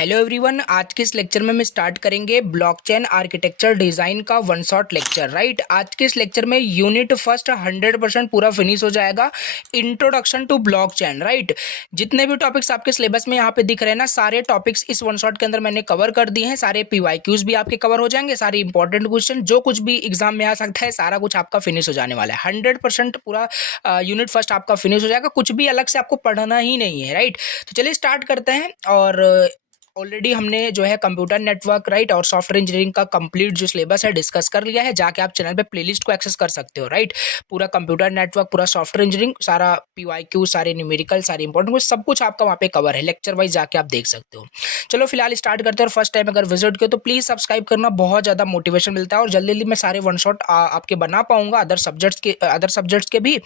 Hello everyone, आज के इस लेक्चर में हम स्टार्ट करेंगे ब्लॉकचेन आर्किटेक्चर डिज़ाइन का वन शॉट लेक्चर। राइट, आज के इस लेक्चर में यूनिट फर्स्ट 100% पूरा फिनिश हो जाएगा। Introduction to blockchain. राइट, जितने भी टॉपिक्स आपके सिलेबस में यहाँ पे दिख रहे हैं ना, सारे टॉपिक्स इस वन शॉट के अंदर मैंने कवर कर दिए हैं। सारे PYQs भी आपके कवर हो जाएंगे, सारे इंपॉर्टेंट क्वेश्चन जो कुछ भी एग्जाम में आ सकता है सारा कुछ आपका फिनिश हो जाने वाला है। 100% पूरा यूनिट फर्स्ट आपका फिनिश हो जाएगा, कुछ भी अलग से आपको पढ़ना ही नहीं है। राइट, तो चलिए स्टार्ट करते हैं। और ऑलरेडी हमने जो है कंप्यूटर नेटवर्क राइट और सॉफ्टवेयर इंजीनियरिंग का कंप्लीट जो सिलेबस है डिस्कस कर लिया है। जाके आप चैनल पे प्लेलिस्ट को एक्सेस कर सकते हो। राइट, पूरा कंप्यूटर नेटवर्क, पूरा सॉफ्टवेयर इंजीनियरिंग, सारा PYQ, सारे न्यूमेरिकल, सारे इंपॉर्टेंट कुछ सब कुछ आपका वहाँ पे कवर है। लेक्चर वाइज जाके आप देख सकते हो। चलो फिलहाल स्टार्ट करते हैं। और फर्स्ट टाइम अगर विजिट किया तो प्लीज़ सब्सक्राइब करना, बहुत ज़्यादा मोटिवेशन मिलता है। और जल्दी जल्दी मैं सारे वन शॉट आपके बना पाऊंगा अदर सब्जेक्ट्स के भी।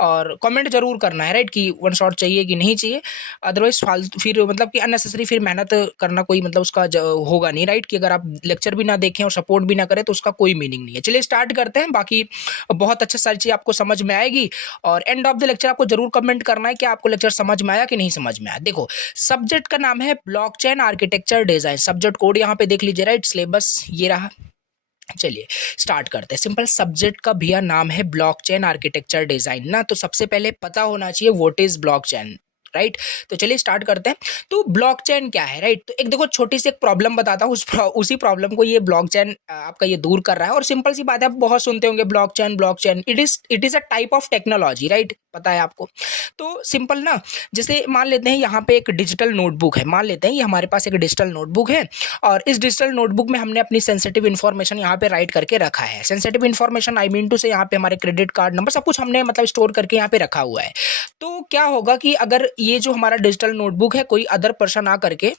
और कमेंट जरूर करना है राइट कि वन शॉट चाहिए कि नहीं चाहिए। अदरवाइज फालतू फिर मतलब कि अननेसेसरी फिर मेहनत करना कोई मतलब उसका होगा नहीं। राइट, कि अगर आप लेक्चर भी ना देखें और सपोर्ट भी ना करें तो उसका कोई मीनिंग नहीं है। चलिए स्टार्ट करते हैं। बाकी बहुत अच्छे सारी चीज़ आपको समझ में आएगी। और एंड ऑफ द लेक्चर आपको जरूर कमेंट करना है कि आपको लेक्चर समझ में आया कि नहीं समझ में आया। देखो, सब्जेक्ट का नाम है blockchain architecture design. Subject code यहाँ पे देख लीजिए। राइट, सिलेबस ये रहा। चलिए स्टार्ट करते हैं। सिंपल सब्जेक्ट का भैया नाम है ब्लॉकचेन आर्किटेक्चर डिजाइन ना, तो सबसे पहले पता होना चाहिए व्हाट इज ब्लॉकचेन। राइट, तो चलिए स्टार्ट करते हैं। तो ब्लॉकचेन क्या है। राइट, तो एक देखो छोटी सी एक प्रॉब्लम बताता हूँ, उसी प्रॉब्लम को ये ब्लॉकचेन आपका ये दूर कर रहा है। और सिंपल सी बात है, आप बहुत सुनते होंगे blockchain blockchain. It is a type of technology. Right, पता है आपको। तो सिंपल ना, जैसे मान लेते हैं यहाँ पे एक डिजिटल नोटबुक है। मान लेते हैं ये हमारे पास एक डिजिटल नोटबुक है और इस डिजिटल नोटबुक में हमने अपनी सेंसिटिव इन्फॉर्मेशन यहाँ पे राइट करके रखा है। Sensitive information I mean to say यहाँ पे हमारे क्रेडिट कार्ड नंबर सब कुछ हमने मतलब स्टोर करके यहाँ पे रखा हुआ है। तो क्या होगा कि अगर ये जो हमारा डिजिटल नोटबुक है, कोई अदर पर्सन आ करके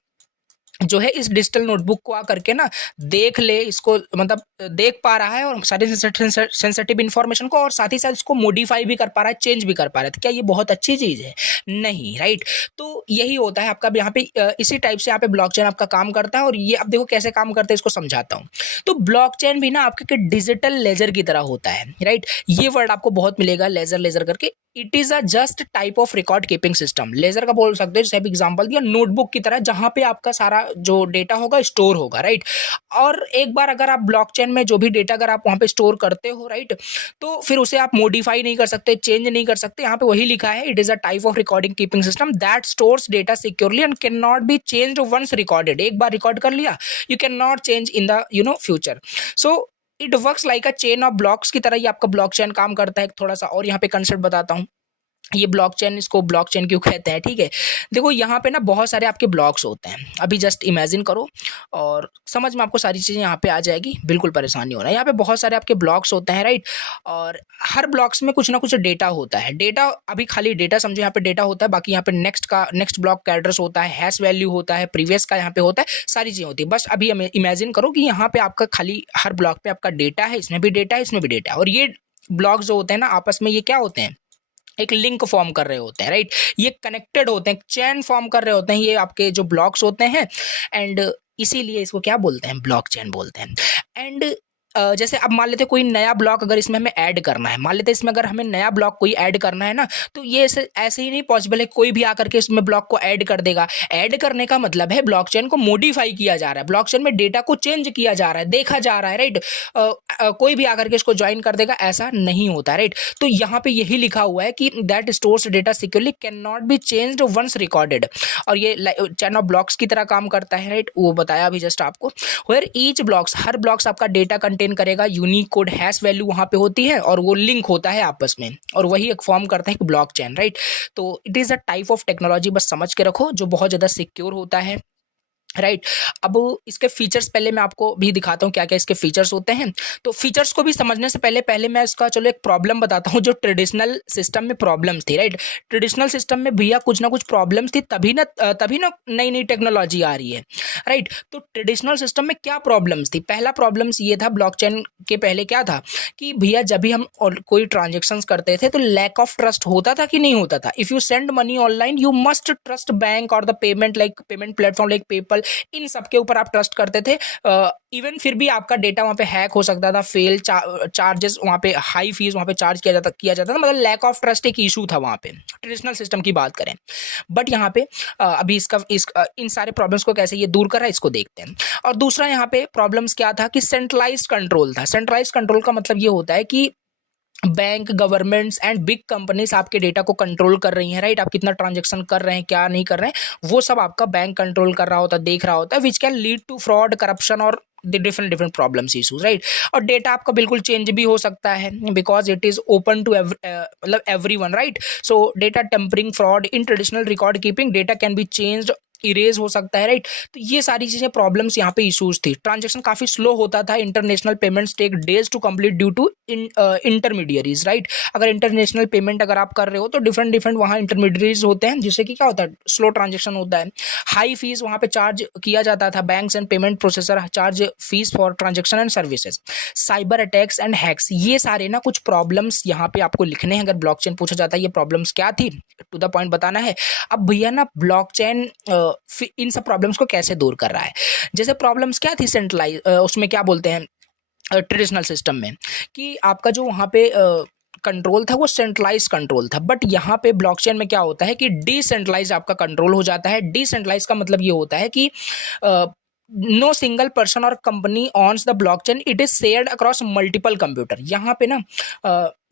जो है इस डिजिटल नोटबुक को आकर के ना देख ले, इसको मतलब देख पा रहा है और सारी सेंसिटिव इन्फॉर्मेशन को, और साथ ही साथ इसको मॉडिफाई भी कर पा रहा है, चेंज भी कर पा रहा है, तो क्या ये बहुत अच्छी चीज़ है? नहीं। राइट, तो यही होता है आपका यहाँ पे इसी टाइप से यहाँ पे ब्लॉकचेन आपका काम करता है। और ये अब देखो कैसे काम करता है, इसको समझाता हूँ। तो ब्लॉकचेन भी ना आपके डिजिटल लेजर की तरह होता है। राइट, ये वर्ड आपको बहुत मिलेगा, लेजर लेजर करके। It is a just type of record keeping system. Ledger का बोल सकते हो, जैसे एग्जांपल दिया, नोटबुक की तरह जहां पे आपका सारा जो डेटा होगा स्टोर होगा। राइट, और एक बार अगर आप ब्लॉकचेन में जो भी डेटा अगर आप वहां पे स्टोर करते हो, राइट, तो फिर उसे आप मॉडिफाई नहीं कर सकते, चेंज नहीं कर सकते। यहाँ पे वही लिखा है, it is a type of recording keeping system that stores data securely and can not be changed once recorded. एक बार रिकॉर्ड कर लिया, you can not change in the future. So it works like a chain of blocks की तरह ये आपका blockchain काम करता है। थोड़ा सा और यहाँ पे कंसेप्ट बताता हूँ। ये ब्लॉकचेन, इसको ब्लॉकचेन क्यों कहते हैं? ठीक है, देखो यहाँ पे ना बहुत सारे आपके ब्लॉक्स होते हैं। अभी जस्ट इमेजिन करो और समझ में आपको सारी चीज़ें यहाँ पे आ जाएगी, बिल्कुल परेशान नहीं होना। यहाँ पे बहुत सारे आपके ब्लॉक्स होते हैं। राइट, और हर ब्लॉक्स में कुछ ना कुछ डेटा होता है। डेटा अभी खाली डेटा समझो, यहाँ पे डेटा होता है। बाकी यहाँ पे नेक्स्ट ब्लॉक का एड्रेस होता है, हैश वैल्यू होता है, प्रीवियस का यहाँ पे होता है, सारी चीज़ें होती है। बस अभी इमेजिन करो कि यहाँ पे आपका खाली हर ब्लॉक पे आपका डेटा है, इसमें भी डेटा है, इसमें भी डेटा है। और ये ब्लॉक्स जो होते हैं ना आपस में ये क्या होते हैं, एक लिंक फॉर्म कर रहे होते हैं। राइट, ये कनेक्टेड होते हैं, चेन फॉर्म कर रहे होते हैं, ये आपके जो ब्लॉक्स होते हैं। एंड इसीलिए इसको क्या बोलते हैं, ब्लॉकचेन बोलते हैं। एंड जैसे अब मान लेते हैं कोई नया ब्लॉक अगर इसमें हमें ऐड करना है, मान लेते हैं इसमें अगर हमें नया ब्लॉक कोई ऐड करना है ना, तो ये ऐसे ही नहीं पॉसिबल है कोई भी आकर के इसमें ब्लॉक को ऐड कर देगा। ऐड करने का मतलब है ब्लॉकचेन को मॉडिफाई किया जा रहा है, ब्लॉकचेन में डेटा को चेंज किया जा रहा है, देखा जा रहा है। राइट, कोई भी आकर के इसको ज्वाइन कर देगा ऐसा नहीं होता। राइट, तो यहाँ पे यही लिखा हुआ है कि that stores data securely can not be changed once recorded. और ये चेन ऑफ ब्लॉक्स की तरह काम करता है। राइट, वो बताया अभी जस्ट आपको। वेयर ईच ब्लॉक्स, हर ब्लॉक्स आपका डेटा कंटेन करेगा, यूनिक कोड हैश वैल्यू वहां पे होती है और वो लिंक होता है आपस में, और वही एक फॉर्म करता है ब्लॉकचेन। राइट, तो it is a type of technology, बस समझ के रखो, जो बहुत ज्यादा सिक्योर होता है। राइट, अब इसके फीचर्स पहले मैं आपको भी दिखाता हूँ क्या क्या इसके फीचर्स होते हैं। तो फीचर्स को भी समझने से पहले मैं इसका चलो एक प्रॉब्लम बताता हूँ जो ट्रेडिशनल सिस्टम में प्रॉब्लम्स थी। राइट, ट्रेडिशनल सिस्टम में भैया कुछ ना कुछ प्रॉब्लम्स थी, तभी ना नई नई टेक्नोलॉजी आ रही है। राइट, तो ट्रेडिशनल सिस्टम में क्या प्रॉब्लम्स थी? पहला प्रॉब्लम्स ये था ब्लॉकचेन के पहले क्या था कि भैया जब भी हम कोई ट्रांजेक्शन करते थे तो लैक ऑफ ट्रस्ट होता था कि नहीं होता था? If you send money online you must trust bank और the payment platform like PayPal simple, इन सब के ऊपर आप ट्रस्ट करते थे। इवन फिर भी आपका डेटा वहाँ पे हैक हो सकता था, फेल, चार्जेस वहाँ पे, हाई फीस वहाँ पे चार्ज किया जाता था, मतलब लैक ऑफ ट्रस्ट एक इशू था वहाँ पे, ट्रेडिशनल सिस्टम की बात करें। बट यहाँ पे अभी इन सारे प्रॉब्लम्स को कैसे ये दूर कर रहा है, इसको देखते हैं। और दूसरा यहाँ पे प्रॉब्लम्स क्या था कि सेंट्रलाइज्ड कंट्रोल था। सेंट्रलाइज्ड कंट्रोल का मतलब ये होता है कि bank, governments and big companies आपके डेटा को कंट्रोल कर रही हैं, राइट। आप कितना ट्रांजेक्शन कर रहे हैं, क्या नहीं कर रहे हैं, वो सब आपका बैंक कंट्रोल कर रहा होता है, देख रहा होता है, which can lead to fraud, corruption और the different different problems, issues, right. और डेटा आपका बिल्कुल चेंज भी हो सकता है, because it is open to मतलब everyone, right. So data tampering, fraud in traditional record keeping, data can be changed, erase हो सकता है, राइट। तो ये सारी चीजें प्रॉब्लम्स यहाँ पे इश्यूज थी। ट्रांजेक्शन काफी स्लो होता था, international payments take days to complete due to intermediaries, right. अगर इंटरनेशनल पेमेंट अगर आप कर रहे हो तो डिफरेंट डिफरेंट वहाँ इंटरमीडियरीज होते हैं, जिससे कि क्या होता है, स्लो ट्रांजेक्शन होता है। हाई फीस वहाँ पे चार्ज किया जाता था, banks and payment processor charge fees for transaction and services. Cyber attacks and hacks, ये सारे ना कुछ प्रॉब्लम्स यहाँ पे आपको लिखने हैं। अगर ब्लॉकचेन पूछा जाता है ये प्रॉब्लम्स क्या थी, टू द पॉइंट बताना है। अब भैया ना ब्लॉकचेन इन सब प्रॉब्लम्स को कैसे दूर कर रहा है। जैसे प्रॉब्लम्स क्या थी सेंट्रलाइज, उसमें क्या बोलते हैं ट्रेडिशनल सिस्टम में, कि आपका जो वहाँ पे कंट्रोल था वो सेंट्रलाइज कंट्रोल था। बट यहाँ पे ब्लॉकचेन में क्या होता है कि डिसेंट्रलाइज आपका कंट्रोल हो जाता है। डिसेंट्रलाइज का मतलब ये होता है कि नो सिंगल पर्सन और company owns the blockchain, it is shared across multiple computer. यहाँ पे ना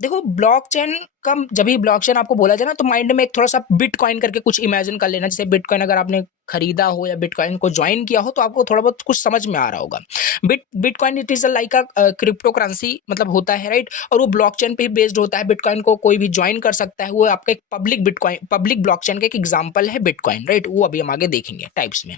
देखो ब्लॉकचेन का, जब भी ब्लॉकचेन आपको बोला जाए ना तो माइंड में एक थोड़ा सा बिटकॉइन करके कुछ इमेजिन कर लेना। जैसे बिटकॉइन अगर आपने खरीदा हो या बिटकॉइन को ज्वाइन किया हो तो आपको थोड़ा बहुत कुछ समझ में आ रहा होगा। Bitcoin it is like a crypto currency मतलब होता है, राइट। और वो ब्लॉकचेन पे ही बेस्ड होता है। बिटकॉइन को कोई भी ज्वाइन कर सकता है, वो आपका एक पब्लिक ब्लॉकचेन का एक एग्जाम्पल है बिटकॉइन, राइट। वो अभी हम आगे देखेंगे टाइप्स में।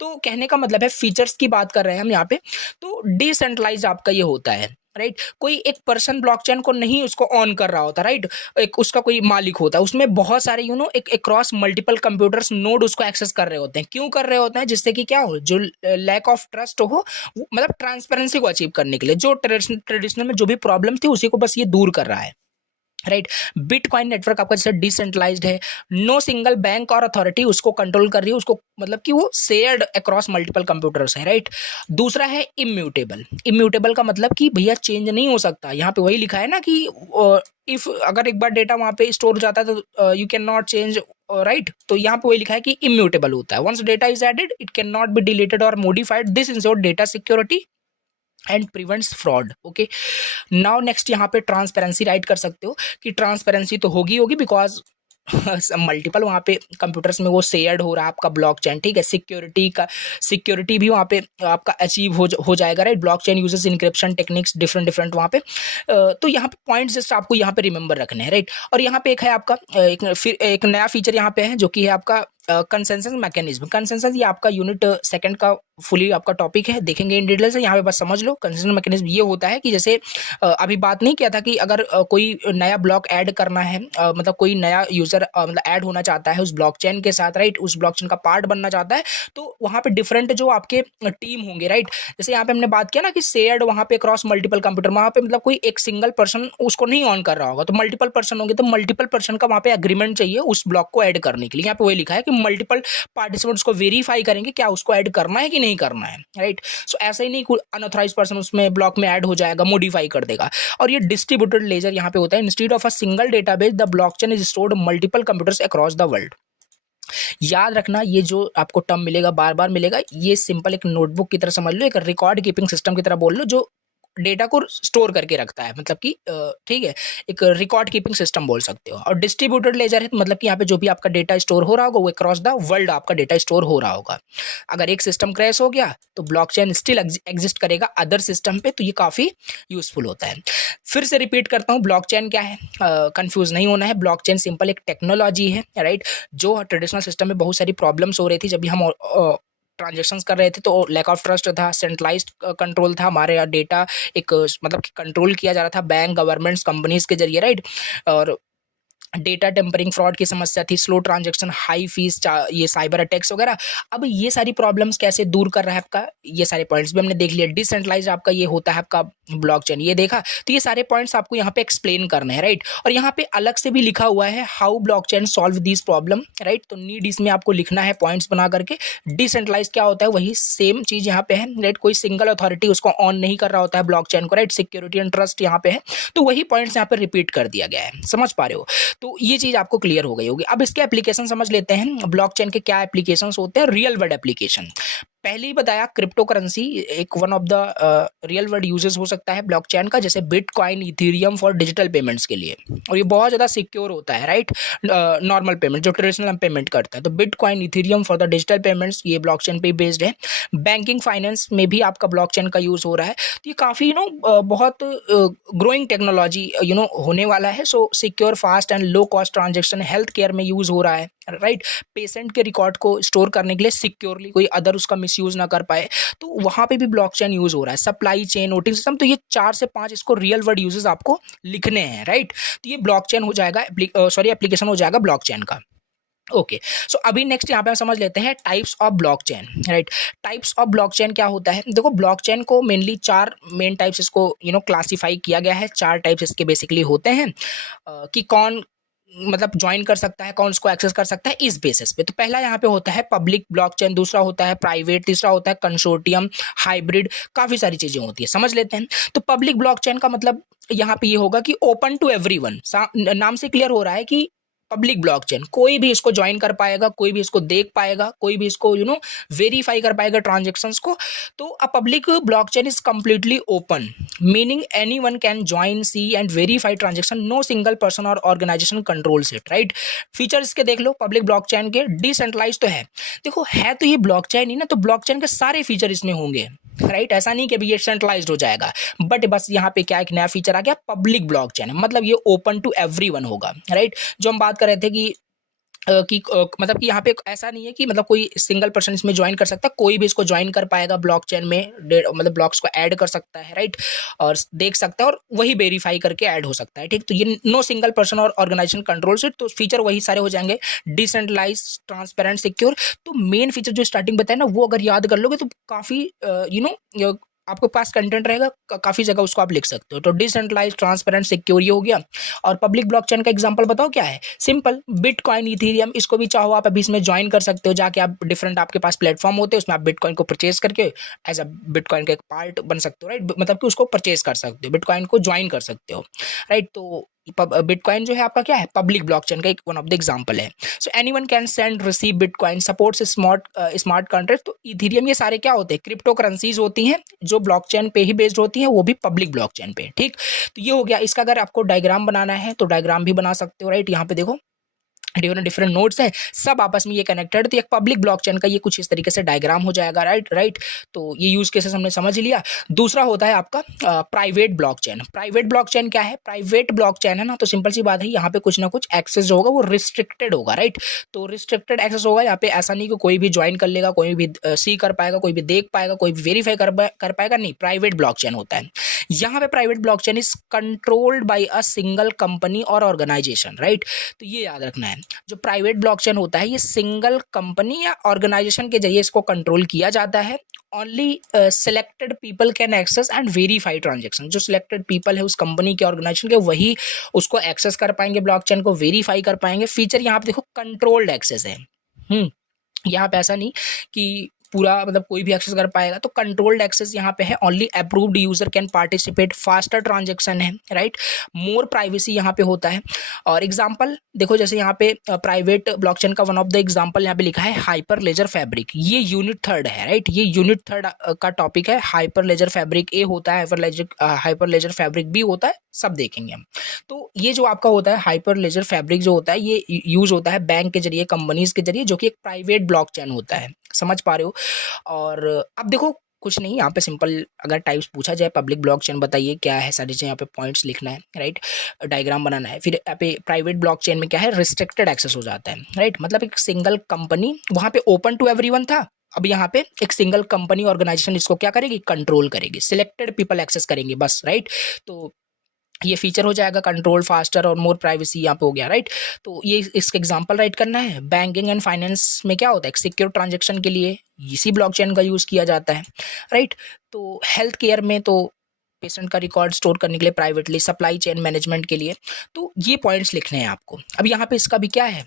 तो कहने का मतलब है फीचर्स की बात कर रहे हैं हम यहाँ पे, तो डिसेंट्रलाइज आपका ये होता है, राइट। कोई एक पर्सन ब्लॉकचेन को नहीं उसको ऑन कर रहा होता, राइट। एक उसका कोई मालिक होता है, उसमें बहुत सारे एक अक्रॉस मल्टीपल कंप्यूटर्स नोड उसको एक्सेस कर रहे होते हैं। क्यों कर रहे होते हैं, जिससे कि क्या हो, जो लैक ऑफ ट्रस्ट हो, मतलब ट्रांसपेरेंसी को अचीव करने के लिए। जो ट्रेडिशनल में जो भी प्रॉब्लम थी उसी को बस ये दूर कर रहा है, राइट। बिटकॉइन नेटवर्क आपका जैसे डिसेंट्रलाइज्ड है, नो सिंगल बैंक और अथॉरिटी उसको कंट्रोल कर रही है, उसको मतलब कि वो शेयर्ड अक्रॉस मल्टीपल कंप्यूटर्स है, राइट। दूसरा है इम्यूटेबल। इम्यूटेबल का मतलब कि भैया चेंज नहीं हो सकता। यहाँ पे वही लिखा है ना कि इफ अगर एक बार डेटा वहाँ पे स्टोर हो जाता है तो you can not change, right. तो यहाँ पे वही लिखा है कि इम्यूटेबल होता है। Once data is added it can not be deleted और modified, this ensure data security and prevents fraud. Okay, now next यहाँ पे ट्रांसपेरेंसी राइट कर सकते हो कि ट्रांसपेरेंसी तो होगी होगी बिकॉज मल्टीपल वहाँ पे कंप्यूटर्स में वो शेयर्ड हो रहा है आपका ब्लॉकचेन, ठीक है। सिक्योरिटी भी वहाँ पे आपका अचीव हो जाएगा, right. Blockchain uses encryption techniques different different वहाँ पे। तो यहाँ पे पॉइंट्स जस्ट आपको यहाँ पे रिमेंबर रखने हैं, राइट। और यहाँ पे एक है आपका एक नया फीचर यहाँ पे है जो कि है आपका कंसेंसस मैकेनिज्म। कंसेंसस ये आपका यूनिट सेकंड का फुली आपका टॉपिक है, देखेंगे इन डिटेल से। यहाँ पे बस समझ लो कंसेंसस मैकेनिज्म ये होता है कि जैसे अभी बात नहीं किया था कि अगर कोई नया ब्लॉक ऐड करना है, मतलब कोई नया यूजर मतलब ऐड होना चाहता है उस ब्लॉकचेन के साथ, राइट, उस ब्लॉकचेन का पार्ट बनना चाहता है, तो वहाँ पे डिफरेंट जो आपके टीम होंगे, राइट। जैसे यहाँ पे हमने बात किया ना कि शेयर्ड वहाँ पे क्रॉस मल्टीपल कंप्यूटर, वहाँ पे मतलब कोई एक सिंगल पर्सन उसको नहीं ऑन कर रहा होगा, तो मल्टीपल पर्सन होंगे, तो मल्टीपल पर्सन का वहाँ पे एग्रीमेंट चाहिए उस ब्लॉक को ऐड करने के लिए। यहाँ पे वही लिखा है कि मल्टीपल पार्टिसिपेंट्स को वेरीफाई करेंगे क्या उसको ऐड करना है कि नहीं करना है, राइट। सो ऐसा ही नहीं कोई अनऑथराइज पर्सन उसमें ब्लॉक में ऐड हो जाएगा, मॉडिफाई कर देगा। और ये डिस्ट्रीब्यूटेड लेजर यहाँ पे होता है। Instead of a single database the blockchain is stored multiple computers across the world. याद रखना ये जो आपको टर्म मिलेगा, बार बार मिलेगा, ये सिंपल एक नोटबुक की तरह समझ लो, एक रिकॉर्ड कीपिंग सिस्टम की तरह बोल लो, जो डेटा को स्टोर करके रखता है, मतलब कि ठीक है, एक रिकॉर्ड कीपिंग सिस्टम बोल सकते हो। और डिस्ट्रीब्यूटेड लेजर है मतलब कि यहाँ पे जो भी आपका डेटा स्टोर हो रहा होगा वो अक्रॉस द वर्ल्ड आपका डेटा स्टोर हो रहा होगा। अगर एक सिस्टम क्रैश हो गया तो ब्लॉकचेन स्टिल एग्जिस्ट करेगा अदर सिस्टम पे, तो ये काफ़ी यूजफुल होता है। फिर से रिपीट करता हूँ, ब्लॉकचेन क्या है, कंफ्यूज नहीं होना है। ब्लॉकचेन सिंपल एक टेक्नोलॉजी है, राइट, जो ट्रेडिशनल सिस्टम में बहुत सारी प्रॉब्लम्स हो रही थी जब भी हम ट्रांजेक्शंस कर रहे थे, तो लैक ऑफ ट्रस्ट था, सेंट्रलाइज्ड कंट्रोल था, हमारे डेटा एक मतलब कंट्रोल किया जा रहा था बैंक, गवर्नमेंट्स, कंपनीज के जरिए, राइट। और डेटा टेम्परिंग फ्रॉड की समस्या थी, स्लो ट्रांजैक्शन, हाई फीस, ये साइबर अटैक्स वगैरह। अब ये सारी प्रॉब्लम्स कैसे दूर कर रहा है आपका, ये सारे पॉइंट्स भी हमने देख लिया। डिसेंट्रलाइज आपका ये होता है आपका ब्लॉकचेन, ये देखा। तो ये सारे पॉइंट्स आपको यहाँ पे एक्सप्लेन करने हैं, राइट। और यहाँ पे अलग से भी लिखा हुआ है how blockchain solve this problem, right. तो नीड इसमें आपको लिखना है पॉइंट्स बना करके। डिसेंट्रलाइज क्या होता है, वही सेम चीज यहाँ पे है, राइट। कोई सिंगल अथॉरिटी उसको ऑन नहीं कर रहा होता है ब्लॉकचेन को, राइट। सिक्योरिटी एंड ट्रस्ट यहाँ पे है, तो वही पॉइंट्स यहाँ पे रिपीट कर दिया गया है, समझ पा रहे हो। तो ये चीज आपको क्लियर हो गई होगी। अब इसके एप्लीकेशन समझ लेते हैं, ब्लॉकचेन के क्या एप्लीकेशंस होते हैं। रियल वर्ल्ड एप्लीकेशन पहले ही बताया, क्रिप्टो करेंसी एक one of the real world uses हो सकता है ब्लॉकचेन का, जैसे bitcoin, Ethereum for digital payments के लिए, और ये बहुत ज़्यादा सिक्योर होता है, राइट। नॉर्मल पेमेंट जो ट्रेडिशनल हम पेमेंट करते हैं, तो bitcoin, Ethereum for the digital payments, ये ब्लॉकचेन पे बेस्ड है। बैंकिंग फाइनेंस में भी आपका ब्लॉकचेन का यूज़ हो रहा है। तो ये काफ़ी बहुत ग्रोइंग टेक्नोलॉजी होने वाला है। So secure, fast and low cost transaction health care में यूज़ हो रहा है, राइट। पेशेंट के रिकॉर्ड को स्टोर करने के लिए सिक्योरली, कोई अदर उसका मिसयूज ना कर पाए, तो वहां पे भी ब्लॉकचेन यूज हो रहा है। सप्लाई चेन, वोटिंग सिस्टम, तो ये 4 से 5 इसको रियल वर्ल्ड यूजेस आपको लिखने हैं, राइट। तो ये ब्लॉकचेन हो जाएगा, एप्लीकेशन हो जाएगा ब्लॉकचेन का। ओके, सो अभी नेक्स्ट यहाँ पे हम समझ लेते हैं types of blockchain, right. Types of blockchain क्या होता है, देखो ब्लॉकचेन को मेनली 4 मेन टाइप्स इसको क्लासीफाई किया गया है। 4 टाइप्स इसके बेसिकली होते हैं कि कौन मतलब ज्वाइन कर सकता है, कौन उसको एक्सेस कर सकता है, इस बेसिस पे। तो पहला यहाँ पे होता है पब्लिक ब्लॉकचेन, दूसरा होता है प्राइवेट, तीसरा होता है कंसोर्टियम, हाइब्रिड, काफी सारी चीजें होती है, समझ लेते हैं। तो पब्लिक ब्लॉकचेन का मतलब यहाँ पे ये होगा कि ओपन टू एवरीवन, नाम से क्लियर हो रहा है कि पब्लिक ब्लॉकचेन, कोई भी इसको ज्वाइन कर पाएगा, कोई भी इसको देख पाएगा, कोई भी इसको वेरीफाई कर पाएगा ट्रांजेक्शन्स को। तो a public blockchain is completely open, meaning anyone can join, see and verify transaction, no single person और organisation controls it, right. Features के देख लो पब्लिक ब्लॉकचेन के, डिसेंट्रलाइज तो है, देखो है तो ये ब्लॉकचेन ही ना, तो ब्लॉकचेन के सारे फीचर इसमें होंगे, राइट। ऐसा नहीं कि अभी ये सेंट्रलाइज्ड हो जाएगा, बट बस यहाँ पे क्या एक नया फीचर आ गया, पब्लिक ब्लॉकचेन, मतलब ये ओपन टू एवरीवन होगा, राइट। जो हम बात कर रहे थे मतलब कि यहाँ पे ऐसा नहीं है कि मतलब कोई सिंगल पर्सन इसमें ज्वाइन कर सकता है, कोई भी इसको ज्वाइन कर पाएगा ब्लॉकचेन में, मतलब ब्लॉक्स को ऐड कर सकता है, राइट, और देख सकता है और वही वेरीफाई करके ऐड हो सकता है, ठीक। तो ये नो सिंगल पर्सन और ऑर्गेनाइजेशन कंट्रोल्स इट, तो फीचर वही सारे हो जाएंगे, डिसेंट्रलाइज, ट्रांसपेरेंट, सिक्योर। तो मेन फीचर जो स्टार्टिंग बताया ना, वो अगर याद कर लोगे तो काफी आपके पास कंटेंट रहेगा, काफी जगह उसको आप लिख सकते हो। तो डिसेंट्रलाइज, ट्रांसपेरेंट, सिक्योर ये हो गया। और पब्लिक ब्लॉकचेन का एग्जांपल बताओ क्या है, सिंपल, बिटकॉइन, इथेरियम, इसको भी चाहो आप अभी इसमें ज्वाइन कर सकते हो, जाके आप डिफरेंट आपके पास प्लेटफॉर्म होते हैं, उसमें आप बिटकॉइन को परचेज करके एज अ बिटकॉइन का एक पार्ट बन सकते हो, राइट। मतलब कि उसको परचेज कर सकते हो, बिटकॉइन को ज्वाइन कर सकते हो, राइट। तो बिटकॉइन जो है आपका क्या है, पब्लिक ब्लॉकचेन का एक वन ऑफ द एग्जांपल है। So anyone can send, receive bitcoin, supports smart contract. तो इथेरियम, ये सारे क्या होते हैं, क्रिप्टो करेंसीज होती हैं जो ब्लॉकचेन पे ही बेस्ड होती हैं, वो भी पब्लिक ब्लॉकचेन पे, ठीक। तो ये हो गया। इसका अगर आपको डायग्राम बनाना है तो डायग्राम भी बना सकते हो, राइट। यहाँ पे देखो डिफरेंट नोड्स हैं, सब आपस में ये कनेक्टेड। तो एक पब्लिक ब्लॉकचेन का ये कुछ इस तरीके से डायग्राम हो जाएगा, राइट। तो ये यूज केसेस हमने समझ लिया। दूसरा होता है आपका प्राइवेट ब्लॉकचेन। प्राइवेट ब्लॉकचेन क्या है, प्राइवेट ब्लॉकचेन है ना, तो सिंपल सी बात है, यहाँ पे कुछ ना कुछ एक्सेस जो होगा वो रिस्ट्रिक्टेड होगा, राइट। तो रिस्ट्रिक्टेड एक्सेस होगा यहाँ पे, ऐसा नहीं कि कोई भी ज्वाइन कर लेगा, कोई भी सी कर पाएगा, कोई भी देख पाएगा, कोई भी वेरीफाई कर पाएगा, नहीं, प्राइवेट ब्लॉकचेन होता है। यहाँ पे private blockchain is controlled by a single company और ऑर्गेनाइजेशन, राइट। तो ये याद रखना है, जो प्राइवेट ब्लॉकचेन होता है ये सिंगल कंपनी या ऑर्गेनाइजेशन के जरिए इसको कंट्रोल किया जाता है। Only selected people can access and verify transaction, जो सिलेक्टेड पीपल है उस कंपनी के, ऑर्गेनाइजेशन के, वही उसको एक्सेस कर पाएंगे, ब्लॉकचेन को वेरीफाई कर पाएंगे। फीचर यहाँ पे देखो कंट्रोल्ड एक्सेस है, यहाँ पे ऐसा नहीं कि पूरा मतलब कोई भी एक्सेस कर पाएगा, तो कंट्रोल्ड एक्सेस यहाँ पे है। Only approved user can participate, faster transaction है, राइट। मोर प्राइवेसी यहाँ पे होता है। और एग्जांपल देखो, जैसे यहाँ पे प्राइवेट ब्लॉकचेन का वन ऑफ द एग्जांपल यहाँ पे लिखा है हाइपर लेजर फैब्रिक, ये यूनिट 3 है, राइट। ये यूनिट 3 का टॉपिक है। हाइपर लेजर फैब्रिक ए होता है, हाइपर लेजर फैब्रिक बी होता है, सब देखेंगे हम। तो ये जो आपका होता है हाइपर लेजर फैब्रिक जो होता है, ये यूज होता है बैंक के जरिए, कंपनीज के जरिए, जो कि एक प्राइवेट ब्लॉकचेन होता है, समझ पा रहे हो। और अब देखो कुछ नहीं, यहाँ पे सिंपल अगर टाइप्स पूछा जाए, पब्लिक ब्लॉकचेन बताइए क्या है, सारी चीज़ें यहाँ पे पॉइंट्स लिखना है, राइट, डायग्राम बनाना है। फिर यहाँ पे प्राइवेट ब्लॉकचेन में क्या है, रिस्ट्रिक्टेड एक्सेस हो जाता है, राइट। मतलब एक सिंगल कंपनी, वहाँ पे ओपन टू एवरीवन था, अब यहाँ पे एक सिंगल कंपनी ऑर्गेनाइजेशन इसको क्या करेगी, कंट्रोल करेगी, सिलेक्टेड पीपल एक्सेस करेंगे बस, राइट। तो ये फीचर हो जाएगा कंट्रोल फास्टर और मोर प्राइवेसी यहाँ पे हो गया, राइट। तो ये इसका एग्जांपल राइट करना है। बैंकिंग एंड फाइनेंस में क्या होता है, सिक्योर ट्रांजैक्शन के लिए इसी ब्लॉकचेन का यूज़ किया जाता है, राइट। तो हेल्थ केयर में तो पेशेंट का रिकॉर्ड स्टोर करने के लिए प्राइवेटली, सप्लाई चेन मैनेजमेंट के लिए। तो ये पॉइंट्स लिखने हैं आपको। अब यहाँ पे इसका भी क्या है,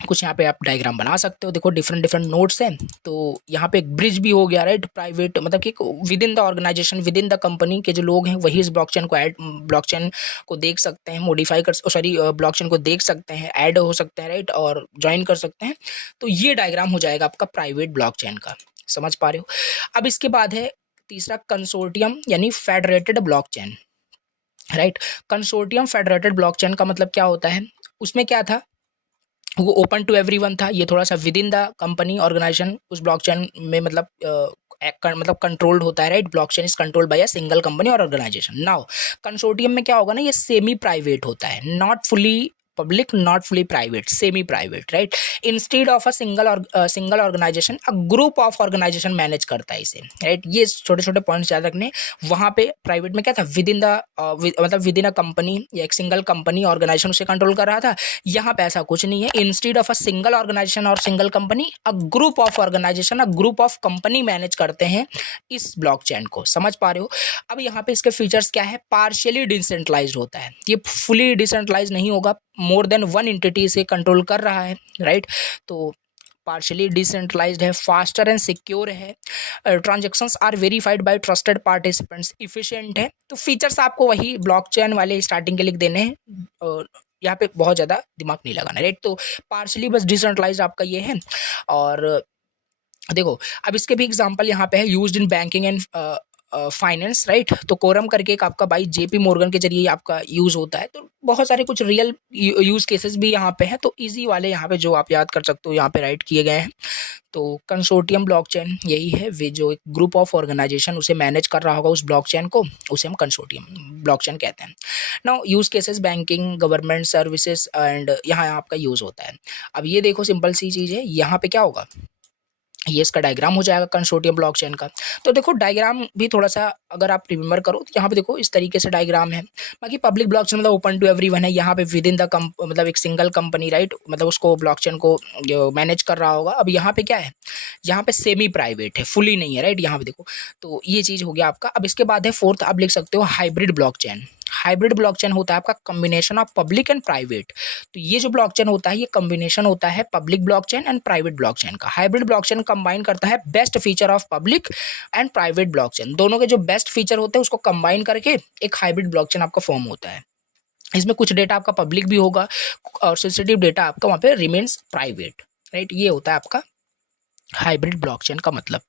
कुछ यहाँ पे आप डायग्राम बना सकते हो। देखो डिफरेंट डिफरेंट नोड्स हैं, तो यहाँ पे एक ब्रिज भी हो गया, राइट। प्राइवेट मतलब कि within the organisation, within the company के जो लोग हैं वही इस ब्लॉकचेन को देख सकते हैं, मॉडिफाई कर सॉरी ब्लॉकचेन को देख सकते हैं, ऐड हो सकते हैं, राइट, और ज्वाइन कर सकते हैं। तो ये डायग्राम हो जाएगा आपका प्राइवेट ब्लॉकचेन का, समझ पा रहे हो। अब इसके बाद है तीसरा कंसोर्टियम यानी federated blockchain, right. Consortium federated blockchain का मतलब क्या होता है, उसमें क्या था, वो ओपन टू एवरीवन था। ये थोड़ा सा within the company organisation उस ब्लॉकचेन में मतलब कंट्रोल्ड होता है, right. Blockchain is controlled by a single company और ऑर्गेनाइजेशन। नाउ कंसोर्टियम में क्या होगा ना, ये सेमी प्राइवेट होता है, not fully public, not fully private, semi private, right. Instead of a single organisation, a group of organisation manage करता है इसे, राइट। ये छोटे छोटे पॉइंट्स याद रखने। वहाँ पे प्राइवेट में क्या था, विद इन द मतलब विद इन अ कंपनी या एक सिंगल कंपनी ऑर्गेनाइजेशन उसे कंट्रोल कर रहा था। यहाँ पे ऐसा कुछ नहीं है। Instead of a single organisation और single company, a group of organisation, a group of company manage करते हैं इस ब्लॉकचेन को, समझ पा रहे हो। अब यहाँ पे इसके फीचर्स क्या है, पार्शियली डिसेंट्रलाइज्ड होता है, ये फुली डिसेंट्रलाइज नहीं होगा, मोर देन वन एंटिटी इसे कंट्रोल कर रहा है, राइट। तो पार्शियली डिसेंट्रलाइज्ड है, फास्टर एंड सिक्योर है, transactions are verified by trusted participants, efficient है। तो फीचर्स आपको वही ब्लॉकचेन वाले स्टार्टिंग के लिख देने हैं, और यहाँ पे बहुत ज़्यादा दिमाग नहीं लगाना, राइट। तो पार्शियली बस डिसेंट्रलाइज्ड आपका ये है। और देखो अब इसके भी एग्जांपल यहाँ पे है, used in banking and finance, right. तो कोरम करके एक आपका भाई जेपी मॉर्गन के जरिए आपका यूज़ होता है। तो बहुत सारे कुछ रियल यूज़ केसेस भी यहाँ पे हैं, तो इजी वाले यहाँ पे जो आप याद कर सकते हो यहाँ पे राइट किए गए हैं। तो कंसोर्टियम ब्लॉकचेन यही है, वे जो एक ग्रुप ऑफ ऑर्गेनाइजेशन उसे मैनेज कर रहा होगा उस ब्लॉकचेन को, उसे हम कंसोर्टियम ब्लॉकचेन कहते हैं। Now use cases banking, government services and यहाँ आपका यूज़ होता है। अब ये देखो सिंपल सी चीज़ है, यहाँ पे क्या होगा, ये इसका डायग्राम हो जाएगा कंसोर्टियम ब्लॉकचेन का। तो देखो डायग्राम भी थोड़ा सा अगर आप रिमेंबर करो तो यहाँ पे देखो इस तरीके से डायग्राम है। बाकी पब्लिक ब्लॉकचेन मतलब ओपन टू एवरीवन है, यहाँ पे विद इन द मतलब एक सिंगल कंपनी, राइट, मतलब उसको ब्लॉकचेन को मैनेज कर रहा होगा। अब यहाँ पे क्या है, यहाँ पे सेमी प्राइवेट है, फुली नहीं है, राइट, यहाँ पे देखो। तो ये चीज़ हो गया आपका। अब इसके बाद है फोर्थ, आप लिख सकते हो हाइब्रिड ब्लॉकचेन। हाइब्रिड ब्लॉकचेन होता है आपका combination of public and private. तो ये जो ब्लॉकचेन होता है ये कॉम्बिनेशन होता है public blockchain and private blockchain का। हाइब्रिड ब्लॉकचेन कंबाइन करता है best feature of public and private blockchain, दोनों के जो बेस्ट फीचर होते हैं उसको कंबाइन करके एक हाइब्रिड ब्लॉकचेन आपका फॉर्म होता है। इसमें कुछ डेटा आपका पब्लिक भी होगा और सेंसिटिव डेटा आपका वहाँ पे रिमेन्स प्राइवेट, राइट। ये होता है आपका हाइब्रिड ब्लॉकचेन का मतलब।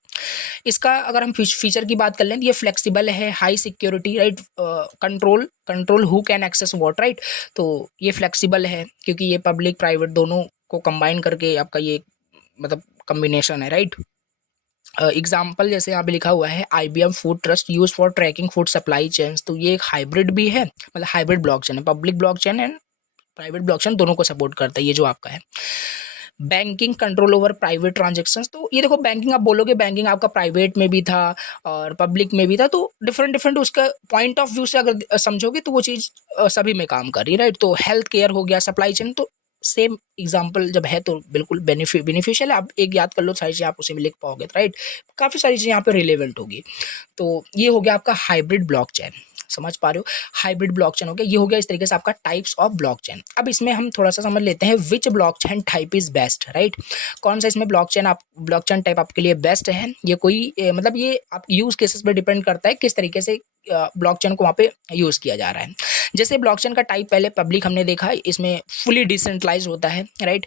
इसका अगर हम फीचर की बात कर लें तो ये फ्लेक्सिबल है, high security, right, control who can access what, right. तो ये फ्लेक्सिबल है क्योंकि ये पब्लिक प्राइवेट दोनों को कंबाइन करके आपका ये मतलब कॉम्बिनेशन है, राइट। एग्जाम्पल जैसे यहाँ पे लिखा हुआ है IBM food trust use for tracking food supply chains. तो ये एक हाइब्रिड भी है, मतलब हाइब्रिड ब्लॉकचेन है, public blockchain and private blockchain दोनों को सपोर्ट करता है ये जो आपका है। Banking control over private transactions. तो ये देखो बैंकिंग आप बोलोगे, बैंकिंग आपका प्राइवेट में भी था और पब्लिक में भी था, तो डिफरेंट डिफरेंट उसका पॉइंट ऑफ व्यू से अगर समझोगे तो वो चीज़ सभी में काम कर रही है, राइट। तो हेल्थ केयर हो गया, सप्लाई चेन, तो सेम एग्जाम्पल जब है तो बिल्कुल बेनिफिशियल है। आप एक याद कर लो सारी चीज़ें, आप उसी में लिख पाओगे, राइट। काफ़ी सारी चीज़ें यहाँ पे रिलेवेंट होगी। तो ये हो गया आपका हाइब्रिड ब्लॉकचेन, समझ पा रहे हो। हाइब्रिड ब्लॉकचेन हो गया, ये हो गया इस तरीके से आपका टाइप्स ऑफ ब्लॉकचेन। अब इसमें हम थोड़ा सा समझ लेते हैं which blockchain type is best, right. कौन सा इसमें ब्लॉकचेन टाइप आपके लिए बेस्ट है। ये कोई मतलब ये आप यूज केसेस पे डिपेंड करता है किस तरीके से ब्लॉकचेन को वहाँ पे यूज़ किया जा रहा है। जैसे ब्लॉकचेन का टाइप पहले पब्लिक हमने देखा, इसमें फुली डिसेंट्रलाइज होता है, राइट।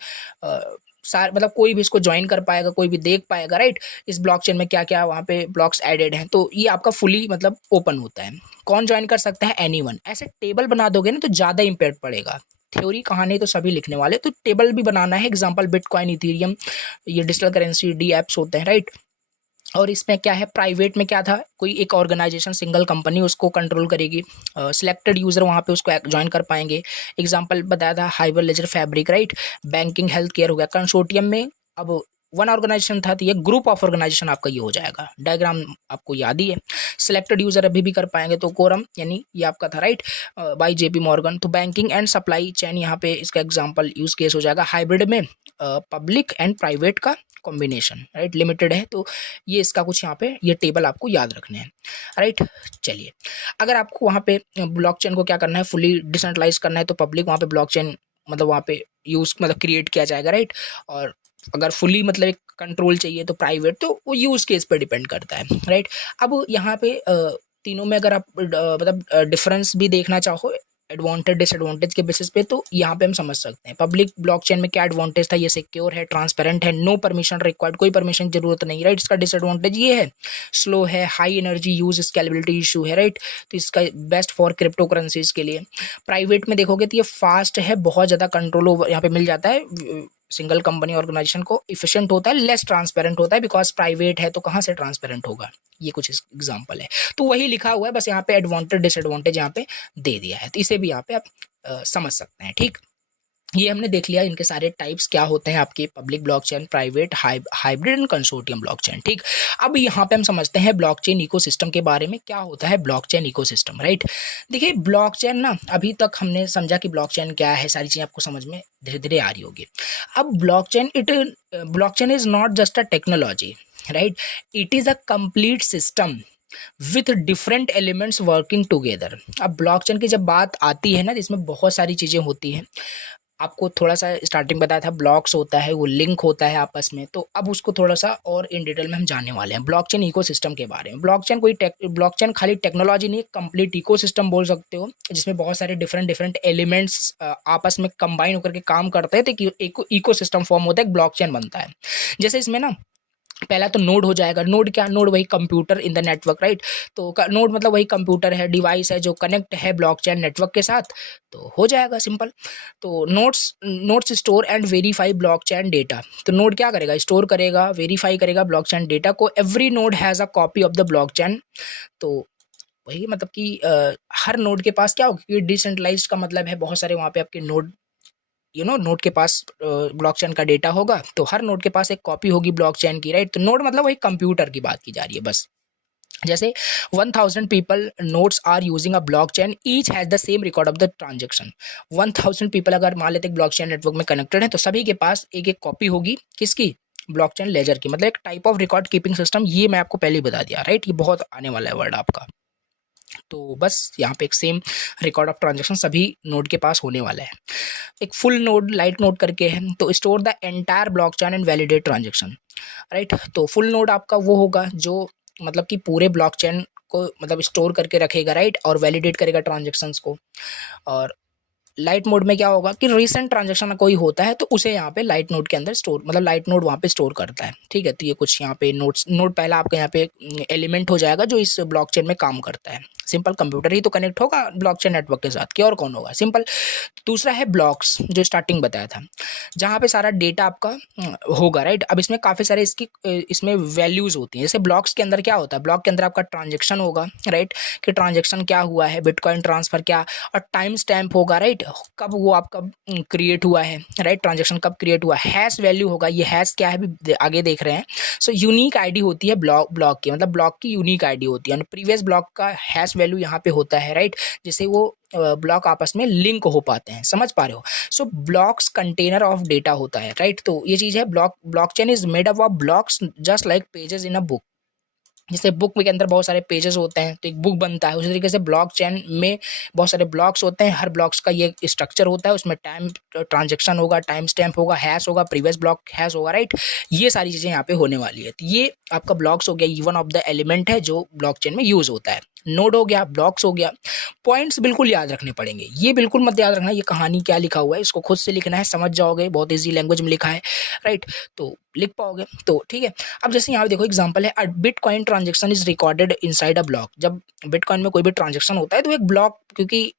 मतलब कोई भी इसको ज्वाइन कर पाएगा, कोई भी देख पाएगा, राइट। इस ब्लॉकचेन में क्या क्या वहाँ पे ब्लॉक्स एडेड हैं, तो ये आपका फुली मतलब ओपन होता है। कौन ज्वाइन कर सकता है, एनीवन। ऐसे टेबल बना दोगे ना तो ज़्यादा इम्पैक्ट पड़ेगा। थ्योरी कहानी तो सभी लिखने वाले, तो टेबल भी बनाना है। एग्जांपल बिटकॉइन, इथेरियम, ये डिजिटल करेंसी, डी एप्स होते हैं, राइट। और इसमें क्या है, प्राइवेट में क्या था, कोई एक ऑर्गेनाइजेशन सिंगल कंपनी उसको कंट्रोल करेगी, सिलेक्टेड यूज़र वहाँ पे उसको ज्वाइन कर पाएंगे। एग्जांपल बताया था hyper ledger fabric, right. Banking health care हो गया। कंसोर्टियम में अब वन ऑर्गेनाइजेशन था, तो ये ग्रुप ऑफ ऑर्गेनाइजेशन आपका ये हो जाएगा। डायग्राम आपको याद ही है। सिलेक्टेड यूजर अभी भी कर पाएंगे, तो कोरम यानी ये आपका था, राइट, बाय जेपी मॉर्गन। तो बैंकिंग एंड सप्लाई चेन यहाँ पे इसका एग्जांपल यूज केस हो जाएगा। हाइब्रिड में पब्लिक एंड प्राइवेट का कॉम्बिनेशन, राइट, लिमिटेड है, तो ये इसका कुछ यहाँ पे ये टेबल आपको याद रखने हैं, राइट। चलिए, अगर आपको वहाँ पे ब्लॉकचेन को क्या करना है, फुली डिसेंट्रलाइज करना है, तो पब्लिक वहाँ पे ब्लॉकचेन मतलब वहाँ पे यूज मतलब क्रिएट किया जाएगा, राइट। और अगर फुली मतलब एक कंट्रोल चाहिए तो प्राइवेट, तो वो यूज केस पे डिपेंड करता है, राइट। अब यहाँ पे तीनों में अगर आप मतलब डिफरेंस भी देखना चाहो एडवांटेज डिसएडवांटेज के बेसिस पे, तो यहाँ पे हम समझ सकते हैं। पब्लिक ब्लॉकचेन में क्या एडवांटेज था, ये सिक्योर है, ट्रांसपेरेंट है, नो परमिशन रिक्वायर्ड, कोई परमिशन की जरूरत नहीं, राइट। इसका डिसएडवांटेज ये है, स्लो है, high energy use, scalability issue है, राइट। तो इसका बेस्ट फॉर क्रिप्टो करेंसीज के लिए। प्राइवेट में देखोगे तो ये फास्ट है, बहुत ज़्यादा कंट्रोल ओवर यहाँ पे मिल जाता है सिंगल कंपनी ऑर्गेनाइजेशन को, इफिशिएंट होता है, लेस ट्रांसपेरेंट होता है, बिकॉज प्राइवेट है तो कहाँ से ट्रांसपेरेंट होगा। ये कुछ एग्जांपल है, तो वही लिखा हुआ है, बस यहाँ पे एडवांटेज डिसएडवांटेज यहाँ पे दे दिया है, तो इसे भी यहाँ पे आप समझ सकते हैं, ठीक। ये हमने देख लिया इनके सारे टाइप्स क्या होते हैं आपके, public blockchain, private, hybrid and consortium blockchain, ठीक। अब यहाँ पे हम समझते हैं ब्लॉकचेन इकोसिस्टम के बारे में। क्या होता है ब्लॉकचेन इकोसिस्टम, राइट। देखिए ब्लॉकचेन ना, अभी तक हमने समझा कि ब्लॉकचेन क्या है, सारी चीज़ें आपको समझ में धीरे धीरे आ रही होगी। अब blockchain is not just a technology, right, it is a complete system with different elements working together. अब ब्लॉकचेन की जब बात आती है ना, तो इसमें बहुत सारी चीज़ें होती हैं। आपको थोड़ा सा स्टार्टिंग बताया था, ब्लॉक्स होता है, वो लिंक होता है आपस में, तो अब उसको थोड़ा सा और इन डिटेल में हम जानने वाले हैं ब्लॉकचेन इकोसिस्टम के बारे में। ब्लॉकचेन खाली टेक्नोलॉजी नहीं, कंप्लीट इकोसिस्टम बोल सकते हो, जिसमें बहुत सारे डिफरेंट डिफरेंट एलिमेंट्स आपस में कंबाइन होकर के काम करते हैं, तो एक इकोसिस्टम फॉर्म होता है, एक ब्लॉकचेन बनता है। जैसे इसमें ना पहला तो नोड हो जाएगा। नोड क्या, नोड वही computer in the network, right. तो नोड मतलब वही कंप्यूटर है, डिवाइस है जो कनेक्ट है ब्लॉकचेन नेटवर्क के साथ, तो हो जाएगा सिंपल। तो nodes store and verify blockchain data. तो नोड क्या करेगा, स्टोर करेगा, वेरीफाई करेगा ब्लॉकचेन डेटा को। Every node has a copy of the blockchain. तो वही मतलब कि हर नोड के पास क्या होगा, क्योंकि डिसेंट्रलाइज्ड का मतलब है बहुत सारे वहाँ पे आपके नोड नोड के पास ब्लॉकचेन का डेटा होगा, तो हर नोड के पास एक कॉपी होगी ब्लॉकचेन की, राइट। तो नोड मतलब वही कंप्यूटर की बात की जा रही है बस। जैसे 1000 people nodes are using a blockchain, each has the same record of the transaction. 1000 people अगर मान लेते ब्लॉकचेन नेटवर्क में कनेक्टेड है, तो सभी के पास एक एक कॉपी होगी, किसकी, ब्लॉकचेन लेजर की। मतलब एक type of record keeping system, ये मैं आपको पहले ही बता दिया, राइट। ये बहुत आने वाला है वर्ड आपका। तो बस यहाँ पे एक सेम रिकॉर्ड ऑफ ट्रांजेक्शन सभी नोड के पास होने वाला है। एक फुल नोड, लाइट नोड करके है, तो store the entire blockchain and validate transaction, right. तो फुल नोड आपका वो होगा जो मतलब कि पूरे ब्लॉकचेन को मतलब स्टोर करके रखेगा, राइट, और वैलिडेट करेगा ट्रांजेक्शन्स को। और लाइट मोड में क्या होगा कि रिसेंट ट्रांजेक्शन कोई होता है, तो उसे यहाँ पे लाइट नोड के अंदर स्टोर, मतलब लाइट नोड वहाँ पे स्टोर करता है, ठीक है। तो ये कुछ यहाँ पे नोड पहला आपका यहाँ पे एलिमेंट हो जाएगा जो इस ब्लॉकचेन में काम करता है। सिंपल कंप्यूटर ही तो कनेक्ट होगा ब्लॉकचेन नेटवर्क के साथ, क्या और कौन होगा, सिंपल। दूसरा है ब्लॉक्स, जो स्टार्टिंग बताया था, जहाँ पे सारा डेटा आपका होगा, राइट। अब इसमें काफ़ी सारे इसमें वैल्यूज़ होती हैं। जैसे ब्लॉक्स के अंदर क्या होता है, ब्लॉक के अंदर आपका ट्रांजेक्शन होगा, राइट, कि ट्रांजेक्शन क्या हुआ है, बिटकॉइन ट्रांसफर क्या, और टाइम स्टैम्प होगा, राइट, कब वो आपका क्रिएट हुआ है, राइट, ट्रांजेक्शन कब क्रिएट हुआ। हैश वैल्यू होगा, ये हैश क्या है भी आगे देख रहे हैं। सो यूनिक आईडी होती है ब्लॉक की, मतलब ब्लॉक की यूनिक आईडी होती है, और प्रीवियस ब्लॉक का हैश वैल्यू यहाँ पे होता है, राइट, जिससे वो ब्लॉक आपस में लिंक हो पाते हैं, समझ पा रहे हो। सो ब्लॉक्स कंटेनर ऑफ डेटा होता है, राइट। तो ये चीज़ है, blockchain is made up of blocks just like pages in a book. जैसे बुक के अंदर बहुत सारे पेजेस होते हैं, तो एक बुक बनता है, उसी तरीके से ब्लॉकचेन में बहुत सारे ब्लॉक्स होते हैं, हर ब्लॉक्स का ये स्ट्रक्चर होता है, उसमें टाइम ट्रांजेक्शन होगा, टाइम स्टैम्प होगा, हैश होगा, प्रीवियस ब्लॉक हैश होगा, राइट। ये सारी चीज़ें यहाँ पे होने वाली है। तो ये आपका ब्लॉक्स हो गया, ये वन ऑफ द एलिमेंट है जो ब्लॉकचेन में यूज होता है। नोड हो गया, ब्लॉक्स हो गया। पॉइंट्स बिल्कुल याद रखने पड़ेंगे, ये बिल्कुल मत याद रखना ये कहानी क्या लिखा हुआ है, इसको खुद से लिखना है, समझ जाओगे, बहुत ईजी लैंग्वेज में लिखा है, राइट, तो लिख पाओगे, तो ठीक है। अब जैसे यहाँ पे देखो एग्जांपल है, bitcoin transaction is recorded inside a block. जब बिटकॉइन में कोई भी ट्रांजेक्शन होता है, तो एक ब्लॉक, क्योंकि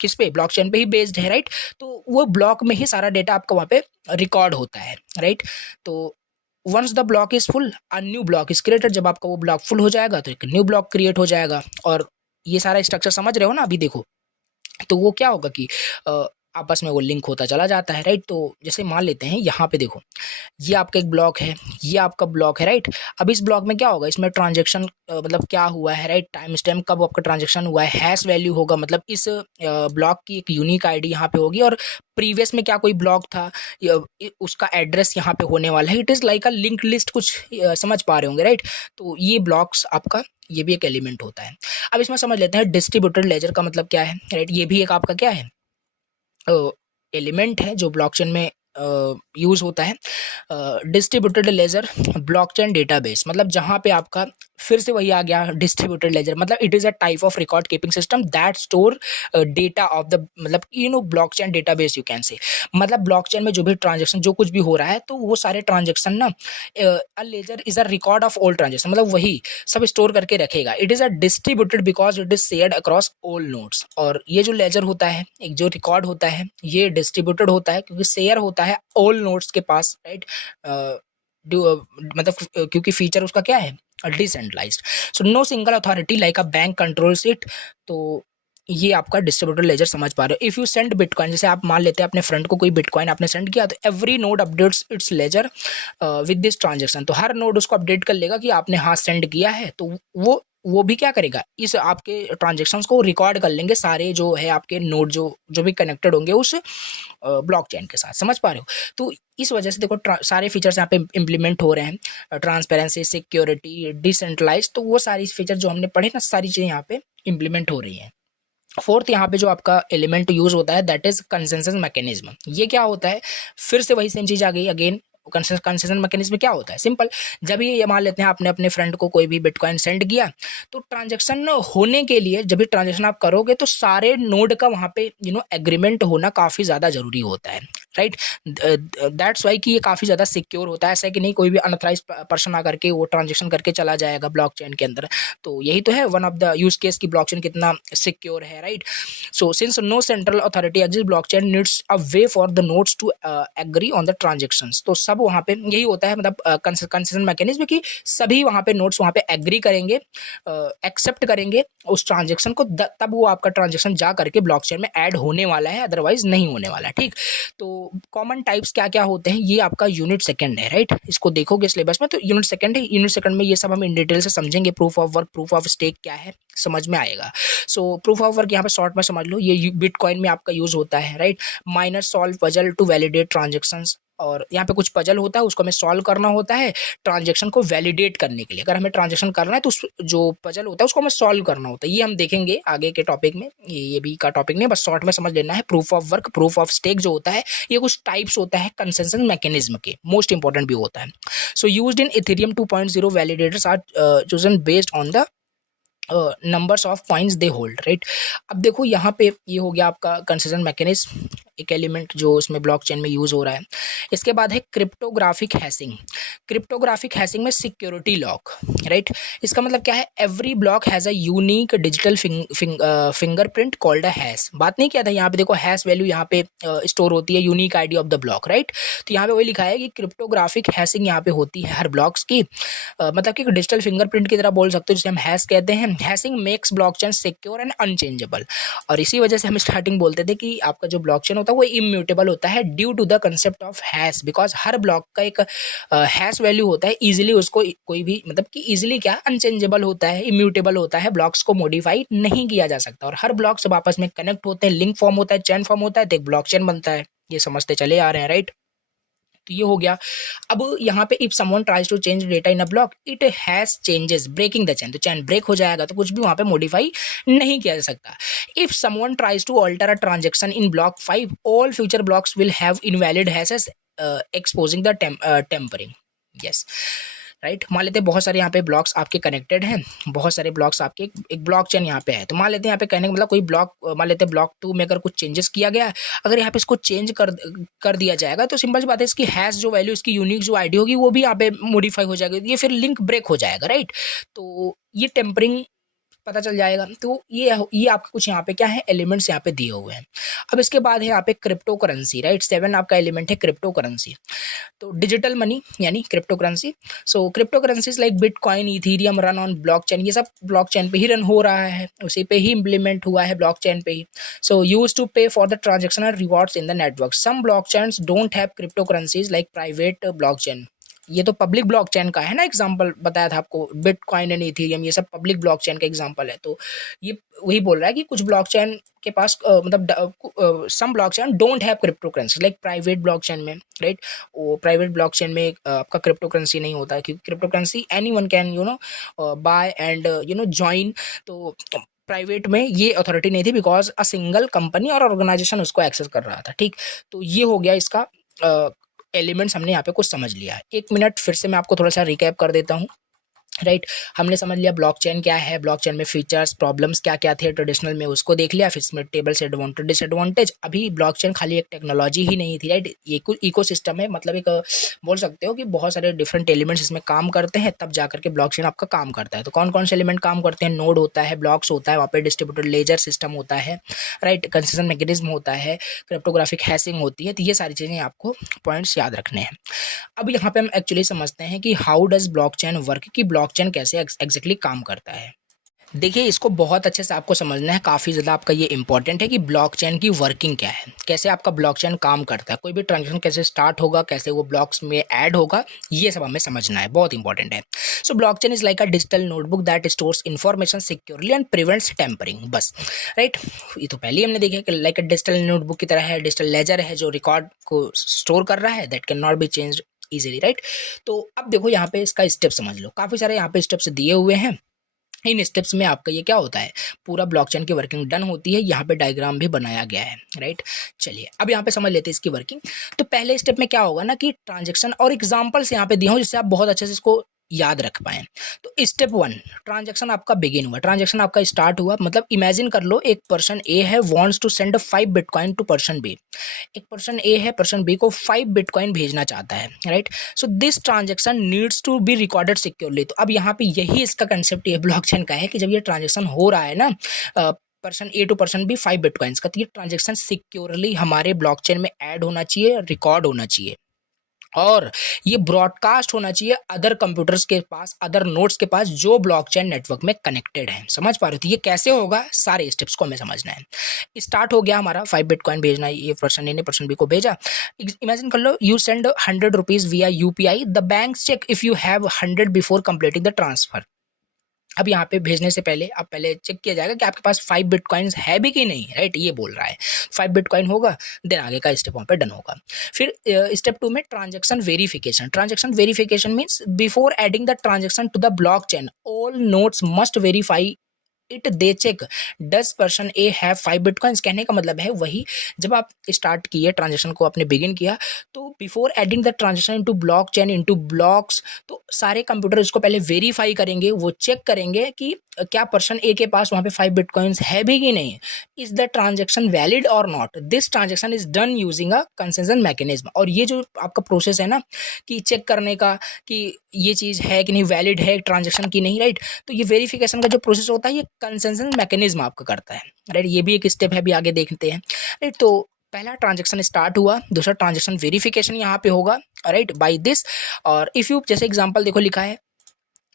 किस पे, ब्लॉकचेन पे ही बेस्ड है, राइट, तो वो ब्लॉक में ही सारा डेटा आपका वहाँ पे रिकॉर्ड होता है, राइट। तो once the block is full a new block is created. जब आपका वो ब्लॉक फुल हो जाएगा, तो एक न्यू ब्लॉक क्रिएट हो जाएगा। और ये सारा स्ट्रक्चर समझ रहे हो ना, अभी देखो, तो वो क्या होगा कि आपस में वो लिंक होता चला जाता है, राइट। तो जैसे मान लेते हैं यहाँ पे देखो, ये आपका एक ब्लॉक है, ये आपका ब्लॉक है, राइट। अब इस ब्लॉक में क्या होगा, इसमें ट्रांजेक्शन मतलब क्या हुआ है, राइट, टाइम स्टैम्प कब आपका ट्रांजेक्शन हुआ है, हैश वैल्यू होगा, मतलब इस ब्लॉक की एक यूनिक आईडी यहाँ पे होगी, और प्रीवियस में क्या कोई ब्लॉक था उसका एड्रेस यहाँ पे होने वाला है। It is like a link list, कुछ समझ पा रहे होंगे, राइट। तो ये ब्लॉक्स आपका, ये भी एक एलिमेंट होता है। अब इसमें समझ लेते हैं डिस्ट्रीब्यूटेड लेजर का मतलब क्या है, राइट। ये भी एक आपका क्या है, एलिमेंट है जो ब्लॉकचेन में यूज़ होता है। डिस्ट्रीब्यूटेड लेजर ब्लॉकचेन डेटाबेस, मतलब जहाँ पे आपका फिर से वही आ गया डिस्ट्रीब्यूटेड लेजर, मतलब it is a type of record keeping system that store data of the, मतलब blockchain database you can say. मतलब ब्लॉकचेन में जो भी ट्रांजेक्शन, जो कुछ भी हो रहा है, तो वो सारे ट्रांजेक्शन ना, a ledger is a record of all transaction, मतलब वही सब स्टोर करके रखेगा। It is a distributed because it is shared across all nodes. और ये जो लेजर होता है, एक जो रिकॉर्ड होता है, ये डिस्ट्रीब्यूटेड होता है क्योंकि शेयर होता है ऑल नोड्स के पास, राइट। मतलब क्योंकि फीचर उसका क्या है, decentralised. So no single authority like a bank controls it. तो ये आपका डिस्ट्रीब्यूटेड लेजर समझ पा रहे हो। इफ यू सेंड बिटकॉइन, जैसे आप मान लेते हैं अपने फ्रेंड को कोई बिटकॉइन आपने सेंड किया, तो every node updates its ledger with this transaction. तो हर नोड उसको अपडेट कर लेगा कि आपने हाँ सेंड किया है, तो वो भी क्या करेगा, इस आपके ट्रांजेक्शन्स को रिकॉर्ड कर लेंगे सारे जो है आपके नोड, जो जो भी कनेक्टेड होंगे उस ब्लॉकचेन के साथ, समझ पा रहे हो। तो इस वजह से देखो सारे फीचर्स यहाँ पे इम्प्लीमेंट हो रहे हैं, ट्रांसपेरेंसी, सिक्योरिटी, डिसेंट्रलाइज, तो वो सारी फीचर जो हमने पढ़े ना, सारी चीज़ें यहाँ पे इम्प्लीमेंट हो रही हैं। फोर्थ यहाँ पे जो आपका एलिमेंट यूज होता है दैट इज कंसेंसस मैकेनिज्म। ये क्या होता है, फिर से वही सेम चीज आ गई अगेन। कंसेशन मैकेनिज्म क्या होता है, सिंपल, जब ये मान लेते हैं आपने अपने फ्रेंड को कोई भी बिटकॉइन सेंड किया, तो ट्रांजेक्शन होने के लिए, जब भी ट्रांजेक्शन आप करोगे, तो सारे नोड का वहाँ पे एग्रीमेंट होना काफ़ी ज़्यादा ज़रूरी होता है, राइट। दैट्स वाई कि ये काफ़ी ज़्यादा सिक्योर होता है। ऐसा है कि नहीं कोई भी अनऑथराइज पर्सन आकर के वो ट्रांजेक्शन करके चला जाएगा ब्लॉकचेन के अंदर। तो यही तो है one of the use case की ब्लॉकचेन कितना सिक्योर है, right. So since no central authority exist, blockchain needs a way for the nodes to agree on the transactions. तो सब वहाँ पे यही होता है, मतलब कंसेशन मैकेनिज्म की सभी वहाँ पे नोड्स वहाँ पे एग्री करेंगे, एक्सेप्ट करेंगे उस ट्रांजेक्शन को, तब वो आपका ट्रांजेक्शन जा करके ब्लॉकचेन में ऐड होने वाला है, अदरवाइज नहीं होने वाला है, ठीक। तो कॉमन टाइप्स क्या क्या होते हैं, ये आपका यूनिट सेकंड है, राइट। इसको देखोगे सिलेबस में तो यूनिट सेकंड है, यूनिट सेकंड में ये सब हम इन डिटेल से समझेंगे। Proof of work, proof of stake क्या है, समझ में आएगा। सो प्रूफ ऑफ वर्क यहाँ पे शॉर्ट में समझ लो, ये बिटकॉइन में आपका यूज होता है, राइट। Miner solve puzzle to validate transactions, और यहाँ पे कुछ पजल होता है, उसको हमें सॉल्व करना होता है ट्रांजेक्शन को वैलिडेट करने के लिए। अगर हमें ट्रांजेक्शन करना है तो उस जो पजल होता है उसको हमें सॉल्व करना होता है। ये हम देखेंगे आगे के टॉपिक में, ये भी का टॉपिक नहीं, बस शॉर्ट में समझ लेना है। Proof of work, proof of stake जो होता है, ये कुछ टाइप्स होता है कंसेंसस मैकेनिज्म के, मोस्ट इंपॉर्टेंट भी होता है। So used in Ethereum 2.0 validators are chosen based on the numbers of coins they hold, right. अब देखो यहाँ पे ये हो गया आपका कंसेशन मैकेनिज्म, एक एलिमेंट जो इसमें ब्लॉकचेन में यूज हो रहा है। इसके बाद है क्रिप्टोग्राफिक हैशिंग। क्रिप्टोग्राफिक हैशिंग में सिक्योरिटी लॉक, राइट। इसका मतलब क्या है, every block has a unique digital fingerprint called a hash. बात नहीं किया था यहाँ पे, देखो हैश वैल्यू यहाँ पे स्टोर होती है, unique ID of the block, right. तो यहाँ पे वही लिखा है कि क्रिप्टोग्राफिक हैशिंग यहाँ पे होती है हर ब्लॉक्स की, मतलब कि डिजिटल फिंगरप्रिंट की तरह बोल सकते हो, जिसे हम हैश कहते हैं। Hashing makes blockchain secure and unchangeable, और इसी वजह से हम स्टार्टिंग बोलते थे कि आपका जो ब्लॉकचेन होता है वो इम्यूटेबल होता है due to the concept of hash, because हर ब्लॉक का एक हैश वैल्यू होता है, इजीली उसको कोई भी, मतलब कि इजीली क्या, अनचेंजेबल होता है, इम्यूटेबल होता है, ब्लॉक्स को मॉडिफाई नहीं किया जा सकता। और हर ब्लॉक जब आपस में कनेक्ट होते हैं, लिंक फॉर्म होता है, चेन फॉर्म होता है, तो एक ब्लॉकचेन बनता है। ये समझते चले आ रहे हैं, राइट। तो ये हो गया। अब यहाँ पे if someone tries to change data in a block, it has changes breaking the chain, तो चेन ब्रेक हो जाएगा, तो कुछ भी वहाँ पे मॉडिफाई नहीं किया जा सकता। If someone tries to alter a transaction in block 5, all future blocks will have invalid hashes exposing the tampering, yes, right. मान लेते हैं बहुत सारे यहाँ पे ब्लॉक्स आपके कनेक्टेड हैं, बहुत सारे ब्लॉक्स आपके एक ब्लॉकचेन यहाँ पे है। तो मान लेते हैं यहाँ पे कहने का मतलब कोई ब्लॉक, मान लेते हैं ब्लॉक 2 में अगर कुछ चेंजेस किया गया है, अगर यहाँ पे इसको चेंज कर दिया जाएगा, तो सिंपल सी बात है, इसकी हैश जो वैल्यू, इसकी यूनिक जो आईडी होगी, वो भी यहाँ पे मॉडिफाई हो जाएगी, ये फिर लिंक ब्रेक हो जाएगा, राइट। तो ये टेम्परिंग पता चल जाएगा। तो ये आपके कुछ यहाँ पे क्या है, एलिमेंट्स यहाँ पे दिए हुए हैं। अब इसके बाद है यहाँ पे क्रिप्टो करेंसी, राइट। 7 आपका एलिमेंट है क्रिप्टो करेंसी। तो डिजिटल मनी यानी crypto currency. So crypto currencies like bitcoin, Ethereum run on blockchain, ये सब ब्लॉकचेन पे ही रन हो रहा है, उसी पे ही इम्प्लीमेंट हुआ है ब्लॉकचेन पे ही। So use to pay for the transaction and rewards in the network. Some blockchains don't have crypto currencies like private blockchain. ये तो पब्लिक ब्लॉकचेन का है ना, एग्जांपल बताया था आपको, बिटकॉइन एंड इथेरियम ये सब पब्लिक ब्लॉकचेन का एग्जांपल है। तो ये वही बोल रहा है कि कुछ ब्लॉकचेन के पास मतलब some blockchain don't have crypto currency like private blockchain में, राइट। वो प्राइवेट ब्लॉकचेन में आपका क्रिप्टो करेंसी नहीं होता है, क्योंकि crypto currency anyone can buy and join. तो प्राइवेट में ये अथॉरिटी नहीं थी, बिकॉज अ सिंगल कंपनी और ऑर्गेनाइजेशन उसको एक्सेस कर रहा था, ठीक। तो ये हो गया इसका एलिमेंट्स, हमने यहाँ पे कुछ समझ लिया है। 1 मिनट फिर से मैं आपको थोड़ा सा रिकैप कर देता हूँ, राइट। हमने समझ लिया ब्लॉकचेन क्या है, ब्लॉकचेन में फीचर्स प्रॉब्लम्स क्या क्या थे ट्रेडिशनल में, उसको देख लिया। फिर इसमें टेबल से एडवांटेज डिसएडवांटेज। अभी ब्लॉकचेन खाली एक टेक्नोलॉजी ही नहीं थी, राइट। ये कुछ इकोसिस्टम है, मतलब एक बोल सकते हो कि बहुत सारे डिफरेंट एलिमेंट्स इसमें काम करते हैं, तब जाकर के ब्लॉकचेन आपका काम करता है। तो कौन कौन से एलिमेंट काम करते हैं, नोड होता है, ब्लॉक्स होता है, वहाँ पे डिस्ट्रीब्यूटेड लेजर सिस्टम होता है, राइट, कंसेशन मैकेनिज्म होता है, क्रिप्टोग्राफिक हैशिंग होती है। तो ये सारी चीज़ें आपको पॉइंट्स याद रखने हैं। अब यहाँ पे हम एक्चुअली समझते हैं कि हाउ डज ब्लॉकचेन वर्क, कि ब्लॉकचेन कैसे एग्जैक्टली काम करता है। देखिए, इसको बहुत अच्छे से आपको समझना है, काफ़ी ज़्यादा आपका ये इंपॉर्टेंट है कि ब्लॉकचेन की वर्किंग क्या है, कैसे आपका ब्लॉकचेन काम करता है, कोई भी ट्रांजेक्शन कैसे स्टार्ट होगा, कैसे वो ब्लॉक्स में ऐड होगा, ये सब हमें समझना है, बहुत इंपॉर्टेंट है। So blockchain is like a digital notebook that stores information securely and prevents tampering, बस, राइट। ये तो पहले ही हमने देखा कि लाइक अ डिजिटल नोटबुक की तरह है, डिजिटल लेजर है जो रिकॉर्ड को स्टोर कर रहा है, that can not be changed easily, right. तो अब देखो यहाँ पे इसका स्टेप समझ लो, काफ़ी सारे यहाँ पे स्टेप्स दिए हुए हैं। इन स्टेप्स में आपका ये क्या होता है, पूरा ब्लॉकचेन की वर्किंग डन होती है। यहाँ पे डायग्राम भी बनाया गया है, राइट। चलिए अब यहाँ पे समझ लेते हैं इसकी वर्किंग। तो पहले स्टेप में क्या होगा ना कि ट्रांजेक्शन और एग्जांपल्स यहाँ पे दिए हों जिससे आप बहुत अच्छे से इसको याद रख पाएं। तो स्टेप 1, ट्रांजेक्शन आपका बिगिन हुआ, ट्रांजेक्शन आपका स्टार्ट हुआ। मतलब इमेजिन कर लो, एक पर्सन ए है, wants to send 5 bitcoin to person B. एक पर्सन ए है, पर्सन बी को 5 बिटकॉइन भेजना चाहता है, right. So this transaction needs to be recorded securely. तो अब यहाँ पे यही इसका कंसेप्ट ये ब्लॉकचेन का है कि जब ये ट्रांजेक्शन हो रहा है ना, person A to person B 5 bitcoins का, तो ये ट्रांजेक्शन सिक्योरली हमारे ब्लॉकचेन में ऐड होना चाहिए, रिकॉर्ड होना चाहिए, और ये ब्रॉडकास्ट होना चाहिए अदर कंप्यूटर्स के पास, अदर नोड्स के पास जो ब्लॉकचेन नेटवर्क में कनेक्टेड है। समझ पा रहे हो? तो ये कैसे होगा, सारे स्टेप्स को हमें समझना है। स्टार्ट हो गया हमारा 5 बिटकॉइन भेजना, ये पर्सन ए ने पर्सन बी को भेजा। इमेजिन कर लो, यू सेंड 100 रुपीज विया UPI, the bank cheque if you have 100 before completing the transfer. अब यहाँ पे भेजने से पहले अब पहले चेक किया जाएगा कि आपके पास 5 बिटकॉइंस है भी कि नहीं, राइट। ये बोल रहा है 5 बिटकॉइन होगा, देन आगे का स्टेप वहाँ पे डन होगा। फिर स्टेप 2 में transaction verification. Transaction verification means before adding the transaction to the blockchain all nodes must verify it, they check does person A have 5 bitcoins. कहने का मतलब है वही, जब आप स्टार्ट किए ट्रांजेक्शन को, आपने बिगिन किया, तो before adding the transaction into blockchain into blocks, तो सारे कंप्यूटर इसको पहले वेरीफाई करेंगे, वो चेक करेंगे कि क्या पर्सन ए के पास वहाँ पे 5 बिटकॉइंस है भी कि नहीं, इज द ट्रांजेक्शन वैलिड और not. This transaction is done using a concession mechanism. और ये जो आपका प्रोसेस है ना कि चेक करने का कि ये चीज़ है कि नहीं, वैलिड है ट्रांजेक्शन की नहीं, राइट। तो ये वेरिफिकेशन का जो प्रोसेस होता है, ये कंसेशन मैकेनिज्म आपका करता है, राइट। ये भी एक स्टेप है, भी आगे देखते हैं, राइट। तो पहला ट्रांजेक्शन स्टार्ट हुआ, दूसरा ट्रांजेक्शन वेरिफिकेशन यहाँ पे होगा, राइट, बाय दिस। और इफ़ यू, जैसे एग्जांपल देखो लिखा है,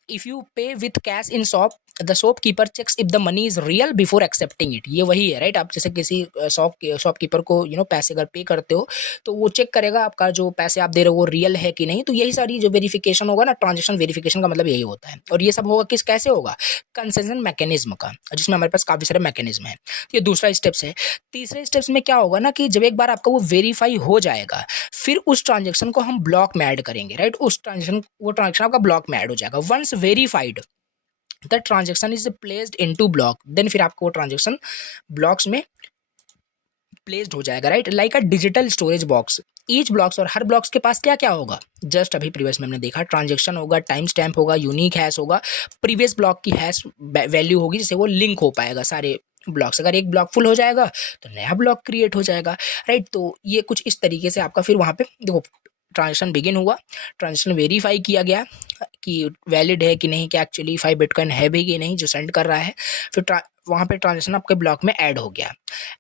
if you pay with cash in shop, the shopkeeper checks if the money is real before accepting it. ये वही है, राइट। आप जैसे किसी शॉपकीपर को पैसे अगर पे करते हो, तो वो चेक करेगा आपका जो पैसे आप दे रहे हो वो रियल है कि नहीं। तो यही सारी जो वेरिफिकेशन होगा ना, ट्रांजेक्शन वेरिफिकेशन का मतलब यही होता है। और ये सब होगा कैसे होगा, कंसेशन मैकेनिज्म का, जिसमें हमारे पास काफ़ी सारे मैकेनिज्म है। ये दूसरा स्टेप्स है। तीसरे स्टेप्स में क्या होगा ना कि जब एक बार आपका वो वेरीफाई हो जाएगा, फिर उस ट्रांजेक्शन को हम ब्लॉक में ऐड करेंगे, राइट। वो ट्रांजेक्शन आपका ब्लॉक में ऐड हो जाएगा। Once verified the transaction is placed into block, then फिर आपको वो ट्रांजेक्शन ब्लॉक्स में प्लेस्ड हो जाएगा, right, like a digital storage box. Each blocks, और हर ब्लॉक्स के पास क्या क्या होगा, जस्ट अभी प्रीवियस में हमने देखा, ट्रांजेक्शन होगा, टाइम स्टैम्प होगा, यूनिक हैश होगा, प्रीवियस ब्लॉक की हैश वैल्यू होगी, जिससे वो लिंक हो पाएगा सारे ब्लॉक्स। अगर एक ब्लॉक फुल हो जाएगा तो नया ब्लॉक क्रिएट हो जाएगा, राइट। तो ये कुछ इस तरीके से आपका फिर वहाँ पे देखो ट्रांजेक्शन बिगिन हुआ, ट्रांजेक्शन वेरीफाई किया गया कि वैलिड है कि नहीं, कि एक्चुअली 5 बिटकॉइन है भी कि नहीं जो सेंड कर रहा है। फिर वहाँ पे ट्रांजेक्शन आपके ब्लॉक में ऐड हो गया।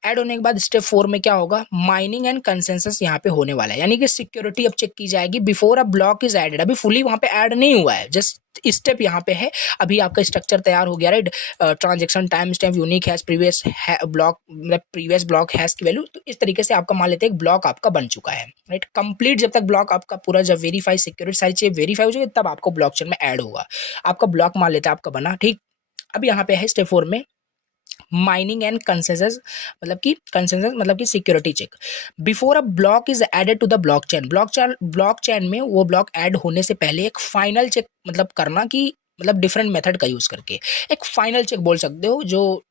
ऐड होने के बाद स्टेप 4 में क्या होगा, माइनिंग एंड कंसेंसस यहाँ पे होने वाला है, यानी कि सिक्योरिटी अब चेक की जाएगी before a block is added. अभी फुली वहाँ पे ऐड नहीं हुआ है, जस्ट स्टेप यहाँ पे है। अभी आपका स्ट्रक्चर तैयार हो गया, right. Transaction time stamp unique has previous block, मतलब प्रीवियस ब्लॉक हैज की वैल्यू। तो इस तरीके से आपका मान लेते हैं एक ब्लॉक आपका बन चुका है, राइट। कंप्लीट जब तक ब्लॉक आपका पूरा जब वेरीफाई, सिक्योरिटी सारी चीजें वेरीफाई हो जाएगी, तब आपको ब्लॉकचेन में ऐड होगा। आपका ब्लॉक मान लेते हैं आपका बना, ठीक। अब यहाँ पे है स्टेप 4 में माइनिंग एंड कंसेंसस, मतलब कि security check before a block is added to the blockchain में वो ब्लॉक ऐड होने से पहले एक फाइनल चेक मतलब करना, कि मतलब डिफरेंट मेथड का यूज करके एक फाइनल चेक बोल सकते हो, जो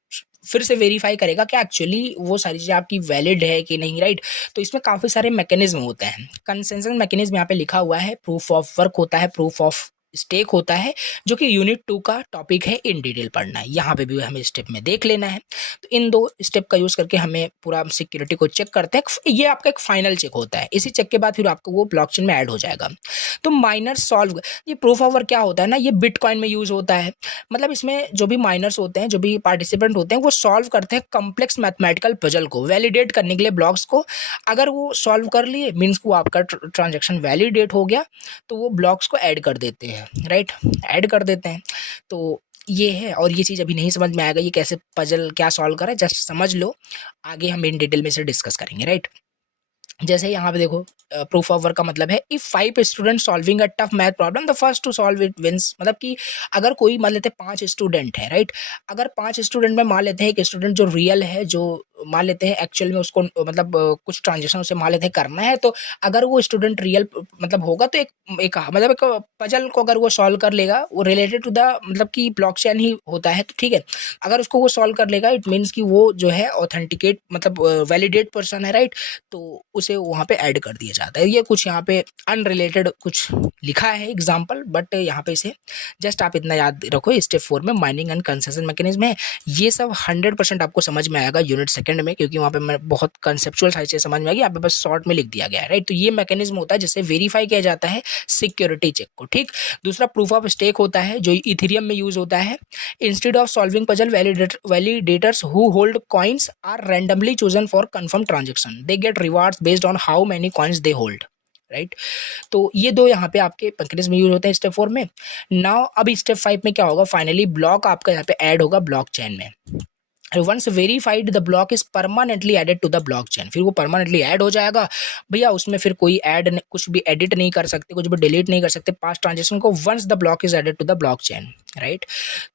फिर से वेरीफाई करेगा कि एक्चुअली वो सारी चीज़ें आपकी वैलिड है कि नहीं, राइट। तो इसमें काफ़ी सारे मैकेनिज्म होते हैं। कंसेंसस मैकेनिज्म यहाँ पे लिखा हुआ है, प्रूफ ऑफ वर्क होता है, प्रूफ ऑफ स्टेक होता है, जो कि यूनिट 2 का टॉपिक है, इन डिटेल पढ़ना है, यहाँ पे भी हमें स्टेप में देख लेना है। तो इन 2 स्टेप का यूज करके हमें पूरा सिक्योरिटी को चेक करते हैं। ये आपका एक फाइनल चेक होता है। इसी चेक के बाद फिर आपको वो ब्लॉकचेन में ऐड हो जाएगा। तो माइनर सॉल्व, ये प्रूफ ऑफ वर्क क्या होता है ना, ये बिटकॉइन में यूज होता है। मतलब इसमें जो भी माइनर्स होते हैं, जो भी पार्टिसिपेंट होते हैं, वो सॉल्व करते हैं कॉम्प्लेक्स मैथमेटिकल पजल को वैलिडेट करने के लिए ब्लॉक्स को। अगर वो सॉल्व कर लिए मीन्स को आपका ट्रांजेक्शन वैलिडेट हो गया, तो वो ब्लॉक्स को ऐड कर देते हैं, राइट, ऐड कर देते हैं। तो ये है, और ये चीज़ अभी नहीं समझ में आएगा ये कैसे पजल क्या सॉल्व करें, जस्ट समझ लो, आगे हम इन डिटेल में से डिस्कस करेंगे, राइट। जैसे यहाँ पे देखो, प्रूफ ऑफ वर्क का मतलब है if 5 student solving a tough math problem the first to solve it wins. मतलब कि अगर कोई मान लेते हैं 5 स्टूडेंट है, राइट। अगर 5 स्टूडेंट में मान लेते हैं एक स्टूडेंट जो रियल है, जो मान लेते हैं एक्चुअल में उसको मतलब कुछ ट्रांजेक्शन उसे मान लेते हैं करना है, तो अगर वो स्टूडेंट रियल मतलब होगा, तो एक मतलब एक पजल को अगर वो सॉल्व कर लेगा, वो रिलेटेड टू द मतलब कि ब्लॉकचेन ही होता है, तो ठीक है। अगर उसको वो सॉल्व कर लेगा, इट मीन्स कि वो जो है ऑथेंटिकेट मतलब वैलिडेट पर्सन है, राइट। तो उसे वहाँ पे ऐड कर दिया जाता है। ये कुछ यहाँ पे अनरिलेटेड कुछ लिखा है एग्जाम्पल, बट यहाँ पे इसे जस्ट आप इतना याद रखो, स्टेप 4 में माइनिंग एंड कंसेशन मैकेनिज्म है। ये सब 100% आपको समझ में आएगा यूनिट सेकंड में, क्योंकि वहाँ पे मैं बहुत कंसेप्चुअल सारी चीज़ समझ में आएगी, यहाँ पे बस शॉर्ट में लिख दिया गया है, राइट। तो ये मैकेनिज्म होता है जिससे वेरीफाई किया जाता है सिक्योरिटी चेक को, ठीक। दूसरा प्रूफ ऑफ स्टेक होता है, जो इथेरियम में यूज होता है। Instead of solving puzzle, validators who hold coins are randomly chosen for confirm transaction, they get rewards based on how many coins they hold, right. तो ये 2 यहाँ पे आपके मैकेनिज्म में यूज होते हैं स्टेप 4 में। नाउ अब स्टेप 5 में क्या होगा, फाइनली ब्लॉक आपका यहाँ पे ऐड होगा ब्लॉकचेन में। Once verified the block is permanently added to the blockchain, फिर वो परमानेंटली ऐड हो जाएगा भैया। उसमें फिर कोई ऐड कुछ भी एडिट नहीं कर सकते, कुछ भी डिलीट नहीं कर सकते पास्ट ट्रांजेक्शन को, once the block is added to the blockchain, right.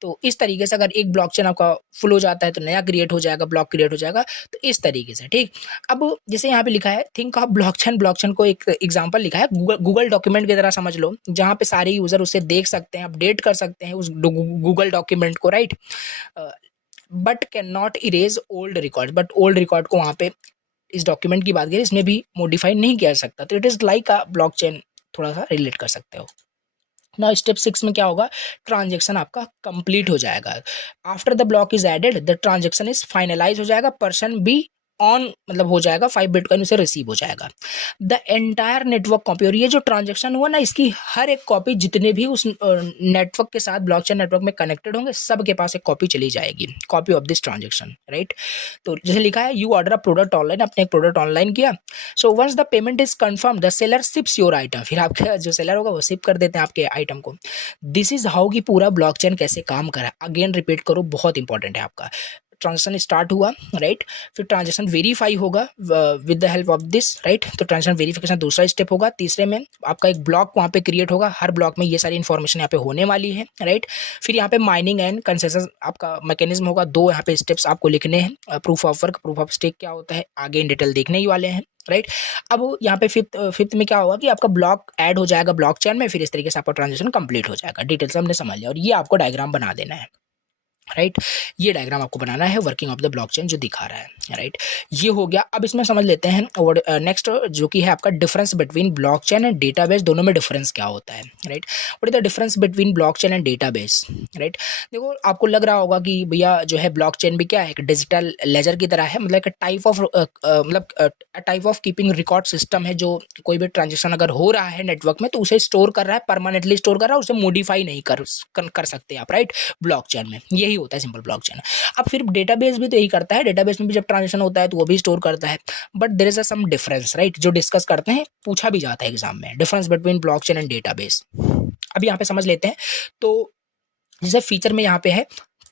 तो इस तरीके से अगर एक ब्लॉकचेन आपका फुल हो जाता है, तो नया क्रिएट हो जाएगा, ब्लॉक क्रिएट हो जाएगा, तो इस तरीके से, ठीक। अब जैसे यहाँ पे लिखा है थिंक ऑफ ब्लॉकचेन को एक एग्जाम्पल लिखा है गूगल डॉक्यूमेंट की तरह समझ लो, जहाँ पे सारे यूजर उसे देख सकते हैं, अपडेट कर सकते हैं उस गूगल डॉक्यूमेंट को, right. But can not erase old record, but old record को वहाँ पे इस डॉक्यूमेंट की बात करें, इसमें भी मॉडिफाई नहीं किया जा सकता। तो it is like a blockchain, थोड़ा सा रिलेट कर सकते हो ना। स्टेप 6 में क्या होगा, ट्रांजेक्शन आपका कंप्लीट हो जाएगा। After the block is added the transaction is finalise हो जाएगा, पर्सन बी ऑन मतलब हो जाएगा, 5 बिटकॉइन उसे रिसीव हो जाएगा। द एंटायर नेटवर्क कॉपी, और ये जो ट्रांजेक्शन हुआ ना, इसकी हर एक कॉपी जितने भी उस नेटवर्क के साथ ब्लॉकचेन नेटवर्क में कनेक्टेड होंगे, सबके पास एक कॉपी चली जाएगी, copy of this transaction, right. तो जैसे लिखा है you order a product online, आपने एक प्रोडक्ट ऑनलाइन किया, so once the payment is confirm the seller ships your item, फिर आपका जो सेलर होगा वो शिप कर देते हैं आपके आइटम को। दिस इज हाउ की पूरा ब्लॉकचेन कैसे काम करा। अगेन रिपीट करो, बहुत इंपॉर्टेंट है आपका। ट्रांजेक्शन स्टार्ट हुआ, राइट। फिर ट्रांजेक्शन वेरीफाई होगा with the help of this, right. तो ट्रांजेक्शन वेरिफिकेशन दूसरा स्टेप होगा। तीसरे में आपका एक ब्लॉक वहाँ पे क्रिएट होगा, हर ब्लॉक में ये सारी इन्फॉर्मेशन यहाँ पे होने वाली है, राइट। फिर यहाँ पे माइनिंग एंड कंसेशन आपका मैकेनिज्म होगा। 2 यहाँ पे स्टेप्स आपको लिखने हैं, proof of work, proof of stake क्या होता है, आगे इन डिटेल देखने ही वाले हैं, राइट। अब यहाँ पे फिफ्थ में क्या होगा कि आपका ब्लॉक ऐड हो जाएगा ब्लॉकचेन में, फिर इस तरीके से आपका ट्रांजेक्शन कंप्लीट हो जाएगा। डिटेल्स हमने समझ लिया, और ये आपको डायग्राम बना देना है। राइट। ये डायग्राम आपको बनाना है वर्किंग ऑफ द ब्लॉकचेन जो दिखा रहा है, राइट। ये हो गया। अब इसमें समझ लेते हैं और नेक्स्ट जो कि है आपका difference between blockchain and database, दोनों में डिफरेंस क्या होता है, right. What is the difference between blockchain and database, right. देखो आपको लग रहा होगा कि भैया जो है ब्लॉकचेन भी क्या है, एक डिजिटल लेजर की तरह है, मतलब एक टाइप ऑफ मतलब type of keeping record system है, जो कोई भी ट्रांजेक्शन अगर हो रहा है नेटवर्क में तो उसे स्टोर कर रहा है, परमानेंटली स्टोर कर रहा है, उसे मॉडिफाई नहीं कर सकते आप, राइट। ब्लॉकचेन में यही होता है सिंपल ब्लॉकचेन। अब फिर डेटाबेस भी तो यही करता है, डेटाबेस में भी जब ट्रांजेक्शन होता है तो वो भी स्टोर करता है, but there is a some difference, right, जो डिस्कस करते हैं, पूछा भी जाता है एग्जाम में, difference between blockchain and database. अब यहाँ पे समझ लेते हैं। तो जैसे फीचर में यहाँ पे है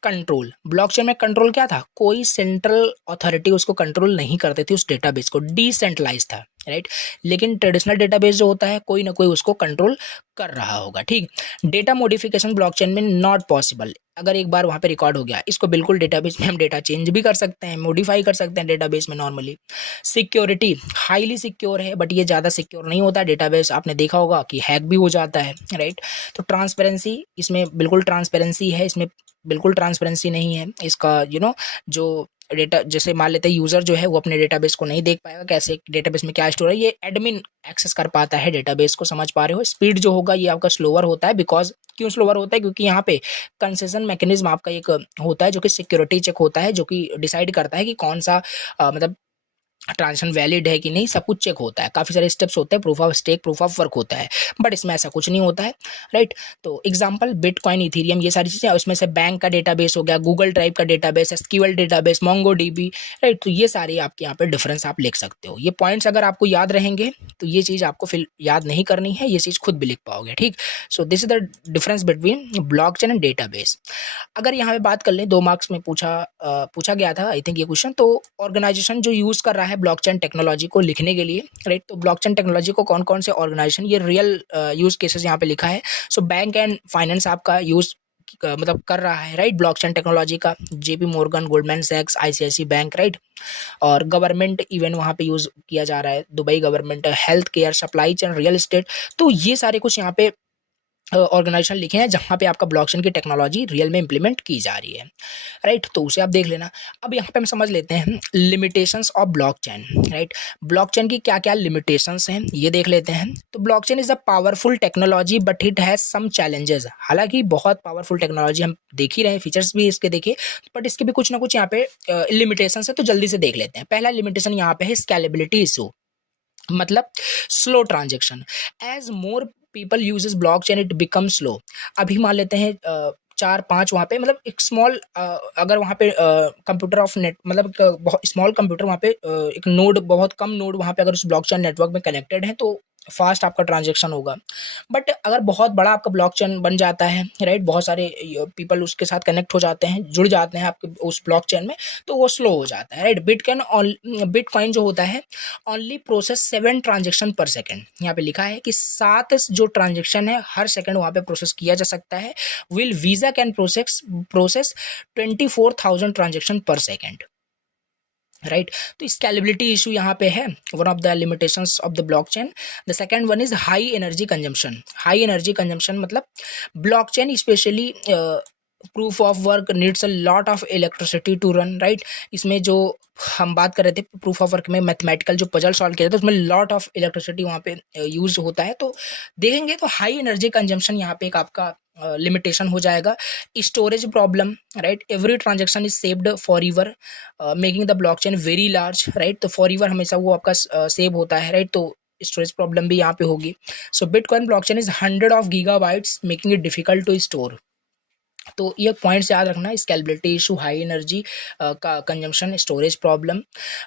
कंट्रोल। ब्लॉकचेन में कंट्रोल क्या था, कोई सेंट्रल अथॉरिटी उसको कंट्रोल नहीं करती थी, उस डेटाबेस को, डिसेंट्रलाइज था, राइट। लेकिन ट्रेडिशनल डेटाबेस जो होता है कोई ना कोई उसको कंट्रोल कर रहा होगा, ठीक। डेटा मॉडिफिकेशन ब्लॉकचेन में नॉट पॉसिबल। अगर एक बार वहाँ पे रिकॉर्ड हो गया, इसको बिल्कुल डेटाबेस में हम डेटा चेंज भी कर सकते हैं, मॉडिफाई कर सकते हैं डेटाबेस में नॉर्मली। सिक्योरिटी हाईली सिक्योर है, बट ये ज़्यादा सिक्योर नहीं होता डेटाबेस, आपने देखा होगा कि हैक भी हो जाता है, राइट। तो ट्रांसपेरेंसी, इसमें बिल्कुल ट्रांसपेरेंसी है, इसमें बिल्कुल ट्रांसपेरेंसी नहीं है इसका, जो डेटा, जैसे मान लेते हैं यूजर जो है वो अपने डेटाबेस को नहीं देख पाएगा, कैसे डेटाबेस में क्या स्टोर है, ये एडमिन एक्सेस कर पाता है डेटाबेस को, समझ पा रहे हो। स्पीड जो होगा ये आपका स्लोअर होता है, बिकॉज क्यों स्लोअर होता है, क्योंकि यहाँ पे कंसेशन मैकेनिज्म आपका एक होता है जो कि सिक्योरिटी चेक होता है, जो कि डिसाइड करता है कि कौन सा मतलब ट्रांजेक्शन वैलिड है कि नहीं, सब कुछ चेक होता है, काफ़ी सारे स्टेप्स होते हैं, proof of stake, proof of work होता है, बट इसमें ऐसा कुछ नहीं होता है, राइट। तो एग्जांपल बिटकॉइन, इथेरियम, ये सारी चीज़ें, उसमें से बैंक का डेटाबेस हो गया, गूगल ड्राइव का database, SQL database, Mongo dB, right. तो ये सारे आपके यहाँ पे डिफरेंस आप लिख सकते हो। ये पॉइंट्स अगर आपको याद रहेंगे तो ये चीज़ आपको फिर याद नहीं करनी है, ये चीज़ खुद भी लिख पाओगे, ठीक। So this is the difference between blockchain and database. अगर यहाँ पे बात कर लें, 2 मार्क्स में पूछा गया था आई थिंक ये क्वेश्चन, तो ऑर्गेनाइजेशन जो यूज़ कर रहा है ब्लॉकचेन टेक्नोलॉजी को लिखने के लिए, राइट। तो ब्लॉकचेन टेक्नोलॉजी को कौन कौन से ऑर्गेनाइजेशन, ये रियल यूज़ केसेस यहाँ पे लिखा है। सो बैंक एंड फाइनेंस आपका यूज़ मतलब कर रहा है, राइट, ब्लॉकचेन टेक्नोलॉजी का, जेपी मॉर्गन, गोल्डमैन सैक्स, आईसीआईसी बैंक, राइट। और गवर्नमेंट इवन वहाँ पे यूज़ किया जा रहा है, Dubai government, health care, supply chain, real estate. तो ये सारे कुछ यहाँ पे ऑर्गेनाइजेशन लिखे हैं जहाँ पे आपका ब्लॉकचेन की टेक्नोलॉजी रियल में इंप्लीमेंट की जा रही है, राइट। तो उसे आप देख लेना। अब यहाँ पे हम समझ लेते हैं limitations of blockchain, right. Blockchain की क्या क्या लिमिटेशंस हैं ये देख लेते हैं। तो blockchain is a powerful technology but it has some challenges. हालांकि बहुत पावरफुल टेक्नोलॉजी हम देख ही रहे हैं, फीचर्स भी इसके देखे, बट इसके भी कुछ ना कुछ यहाँ पे लिमिटेशंस है, तो जल्दी से देख लेते हैं। पहला लिमिटेशन यहाँ पे है स्केलेबिलिटी इशू, मतलब slow transaction. As more people uses blockchain it become slow. अभी मान लेते हैं 4-5 वहाँ पे, मतलब एक स्मॉल, अगर वहाँ पे कंप्यूटर ऑफ नेट, मतलब बहुत स्मॉल कंप्यूटर वहाँ पे, एक नोड, बहुत कम नोड वहाँ पे अगर उस ब्लॉकचेन नेटवर्क में कनेक्टेड है तो फास्ट आपका ट्रांजेक्शन होगा। बट अगर बहुत बड़ा आपका ब्लॉकचेन बन जाता है, राइट, बहुत सारे पीपल उसके साथ कनेक्ट हो जाते हैं, जुड़ जाते हैं आपके उस ब्लॉकचेन में, तो वो स्लो हो जाता है, राइट। बिटकॉइन जो होता है only process 7 transaction per second. यहाँ पे लिखा है कि 7 जो ट्रांजेक्शन है हर सेकेंड वहाँ पे प्रोसेस किया जा सकता है। Will Visa can process 24,000 transaction per second, right. तो स्केलेबिलिटी इशू यहाँ पे है, one of the limitations of the blockchain. The second one is high energy consumption. High energy consumption मतलब blockchain specially proof of work needs a lot of electricity to run, right. इसमें जो हम बात कर रहे थे प्रूफ ऑफ वर्क में, mathematical जो पजल सॉल्व किया था उसमें लॉट ऑफ इलेक्ट्रिसिटी वहाँ पे यूज होता है, तो देखेंगे तो हाई एनर्जी कंजम्पशन यहाँ पे एक आपका लिमिटेशन हो जाएगा। Storage problem, right, every transaction is saved for ईवर, making the blockchain very large, right. तो फॉर ईवर हमेशा वो आपका सेव होता है, राइट। तो स्टोरेज प्रॉब्लम भी यहाँ पे होगी। So bitcoin blockchain is 100 of gigabytes making it difficult to store. तो ये पॉइंट्स याद रखना, स्केलेबिलिटी इशू, हाई एनर्जी का consumption, storage problem,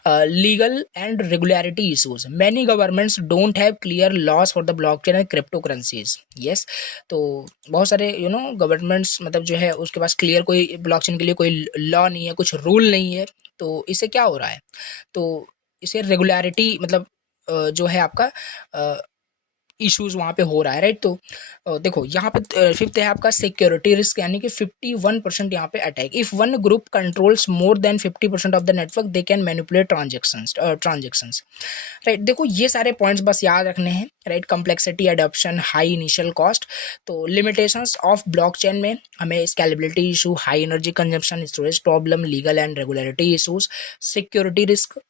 legal and regularity issues. Many governments don't have clear laws for the blockchain and crypto currencies. Yes, तो बहुत सारे governments मतलब जो है उसके पास क्लियर कोई ब्लॉकचेन के लिए कोई लॉ नहीं है, कुछ रूल नहीं है। तो इससे क्या हो रहा है, तो इसे रेगुलरिटी मतलब जो है आपका इश्यूज वहाँ पे हो रहा है, राइट। तो देखो यहाँ पे फिफ्थ है आपका सिक्योरिटी रिस्क, यानी कि 51% यहाँ पे attack. If one group controls more than 50% of the network they can manipulate transactions, right. देखो ये सारे पॉइंट्स बस याद रखने हैं, right. Complexity, adoption, high initial cost. तो लिमिटेशंस ऑफ ब्लॉकचेन में हमें scalability issue, high energy consumption, storage problem, legal and regulatory issues, security risk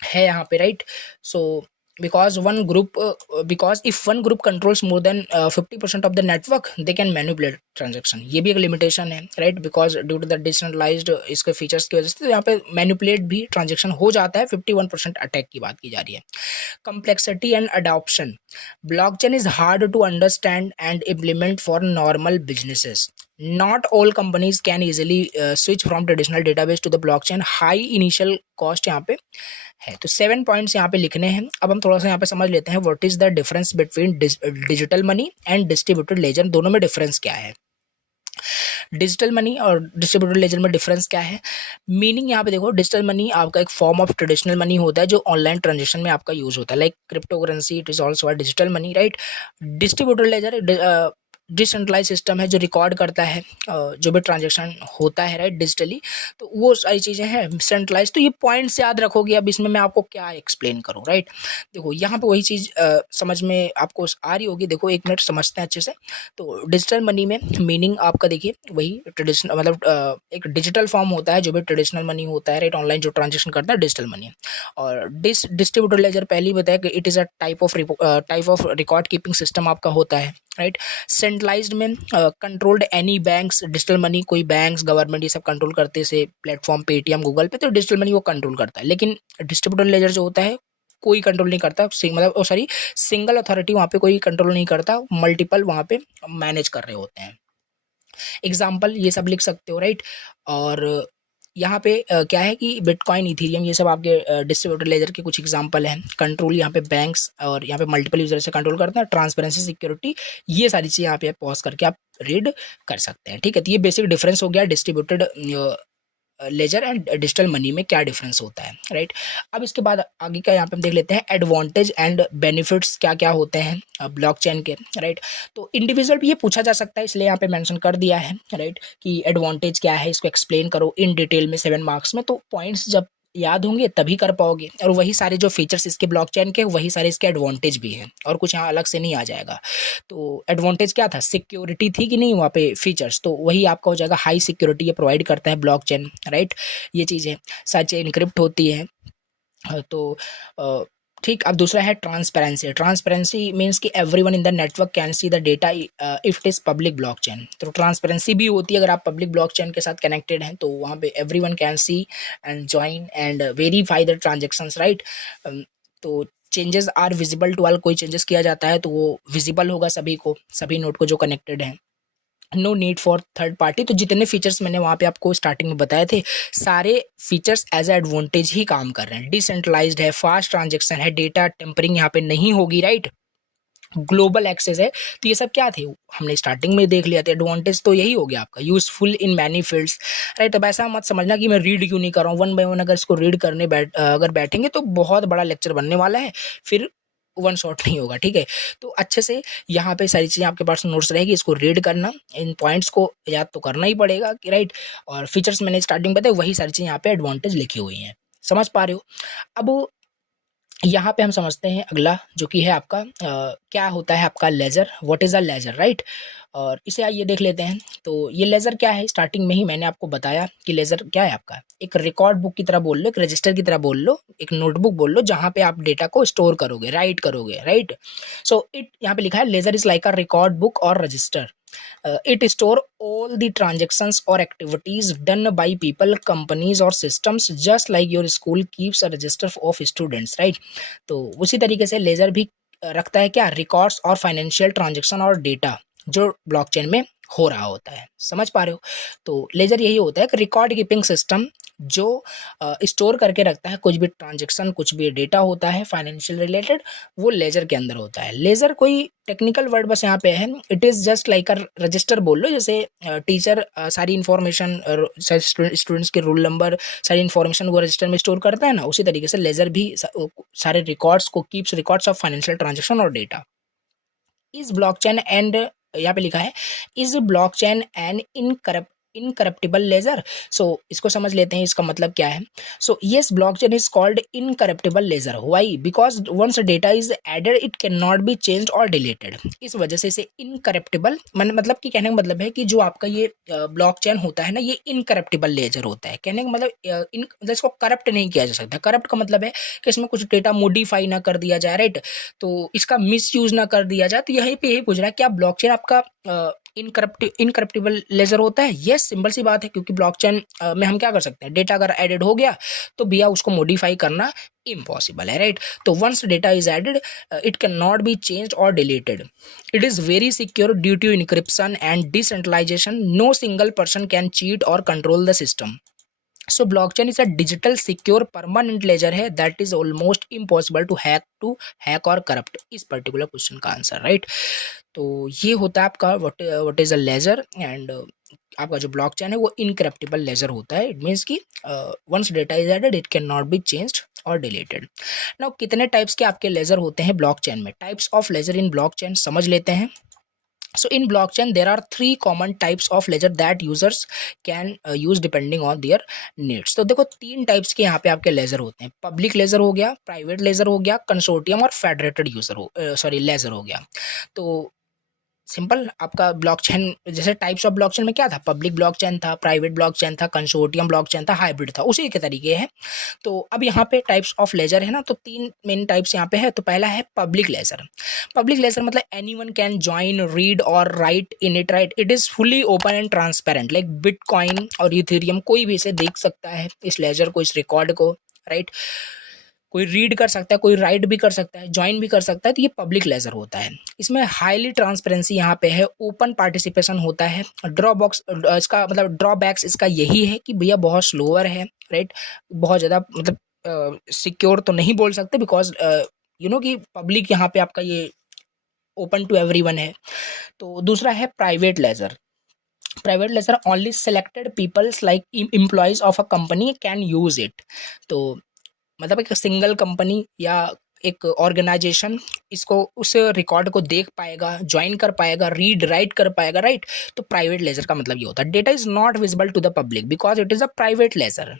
है यहाँ पे, right. So because if one group controls more than 50% of the network they can manipulate transaction, ये भी एक limitation है, राइट। Because due to the decentralised इसके features की वजह से तो यहाँ पे मैनिपुलेट भी ट्रांजेक्शन हो जाता है। 51% अटैक की बात की जा रही है। complexity and adoption, blockchain is hard to understand and implement for normal businesses. Not all companies can easily switch from traditional database to the blockchain. High initial cost यहाँ पे है। तो 7 पॉइंट्स यहाँ पे लिखने हैं। अब हम थोड़ा सा यहाँ पे समझ लेते हैं what is the difference between digital money and distributed laser, दोनों में डिफरेंस क्या है। डिजिटल मनी और डिस्ट्रीब्यूटेड लेजर में डिफरेंस क्या है। मीनिंग यहाँ पे देखो, डिजिटल मनी आपका एक फॉर्म ऑफ ट्रेडिशनल मनी होता है जो ऑनलाइन ट्रांजेक्शन में आपका यूज होता है, like crypto currency, it is also digital money, right. Distributed ledger decentralise system है जो रिकॉर्ड करता है जो भी ट्रांजेक्शन होता है, राइट, डिजिटली। तो वो सारी चीज़ें हैं सेंट्रलाइज। तो ये पॉइंट्स याद रखोगे। अब इसमें मैं आपको क्या एक्सप्लेन करूँ, राइट। देखो यहाँ पे वही चीज़ समझ में आपको आ रही होगी। देखो एक मिनट समझते हैं अच्छे से। तो डिजिटल मनी में मीनिंग आपका देखिए वही ट्रेडिशनल, मतलब एक डिजिटल फॉर्म होता है जो भी ट्रेडिशनल मनी होता है, राइट। ऑनलाइन जो ट्रांजेक्शन करता है डिजिटल मनी। और डिस्ट्रीब्यूटेड लेजर पहले ही बताया कि it is a type of record keeping system आपका होता है, राइट। सेंट्रलाइज्ड में controlled any banks, digital money कोई बैंक्स, गवर्नमेंट ये सब कंट्रोल करते से प्लेटफॉर्म पेटीएम, गूगल पे, तो डिजिटल मनी वो कंट्रोल करता है। लेकिन डिस्ट्रीब्यूटेड लेजर जो होता है कोई कंट्रोल नहीं करता, मतलब सिंगल अथॉरिटी वहाँ पे कोई कंट्रोल नहीं करता, मल्टीपल वहाँ पे मैनेज कर रहे होते हैं। एग्जाम्पल ये सब लिख सकते हो, राइट। और यहाँ पे क्या है कि बिटकॉइन, इथेरियम, ये सब आपके डिस्ट्रीब्यूटेड लेजर के कुछ एग्जांपल हैं। कंट्रोल यहाँ पे बैंक्स और यहाँ पे मल्टीपल यूजर से कंट्रोल करता है। ट्रांसपेरेंसी, सिक्योरिटी, ये सारी चीज़ें यहाँ पे पॉज करके आप रीड कर सकते हैं, ठीक है। तो ये बेसिक डिफरेंस हो गया distributed ledger and digital money में क्या डिफरेंस होता है, राइट। अब इसके बाद आगे का यहाँ पे हम देख लेते हैं एडवांटेज एंड बेनिफिट्स क्या क्या होते हैं ब्लॉकचेन के, राइट। तो इंडिविजुअल भी ये पूछा जा सकता है, इसलिए यहाँ पे मेंशन कर दिया है, राइट, कि एडवांटेज क्या है, इसको एक्सप्लेन करो इन डिटेल में 7 मार्क्स में। तो पॉइंट्स जब याद होंगे तभी कर पाओगे। और वही सारे जो फीचर्स इसके ब्लॉकचेन के, वही सारे इसके एडवांटेज भी हैं, और कुछ यहाँ अलग से नहीं आ जाएगा। तो एडवांटेज क्या था, सिक्योरिटी थी कि नहीं वहाँ पे फीचर्स, तो वही आपका हो जाएगा। हाई सिक्योरिटी ये प्रोवाइड करता है ब्लॉकचेन, राइट। ये चीज़ है, सारी चीज़ इनक्रिप्ट होती है। तो ठीक। अब दूसरा है ट्रांसपेरेंसी। ट्रांसपेरेंसी मीन्स कि everyone in the network can see the data if it is public blockchain. तो ट्रांसपेरेंसी भी होती है अगर आप पब्लिक ब्लॉकचेन के साथ कनेक्टेड हैं, तो वहाँ पे everyone can see and join and verify the transactions, right. तो changes are visible to all, कोई चेंजेस किया जाता है तो वो विजिबल होगा सभी को, सभी नोड को जो कनेक्टेड हैं। No need for third party. तो जितने फीचर्स मैंने वहाँ पे आपको स्टार्टिंग में बताए थे, सारे फीचर्स एज एडवांटेज ही काम कर रहे हैं। डिसेंट्रलाइज्ड है, फास्ट ट्रांजेक्शन है, डेटा टेम्परिंग यहाँ पे नहीं होगी, राइट। ग्लोबल एक्सेस है। तो ये सब क्या थे, हमने स्टार्टिंग में देख लिया था। एडवांटेज तो यही हो गया आपका, useful in many fields, right. अब ऐसा मत समझना कि मैं रीड क्यों नहीं कर रहा हूँ, वन बाय वन अगर इसको रीड करने अगर बैठेंगे तो बहुत बड़ा लेक्चर बनने वाला है, फिर वन शॉट नहीं होगा, ठीक है। तो अच्छे से यहाँ पे सारी चीज़ें आपके पास नोट्स रहेगी, इसको रीड करना, इन पॉइंट्स को याद तो करना ही पड़ेगा कि राइट। और फीचर्स मैंने स्टार्टिंग बताए, वही सारी चीज़ें यहाँ पे एडवांटेज लिखी हुई हैं, समझ पा रहे हो। अब यहाँ पे हम समझते हैं अगला जो कि है आपका क्या होता है आपका ledger, what is a ledger, right. और इसे आइए देख लेते हैं। तो ये लेजर क्या है, स्टार्टिंग में ही मैंने आपको बताया कि लेजर क्या है आपका, एक रिकॉर्ड बुक की तरह बोल लो, एक रजिस्टर की तरह बोल लो, एक नोटबुक बोल लो, जहाँ पे आप डेटा को स्टोर करोगे, राइट करोगे, राइट। सो इट यहाँ पे लिखा है ledger is like a record book और register. It store all the transactions or activities done by people, companies or systems, just like your school keeps a register of students, right। तो उसी तरीके से laser भी रखता है क्या, records और फाइनेंशियल ट्रांजेक्शन और डेटा जो ब्लॉकचेन में हो रहा होता है, समझ पा रहे हो। तो लेजर यही होता है कि रिकॉर्ड कीपिंग सिस्टम जो स्टोर करके रखता है कुछ भी ट्रांजेक्शन, कुछ भी डेटा होता है फाइनेंशियल रिलेटेड, वो लेजर के अंदर होता है। लेजर कोई टेक्निकल वर्ड बस यहाँ पे है, it is just like a resistor बोल लो। जैसे टीचर सारी इन्फॉर्मेशन, स्टूडेंट्स के रोल नंबर, सारी इन्फॉर्मेशन वो रजिस्टर में स्टोर करता है ना, उसी तरीके से लेजर भी सारे रिकॉर्ड्स को keeps records of financial transaction और डेटा। इज ब्लॉकचेन एंड, यहाँ पे लिखा है is blockchain and incorruptible ledger. सो इसको समझ लेते हैं इसका मतलब क्या है। So yes, blockchain is called incorruptible ledger. Why? Because once data is added it can not be changed और डिलीटेड। इस वजह से इसे इनकरप्टिबल मतलब कि कहने का मतलब है कि जो आपका ये ब्लॉकचेन होता है ना, ये इनकरप्टिबल लेजर होता है। कहने का मतलब मतलब इसको करप्ट नहीं किया जा सकता। करप्ट का मतलब है कि इसमें कुछ डेटा मॉडिफाई ना कर दिया जाए, राइट, तो इसका मिस यूज ना कर दिया जाए। तो यहीं पे यही पूछ रहा है कि आप ब्लॉकचेन आपका इनकरप्टिबल लेजर होता है। यस, सिंपल सी बात है, क्योंकि ब्लॉकचेन में हम क्या कर सकते हैं, डेटा अगर एडेड हो गया तो भैया उसको मॉडिफाई करना इम्पॉसिबल है, राइट। तो once data is added it can not be changed और deleted. It is very secure due to encryption and decentralisation. No single person can cheat और control the system. So blockchain is a digital secure permanent ledger है that is almost impossible to hack और corrupt. इस particular question का answer, right. तो ये होता है आपका what is a ledger. And आपका जो ब्लॉकचेन है वो इनकरप्टिबल लेजर होता है। इट मीन्स कि once data is added it can not be changed और डिलीटेड। नाउ कितने टाइप्स के आपके लेजर होते हैं ब्लॉकचेन में? Types of ledger in blockchain समझ लेते हैं। So in blockchain there are three common types of ledger that users can use depending on their needs। तो देखो तीन टाइप्स के यहाँ पे आपके लेजर होते हैं। पब्लिक लेजर हो गया, प्राइवेट लेजर हो गया, कंसोर्टियम और फेडरेटेड यूजर हो सॉरी लेजर हो गया। तो सिंपल आपका ब्लॉकचेन जैसे टाइप्स ऑफ ब्लॉकचेन में क्या था, पब्लिक ब्लॉकचेन था, प्राइवेट ब्लॉकचेन था, कंसोर्टियम ब्लॉकचेन था, हाइब्रिड था, उसी के तरीके हैं। तो अब यहाँ पे टाइप्स ऑफ लेजर है ना, तो तीन मेन टाइप्स यहाँ पे है। तो पहला है पब्लिक लेजर। पब्लिक लेजर मतलब एनीवन कैन ज्वाइन, रीड और right in it, right. It is fully open and transparent. Like bitcoin और इथेरियम, कोई भी इसे देख सकता है, इस लेजर को, इस रिकॉर्ड को, राइट। कोई रीड कर सकता है, कोई राइट भी कर सकता है, ज्वाइन भी कर सकता है। तो ये पब्लिक लेजर होता है। इसमें हाईली ट्रांसपेरेंसी यहाँ पे है, ओपन पार्टिसिपेशन होता है। ड्रॉबॉक्स इसका मतलब ड्रॉबैक्स इसका यही है कि भैया बहुत स्लोअर है, राइट। बहुत ज़्यादा मतलब सिक्योर तो नहीं बोल सकते, बिकॉज यू नो कि पब्लिक यहाँ पे आपका ये ओपन टू एवरीवन है। तो दूसरा है private ledger. Private ledger only selected peoples like employees of a company can use it. तो मतलब एक सिंगल कंपनी या एक ऑर्गेनाइजेशन इसको उस रिकॉर्ड को देख पाएगा, ज्वाइन कर पाएगा, रीड राइट कर पाएगा, राइट। तो प्राइवेट लेजर का मतलब ये होता है data is not visible to the public because it is a private ledger,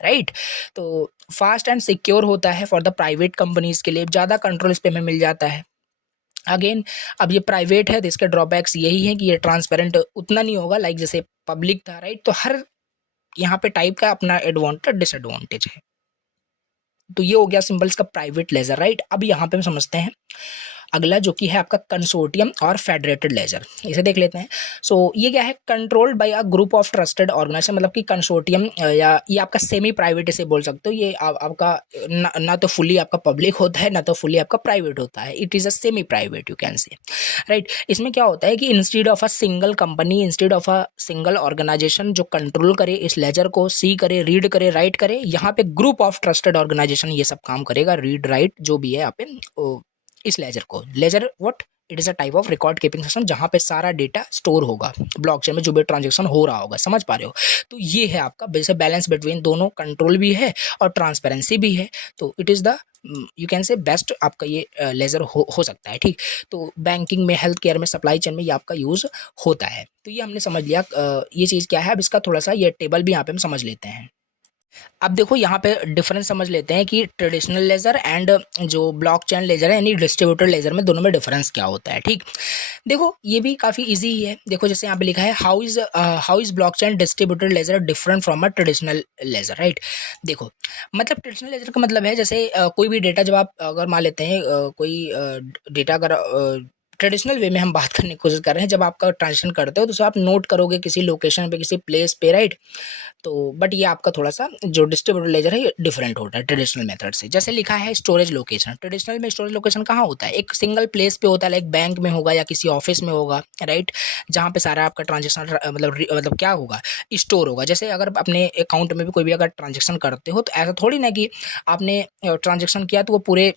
right. तो फास्ट एंड सिक्योर होता है फॉर द प्राइवेट कंपनीज के लिए, ज़्यादा कंट्रोल इस पे हमें मिल जाता है। अगेन अब ये प्राइवेट है तो इसके ड्रॉबैक्स यही है कि ये ट्रांसपेरेंट उतना नहीं होगा लाइक जैसे पब्लिक था, राइट। तो हर यहाँ पे टाइप का अपना एडवांटेज डिसएडवांटेज है। तो ये हो गया सिंपल इसका प्राइवेट लेजर, राइट। अब यहाँ पे हम समझते हैं अगला जो कि है आपका कंसोर्टियम और फेडरेटेड लेजर। इसे देख लेते हैं। सो ये क्या है, controlled by a group of trusted organization. मतलब कि कंसोर्टियम या ये आपका सेमी प्राइवेट इसे बोल सकते हो। ये आपका ना तो फुली आपका पब्लिक होता है, ना तो फुली आपका प्राइवेट होता है। It is a semi private you can say, right. इसमें क्या होता है कि instead of a single company, instead of a single organization जो कंट्रोल करे इस लेजर को, सी करे, रीड करे, राइट करे, यहाँ पे ग्रुप ऑफ ट्रस्टेड ऑर्गेनाइजेशन ये सब काम करेगा, रीड राइट जो भी है यहाँ पे इस लेजर को। Ledger what, it is a type of record keeping system जहां पे सारा डेटा स्टोर होगा ब्लॉकचेन में, जो भी ट्रांजेक्शन हो रहा होगा, समझ पा रहे हो। तो ये है आपका वैसे बैलेंस बिटवीन दोनों, कंट्रोल भी है और ट्रांसपेरेंसी भी है। तो it is the you can से बेस्ट आपका ये लेजर हो सकता है, ठीक। तो बैंकिंग में, हेल्थ केयर में, सप्लाई चेन में ये आपका यूज़ होता है। तो ये हमने समझ लिया ये चीज़ क्या है। अब इसका थोड़ा सा ये टेबल भी यहाँ पे हम समझ लेते हैं। अब देखो यहाँ पे डिफरेंस समझ लेते हैं कि ट्रेडिशनल लेजर एंड जो ब्लॉकचेन लेजर है यानी डिस्ट्रीब्यूटेड लेजर में दोनों में डिफरेंस क्या होता है, ठीक। देखो ये भी काफ़ी इजी ही है। देखो जैसे यहाँ पे लिखा है how is blockchain distributed ledger different from a traditional ledger, right. देखो मतलब ट्रेडिशनल लेजर का मतलब है जैसे कोई भी डेटा जब आप अगर मान लेते हैं कोई डेटा अगर ट्रेडिशनल वे में हम बात करने की कोशिश कर रहे हैं, जब आपका ट्रांजेक्शन करते हो तो उसे आप नोट करोगे किसी लोकेशन पे, किसी प्लेस पे, राइट। तो बट ये आपका थोड़ा सा जो डिस्ट्रीब्यूटेड लेजर है ये डिफरेंट होता है ट्रेडिशनल मेथड से। जैसे लिखा है स्टोरेज लोकेशन, ट्रेडिशनल में स्टोरेज लोकेशन कहाँ होता है, एक सिंगल प्लेस पे होता है, लाइक बैंक में होगा या किसी ऑफिस में होगा, राइट। जहाँ पे सारा आपका ट्रांजेक्शन मतलब क्या होगा, स्टोर होगा। जैसे अगर अपने अकाउंट में भी कोई भी अगर ट्रांजेक्शन करते हो तो ऐसा थोड़ी ना कि आपने ट्रांजेक्शन किया तो वो पूरे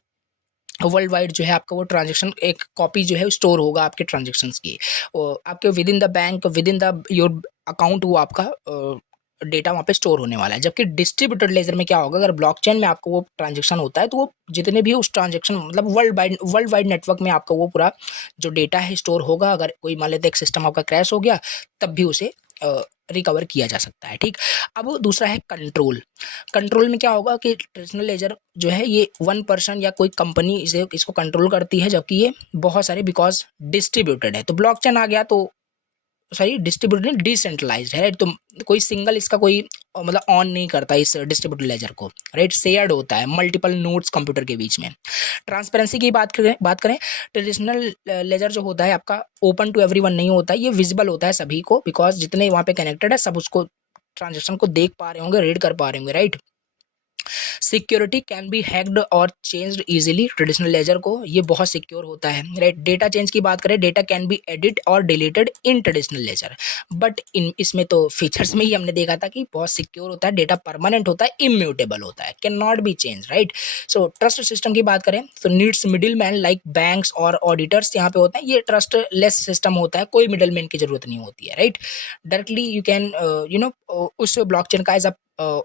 वर्ल्ड वाइड जो है आपका वो ट्रांजेक्शन एक कॉपी जो है स्टोर होगा आपके ट्रांजेक्शन्स की, आपके with in the bank, with in the your account वो आपका डेटा वहाँ पे स्टोर होने वाला है। जबकि डिस्ट्रीब्यूटेड लेजर में क्या होगा, अगर ब्लॉकचेन में आपको वो ट्रांजेक्शन होता है तो वो जितने भी उस ट्रांजेक्शन मतलब वर्ल्ड वाइड नेटवर्क में आपका वो पूरा जो डेटा है स्टोर होगा। अगर कोई मान लेते एक सिस्टम आपका क्रैश हो गया तब भी उसे रिकवर किया जा सकता है। ठीक, अब दूसरा है कंट्रोल। कंट्रोल में क्या होगा कि ट्रेडिशनल लेजर जो है ये 1% या कोई कंपनी इसको कंट्रोल करती है, जबकि ये बहुत सारे बिकॉज डिस्ट्रीब्यूटेड है। तो ब्लॉकचेन आ गया तो सॉरी डिस्ट्रीब्यूटेड डिसेंट्रलाइज्ड है, राइट। तो कोई सिंगल इसका कोई मतलब ऑन नहीं करता इस डिस्ट्रीब्यूटेड लेजर को, राइट। शेयर्ड होता है मल्टीपल नोड्स कंप्यूटर के बीच में। ट्रांसपेरेंसी की बात करें ट्रेडिशनल लेजर जो होता है आपका ओपन टू एवरीवन नहीं होता है, ये विजिबल होता है सभी को, बिकॉज जितने वहाँ पे कनेक्टेड है सब उसको ट्रांजेक्शन को देख पा रहे होंगे, रीड कर पा रहे होंगे, right. Security can be hacked और चेंज्ड इजीली। ट्रेडिशनल लेजर को ये बहुत सिक्योर होता है, राइट। डेटा चेंज की बात करें, डेटा कैन बी एडिट और deleted in traditional ledger, but इसमें तो फीचर्स में ही हमने देखा था कि बहुत सिक्योर होता है, डेटा परमानेंट होता है, इम्यूटेबल होता है, can not be change, right. So trust system की बात करें तो needs middle man like banks और ऑडिटर्स यहाँ पे होते हैं। ये ट्रस्ट लेस सिस्टम होता है, कोई मिडिल मैन की जरूरत नहीं होती है, राइट। डायरेक्टली यू कैन उस ब्लॉकचेन का एज अ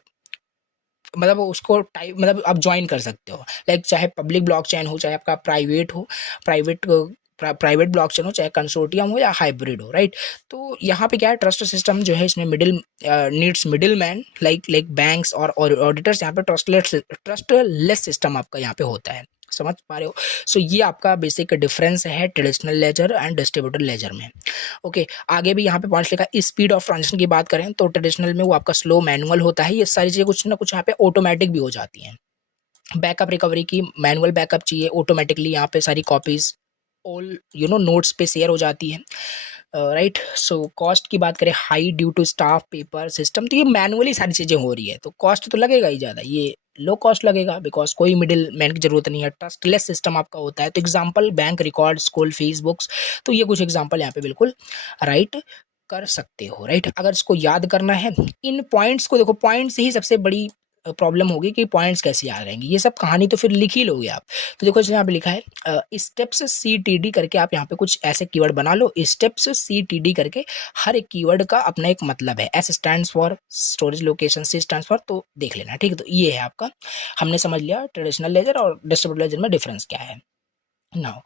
मतलब उसको टाइप मतलब आप ज्वाइन कर सकते हो, लाइक चाहे पब्लिक ब्लॉकचेन हो, चाहे आपका प्राइवेट हो, प्राइवेट ब्लॉकचेन हो, चाहे कंसोर्टियम हो या हाइब्रिड हो, राइट। तो यहाँ पे क्या है, ट्रस्ट सिस्टम जो है इसमें needs middle man like banks और ऑडिटर्स। यहाँ पे ट्रस्टलेस सिस्टम आपका यहाँ पे होता है, समझ पा रहे हो। सो ये आपका बेसिक डिफरेंस है traditional ledger and distributed ledger में। ओके, आगे भी यहाँ पे पॉइंट्स लिखा है। स्पीड ऑफ ट्रांजेक्शन की बात करें तो ट्रेडिशनल में वो आपका स्लो मैनुअल होता है, ये सारी चीज़ें कुछ ना कुछ यहाँ पे ऑटोमेटिक भी हो जाती हैं। बैकअप रिकवरी की मैनुअल बैकअप चाहिए, ऑटोमेटिकली यहाँ पे सारी कॉपीज ऑल नोट्स पे शेयर हो जाती है, राइट। सो कॉस्ट की बात करें, high due to staff paper system, तो ये मैनुअली सारी चीज़ें हो रही है तो कॉस्ट तो लगेगा ही ज़्यादा, ये लो कॉस्ट लगेगा बिकॉज कोई मिडिल मैन की जरूरत नहीं है, ट्रस्टलेस सिस्टम आपका होता है। तो example bank record, school fees, books, तो ये कुछ एग्जांपल यहाँ पे बिल्कुल राइट कर सकते हो, राइट। अगर इसको याद करना है, इन पॉइंट्स को देखो, पॉइंट्स ही सबसे बड़ी प्रॉब्लम होगी कि पॉइंट्स कैसे याद रहेंगे, ये सब कहानी तो फिर लिख ही लोगे आप। तो देखो यहाँ पे लिखा है स्टेप्स CTD करके, आप यहाँ पे कुछ ऐसे कीवर्ड बना लो, स्टेप्स CTD करके। हर एक कीवर्ड का अपना एक मतलब है, S stands for storage location, C stands for, तो देख लेना, ठीक है। तो ये है आपका, हमने समझ लिया ट्रेडिशनल लेजर और डिस्ट्रीब्यूटेड लेजर में डिफरेंस क्या है। नाउ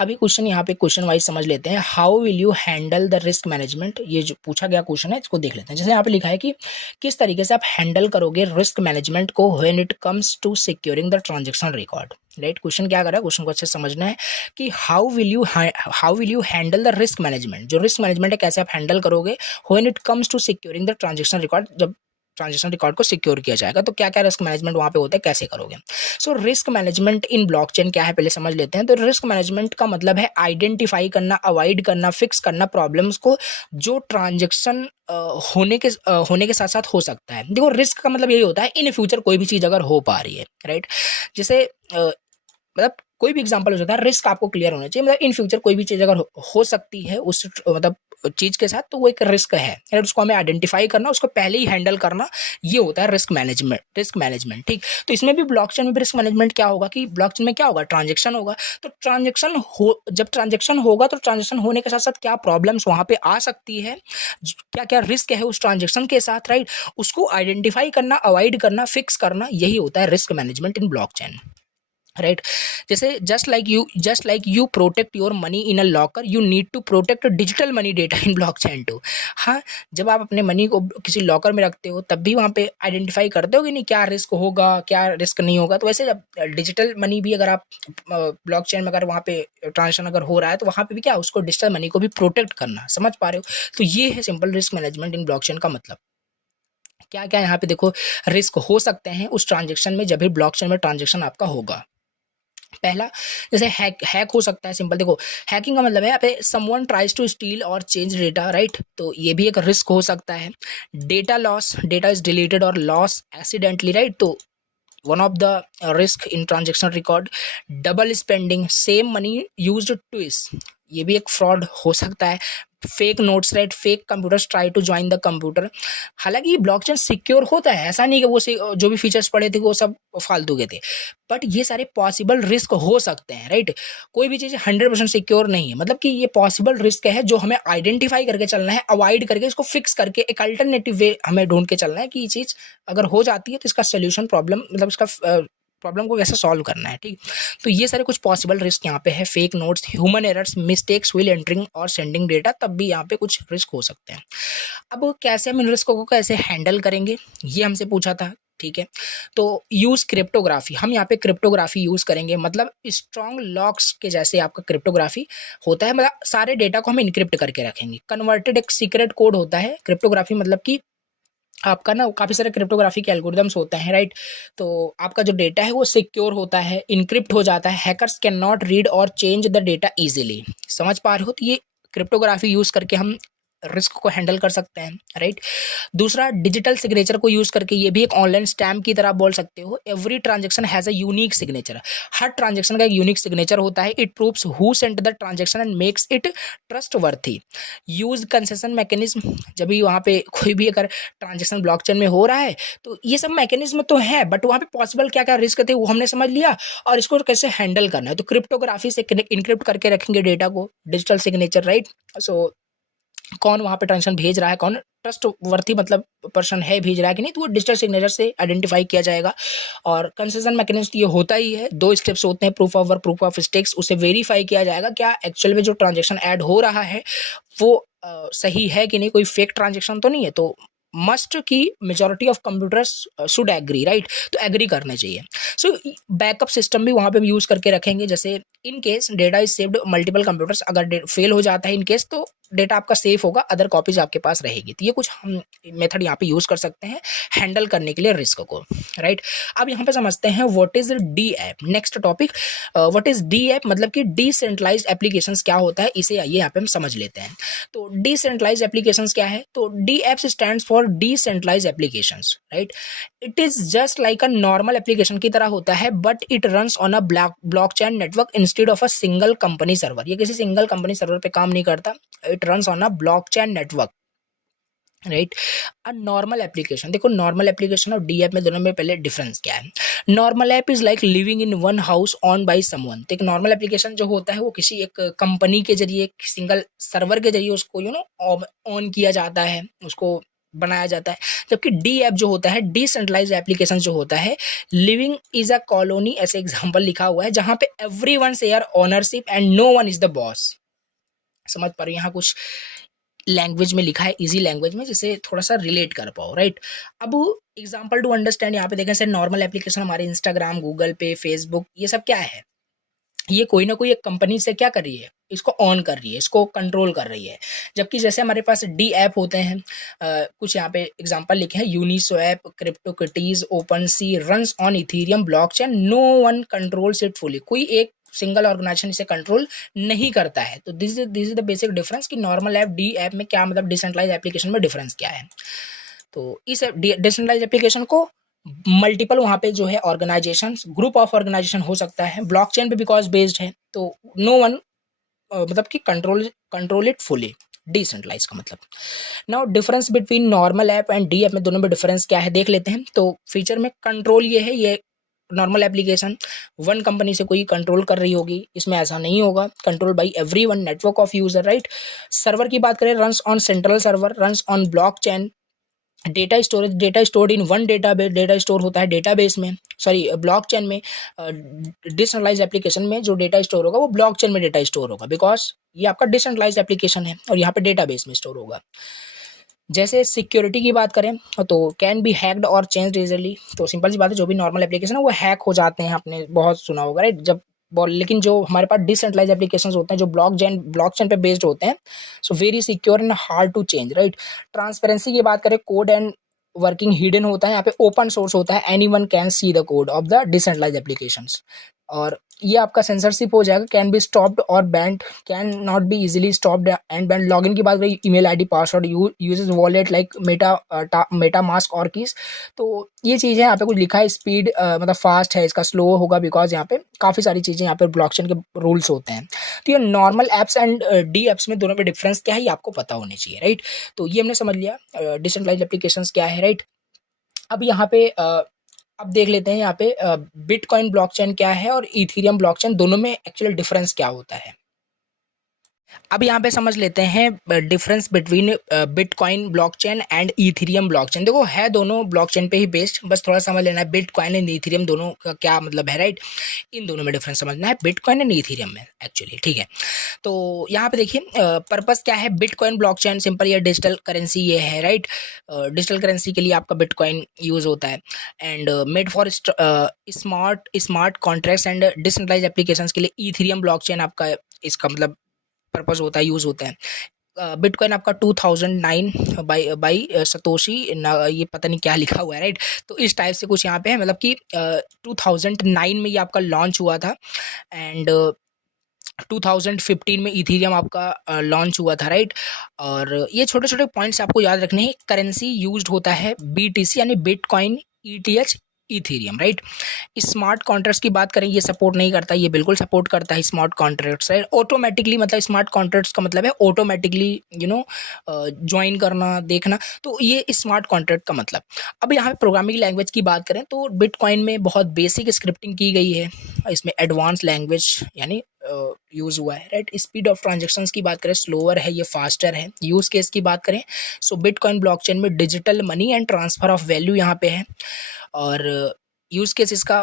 अभी क्वेश्चन यहाँ पे क्वेश्चन वाइज समझ लेते हैं। How will you handle the risk management, ये जो पूछा गया क्वेश्चन है इसको देख लेते हैं। जैसे यहाँ पे लिखा है कि किस तरीके से आप हैंडल करोगे रिस्क मैनेजमेंट को when it comes to securing the transaction record, right. Question क्या कर रहा है, क्वेश्चन को अच्छे से समझना है कि how will you handle the risk management, जो रिस्क मैनेजमेंट है कैसे आप हैंडल करोगे when it comes to securing the transaction record, जब ट्रांजेक्शन रिकॉर्ड को सिक्योर किया जाएगा तो क्या क्या रिस्क मैनेजमेंट वहां पे होता है, कैसे करोगे। So risk management in blockchain क्या है पहले समझ लेते हैं। तो रिस्क मैनेजमेंट का मतलब है आइडेंटिफाई करना, अवॉइड करना, फिक्स करना प्रॉब्लम्स को जो ट्रांजेक्शन होने के साथ साथ हो सकता है। देखो रिस्क का मतलब यही होता है इन फ्यूचर कोई भी चीज़ अगर हो पा रही है, राइट। जैसे मतलब कोई भी एग्जांपल हो सकता है, रिस्क आपको क्लियर होना चाहिए, मतलब इन फ्यूचर कोई भी चीज़ अगर हो सकती है उस मतलब चीज़ के साथ, तो वो एक रिस्क है, राइट। उसको हमें आइडेंटिफाई करना, उसको पहले ही हैंडल करना, ये होता है रिस्क मैनेजमेंट, ठीक। तो इसमें भी ब्लॉकचेन में भी रिस्क मैनेजमेंट क्या होगा कि ब्लॉकचेन में क्या होगा, ट्रांजेक्शन होगा। तो जब ट्रांजेक्शन होगा तो ट्रांजेक्शन होने के साथ साथ क्या प्रॉब्लम्स वहाँ पे आ सकती है, क्या क्या रिस्क है उस ट्रांजेक्शन के साथ, राइट। उसको आइडेंटिफाई करना, अवॉइड करना, फिक्स करना, यही होता है risk management in blockchain, right. जैसे just like you protect your money in a locker, you need to protect digital money data in blockchain too. हाँ, जब आप अपने मनी को किसी लॉकर में रखते हो तब भी वहाँ पे आइडेंटिफाई करते हो कि नहीं क्या रिस्क होगा, क्या रिस्क नहीं होगा। तो वैसे जब डिजिटल मनी भी अगर आप ब्लॉकचेन में अगर वहाँ पे ट्रांजेक्शन अगर हो रहा है तो वहाँ पे भी क्या उसको डिजिटल मनी को भी प्रोटेक्ट करना, समझ पा रहे हो। तो ये है simple risk management in blockchain का मतलब। क्या क्या यहाँ पे देखो रिस्क हो सकते हैं उस ट्रांजेक्शन में जब भी ब्लॉकचेन में ट्रांजेक्शन आपका होगा। पहला जैसे हैक हो सकता है, सिंपल देखो हैकिंग का मतलब है यहाँ पे समवन ट्राइज टू स्टील और चेंज डेटा, राइट। तो ये भी एक रिस्क हो सकता है। Data loss, data is deleted और लॉस एक्सीडेंटली, राइट। तो one of the risk in transaction record. Double spending, same money used twice, ये भी एक फ्रॉड हो सकता है। Fake nodes, right, fake computers try to join the computer. हालांकि blockchain secure होता है, ऐसा नहीं कि वो जो भी फीचर्स पड़े थे वो सब फालतू के थे, बट ये सारे पॉसिबल रिस्क हो सकते हैं, राइट। कोई भी चीज़ 100% सिक्योर नहीं है, मतलब कि ये पॉसिबल रिस्क है जो हमें आइडेंटिफाई करके चलना है, अवॉइड करके इसको फिक्स करके एक अल्टरनेटिव वे हमें ढूंढ के चलना है कि ये चीज़ अगर हो जाती है तो इसका सोल्यूशन प्रॉब्लम, मतलब इसका प्रॉब्लम को कैसे सॉल्व करना है, ठीक। तो ये सारे कुछ पॉसिबल रिस्क यहाँ पे है, fake notes, human errors, mistakes wheel entering और सेंडिंग डेटा, तब भी यहाँ पे कुछ रिस्क हो सकते हैं। अब कैसे हम इन रिस्कों को कैसे हैंडल करेंगे, ये हमसे पूछा था, ठीक है। तो यूज क्रिप्टोग्राफी, हम यहाँ पे क्रिप्टोग्राफी यूज करेंगे, मतलब स्ट्रॉन्ग लॉक्स के जैसे आपका क्रिप्टोग्राफी होता है, मतलब सारे डेटा को हम इनक्रिप्ट करके रखेंगे। कन्वर्टेड एक सीक्रेट कोड होता है क्रिप्टोग्राफी, मतलब कि आपका ना काफ़ी सारे क्रिप्टोग्राफी के एल्गोरिदम्स होते हैं, राइट। तो आपका जो डेटा है वो सिक्योर होता है, इनक्रिप्ट हो जाता है, हैकर्स कैन नॉट रीड और चेंज द डेटा इजीली। समझ पा रहे हो, तो ये क्रिप्टोग्राफी यूज़ करके हम रिस्क को हैंडल कर सकते हैं, राइट। दूसरा, डिजिटल सिग्नेचर को यूज़ करके, ये भी एक ऑनलाइन स्टैम्प की तरह बोल सकते हो। Every transaction has a unique signature, her transaction का एक यूनिक सिग्नेचर होता है। It proves who sent the transaction and makes it trust worthy. Use concession mechanism, जब भी वहाँ पे कोई भी अगर ट्रांजेक्शन ब्लॉकचेन में हो रहा है तो ये सब मैकेनिज्म तो है, बट वहाँ पे पॉसिबल क्या क्या रिस्क थे वो हमने समझ लिया, और इसको कैसे हैंडल करना है। तो क्रिप्टोग्राफी से इनक्रिप्ट करके रखेंगे डेटा को, डिजिटल सिग्नेचर, राइट। सो कौन वहाँ पे ट्रांजेक्शन भेज रहा है, कौन ट्रस्ट वर्थी मतलब पर्सन है, भेज रहा है कि नहीं, तो वो डिजिटल सिग्नेचर से आइडेंटिफाई किया जाएगा। और कंसेशन मैकेनिज्म ये होता ही है, 2 स्टेप्स होते हैं, proof of work, proof of stakes. उसे वेरीफाई किया जाएगा क्या एक्चुअल में जो ट्रांजेक्शन ऐड हो रहा है वो सही है कि नहीं, कोई फेक ट्रांजेक्शन तो नहीं है। तो मस्ट की majority of computers should agree, right, तो एग्री करने चाहिए। सो बैकअप सिस्टम भी वहाँ पे यूज़ करके रखेंगे, जैसे in case data is saved multiple computers, अगर फेल हो जाता है इन केस तो डेटा आपका सेफ होगा, अदर कॉपीज आपके पास रहेगी। तो ये कुछ हम मेथड यहाँ पे यूज़ कर सकते हैं हैंडल करने के लिए रिस्क को, राइट। अब यहाँ पे समझते हैं what is D app. Next topic, what is D app, मतलब कि डिसेंट्रलाइज्ड एप्लीकेशंस क्या होता है, इसे आइए यहाँ पे हम समझ लेते हैं। तो डिसेंट्रलाइज्ड एप्लीकेशंस क्या है, तो D apps stands for decentralized applications, right. It is just like a normal application की तरह होता है, but it runs on a blockchain network instead of a single company server. ये किसी सिंगल कंपनी सर्वर पे काम नहीं करता, it runs on a blockchain network, right. A normal application, देखो नॉर्मल एप्लीकेशन और डी ऐप में दोनों में पहले डिफरेंस क्या है। Normal app is like living in one house on by someone. तो एक नॉर्मल एप्लीकेशन जो होता है वो किसी एक कंपनी के जरिए, सिंगल सर्वर के जरिए उसको ऑन किया जाता है, उसको बनाया जाता है। जबकि डी ऐप जो होता है, डिसेंट्रलाइज्ड एप्लीकेशन जो होता है, लिविंग इज अ कॉलोनी, ऐसे एग्जाम्पल लिखा हुआ है, जहाँ पे everyone share ownership and no one is the boss. समझ पा रहे हो, यहाँ कुछ लैंग्वेज में लिखा है, इजी लैंग्वेज में, जिसे थोड़ा सा रिलेट कर पाओ, राइट। अब एग्जांपल टू अंडरस्टैंड, यहाँ पे देखें सर, नॉर्मल एप्लीकेशन हमारे इंस्टाग्राम, गूगल पे, फेसबुक, ये सब क्या है, ये कोई ना कोई एक कंपनी से क्या कर रही है, इसको ऑन कर रही है, इसको कंट्रोल कर रही है। जबकि जैसे हमारे पास डी ऐप होते हैं, कुछ यहाँ पे एग्जांपल लिखे हैं, Uniswap, CryptoKitties, OpenSea, runs on Ethereum blockchain, no one controls it fully. कोई एक सिंगल ऑर्गेनाइजेशन इसे कंट्रोल नहीं करता है। तो this is the basic difference कि नॉर्मल ऐप, डी ऐप में क्या मतलब, डिसेंट्रलाइज एप्लीकेशन में डिफरेंस क्या है। तो इस डिसेंट्रलाइज एप्लीकेशन को मल्टीपल वहाँ पे जो है ऑर्गेनाइजेशन, ग्रुप ऑफ ऑर्गेनाइजेशन हो सकता है, ब्लॉकचेन पे बिकॉज बेस्ड है, तो नो वन मतलब कि कंट्रोल इट फुली, डिसेंट्रलाइज का मतलब। Now difference between normal app and D app में दोनों में डिफरेंस क्या है देख लेते हैं। तो फीचर में कंट्रोल ये है, ये नॉर्मल एप्लीकेशन वन कंपनी से कोई कंट्रोल कर रही होगी, इसमें ऐसा नहीं होगा, control by every one, network of user, right. Server की बात करें, runs on central server, runs on blockchain. Data storage, data stored in one database, data store होता है डेटाबेस में, सॉरी ब्लॉकचेन में। डिसेंट्रलाइज एप्लीकेशन में जो डेटा स्टोर होगा वो ब्लॉकचेन में डेटा स्टोर होगा, बिकॉज ये आपका डिसेंट्रलाइज एप्लीकेशन है और यहाँ पे डेटाबेस में स्टोर होगा। जैसे सिक्योरिटी की बात करें तो कैन बी हैक्ड और चेंज इजीली। तो सिंपल सी बात है, जो भी नॉर्मल एप्लीकेशन है वो हैक हो जाते हैं, आपने बहुत सुना होगा, राइट। जब लेकिन जो हमारे पास डिसेंट्रलाइज एप्लीकेशंस होते हैं जो ब्लॉकचेन पे बेस्ड होते हैं, so very secure and hard to change, right. Transparency की बात करें, कोड एंड वर्किंग हिडन होता है, यहाँ पे ओपन सोर्स होता है, anyone can see the code of the decentralize applications. और ये आपका सेंसरशिप हो जाएगा, कैन बी स्टॉप्ड और banned, can not be easily stopped and banned. Login की बात करें, email ID, password, uses wallet like MetaMask और कीज। तो ये चीज़ें यहाँ पे कुछ लिखा है, स्पीड मतलब फास्ट है, इसका स्लो होगा, बिकॉज यहाँ पे काफ़ी सारी चीज़ें यहाँ पे ब्लॉकचेन के रूल्स होते हैं। तो ये normal apps and D apps में दोनों में डिफरेंस क्या है, ये आपको पता होनी चाहिए, राइट। तो ये हमने समझ लिया डिसेंट्रलाइज्ड एप्लीकेशंस क्या है, राइट। अब यहाँ पे अब देख लेते हैं यहाँ पे बिटकॉइन ब्लॉकचेन क्या है और इथेरियम ब्लॉकचेन, दोनों में एक्चुअल डिफरेंस क्या होता है। अब यहाँ पे समझ लेते हैं difference between bitcoin blockchain and Ethereum blockchain. देखो है दोनों ब्लॉकचेन पे ही बेस्ड, बस थोड़ा समझ लेना है बिटकॉइन एंड इथेरियम दोनों का क्या मतलब है, राइट। इन दोनों में डिफरेंस समझना है बिटकॉइन एंड इथेरियम में एक्चुअली, ठीक है। तो यहाँ पे देखिए पर्पस क्या है, बिटकॉइन ब्लॉकचेन सिंपल ये डिजिटल करेंसी ये है, राइट। डिजिटल करेंसी के लिए आपका बिटकॉइन यूज होता है and made for smart contracts and decentralized applications के लिए इथेरियम ब्लॉकचेन आपका इसका मतलब पर्पस होता है, यूज होता है। बिटकॉइन आपका 2009 बाई सतोशी ये पता नहीं क्या लिखा हुआ है, राइट। तो इस टाइप से कुछ यहाँ पे है, मतलब कि 2009 में ये आपका लॉन्च हुआ था एंड 2015 में इथेरियम आपका लॉन्च हुआ था, राइट। और ये छोटे छोटे पॉइंट्स आपको याद रखने हैं। करेंसी यूज्ड होता है बीटीसी यानी bitcoin, ETH, Ethereum, right. Smart contracts की बात करें, ये सपोर्ट नहीं करता, ये बिल्कुल सपोर्ट करता है स्मार्ट कॉन्ट्रैक्ट्स, राइट। ऑटोमेटिकली मतलब स्मार्ट कॉन्ट्रैक्ट्स का मतलब है ऑटोमेटिकली ज्वाइन करना, देखना, तो ये स्मार्ट कॉन्ट्रैक्ट का मतलब। अब यहाँ पे प्रोग्रामिंग लैंग्वेज की बात करें तो बिटकॉइन में बहुत बेसिक स्क्रिप्टिंग की गई है, इसमें एडवांस लैंग्वेज यानी यूज हुआ है, राइट। स्पीड ऑफ ट्रांजेक्शन्स की बात करें स्लोअर है, ये फास्टर है। यूज केस की बात करें सो बिटकॉइन ब्लॉकचेन में digital money and transfer of value यहाँ पे है। और यूज केस इसका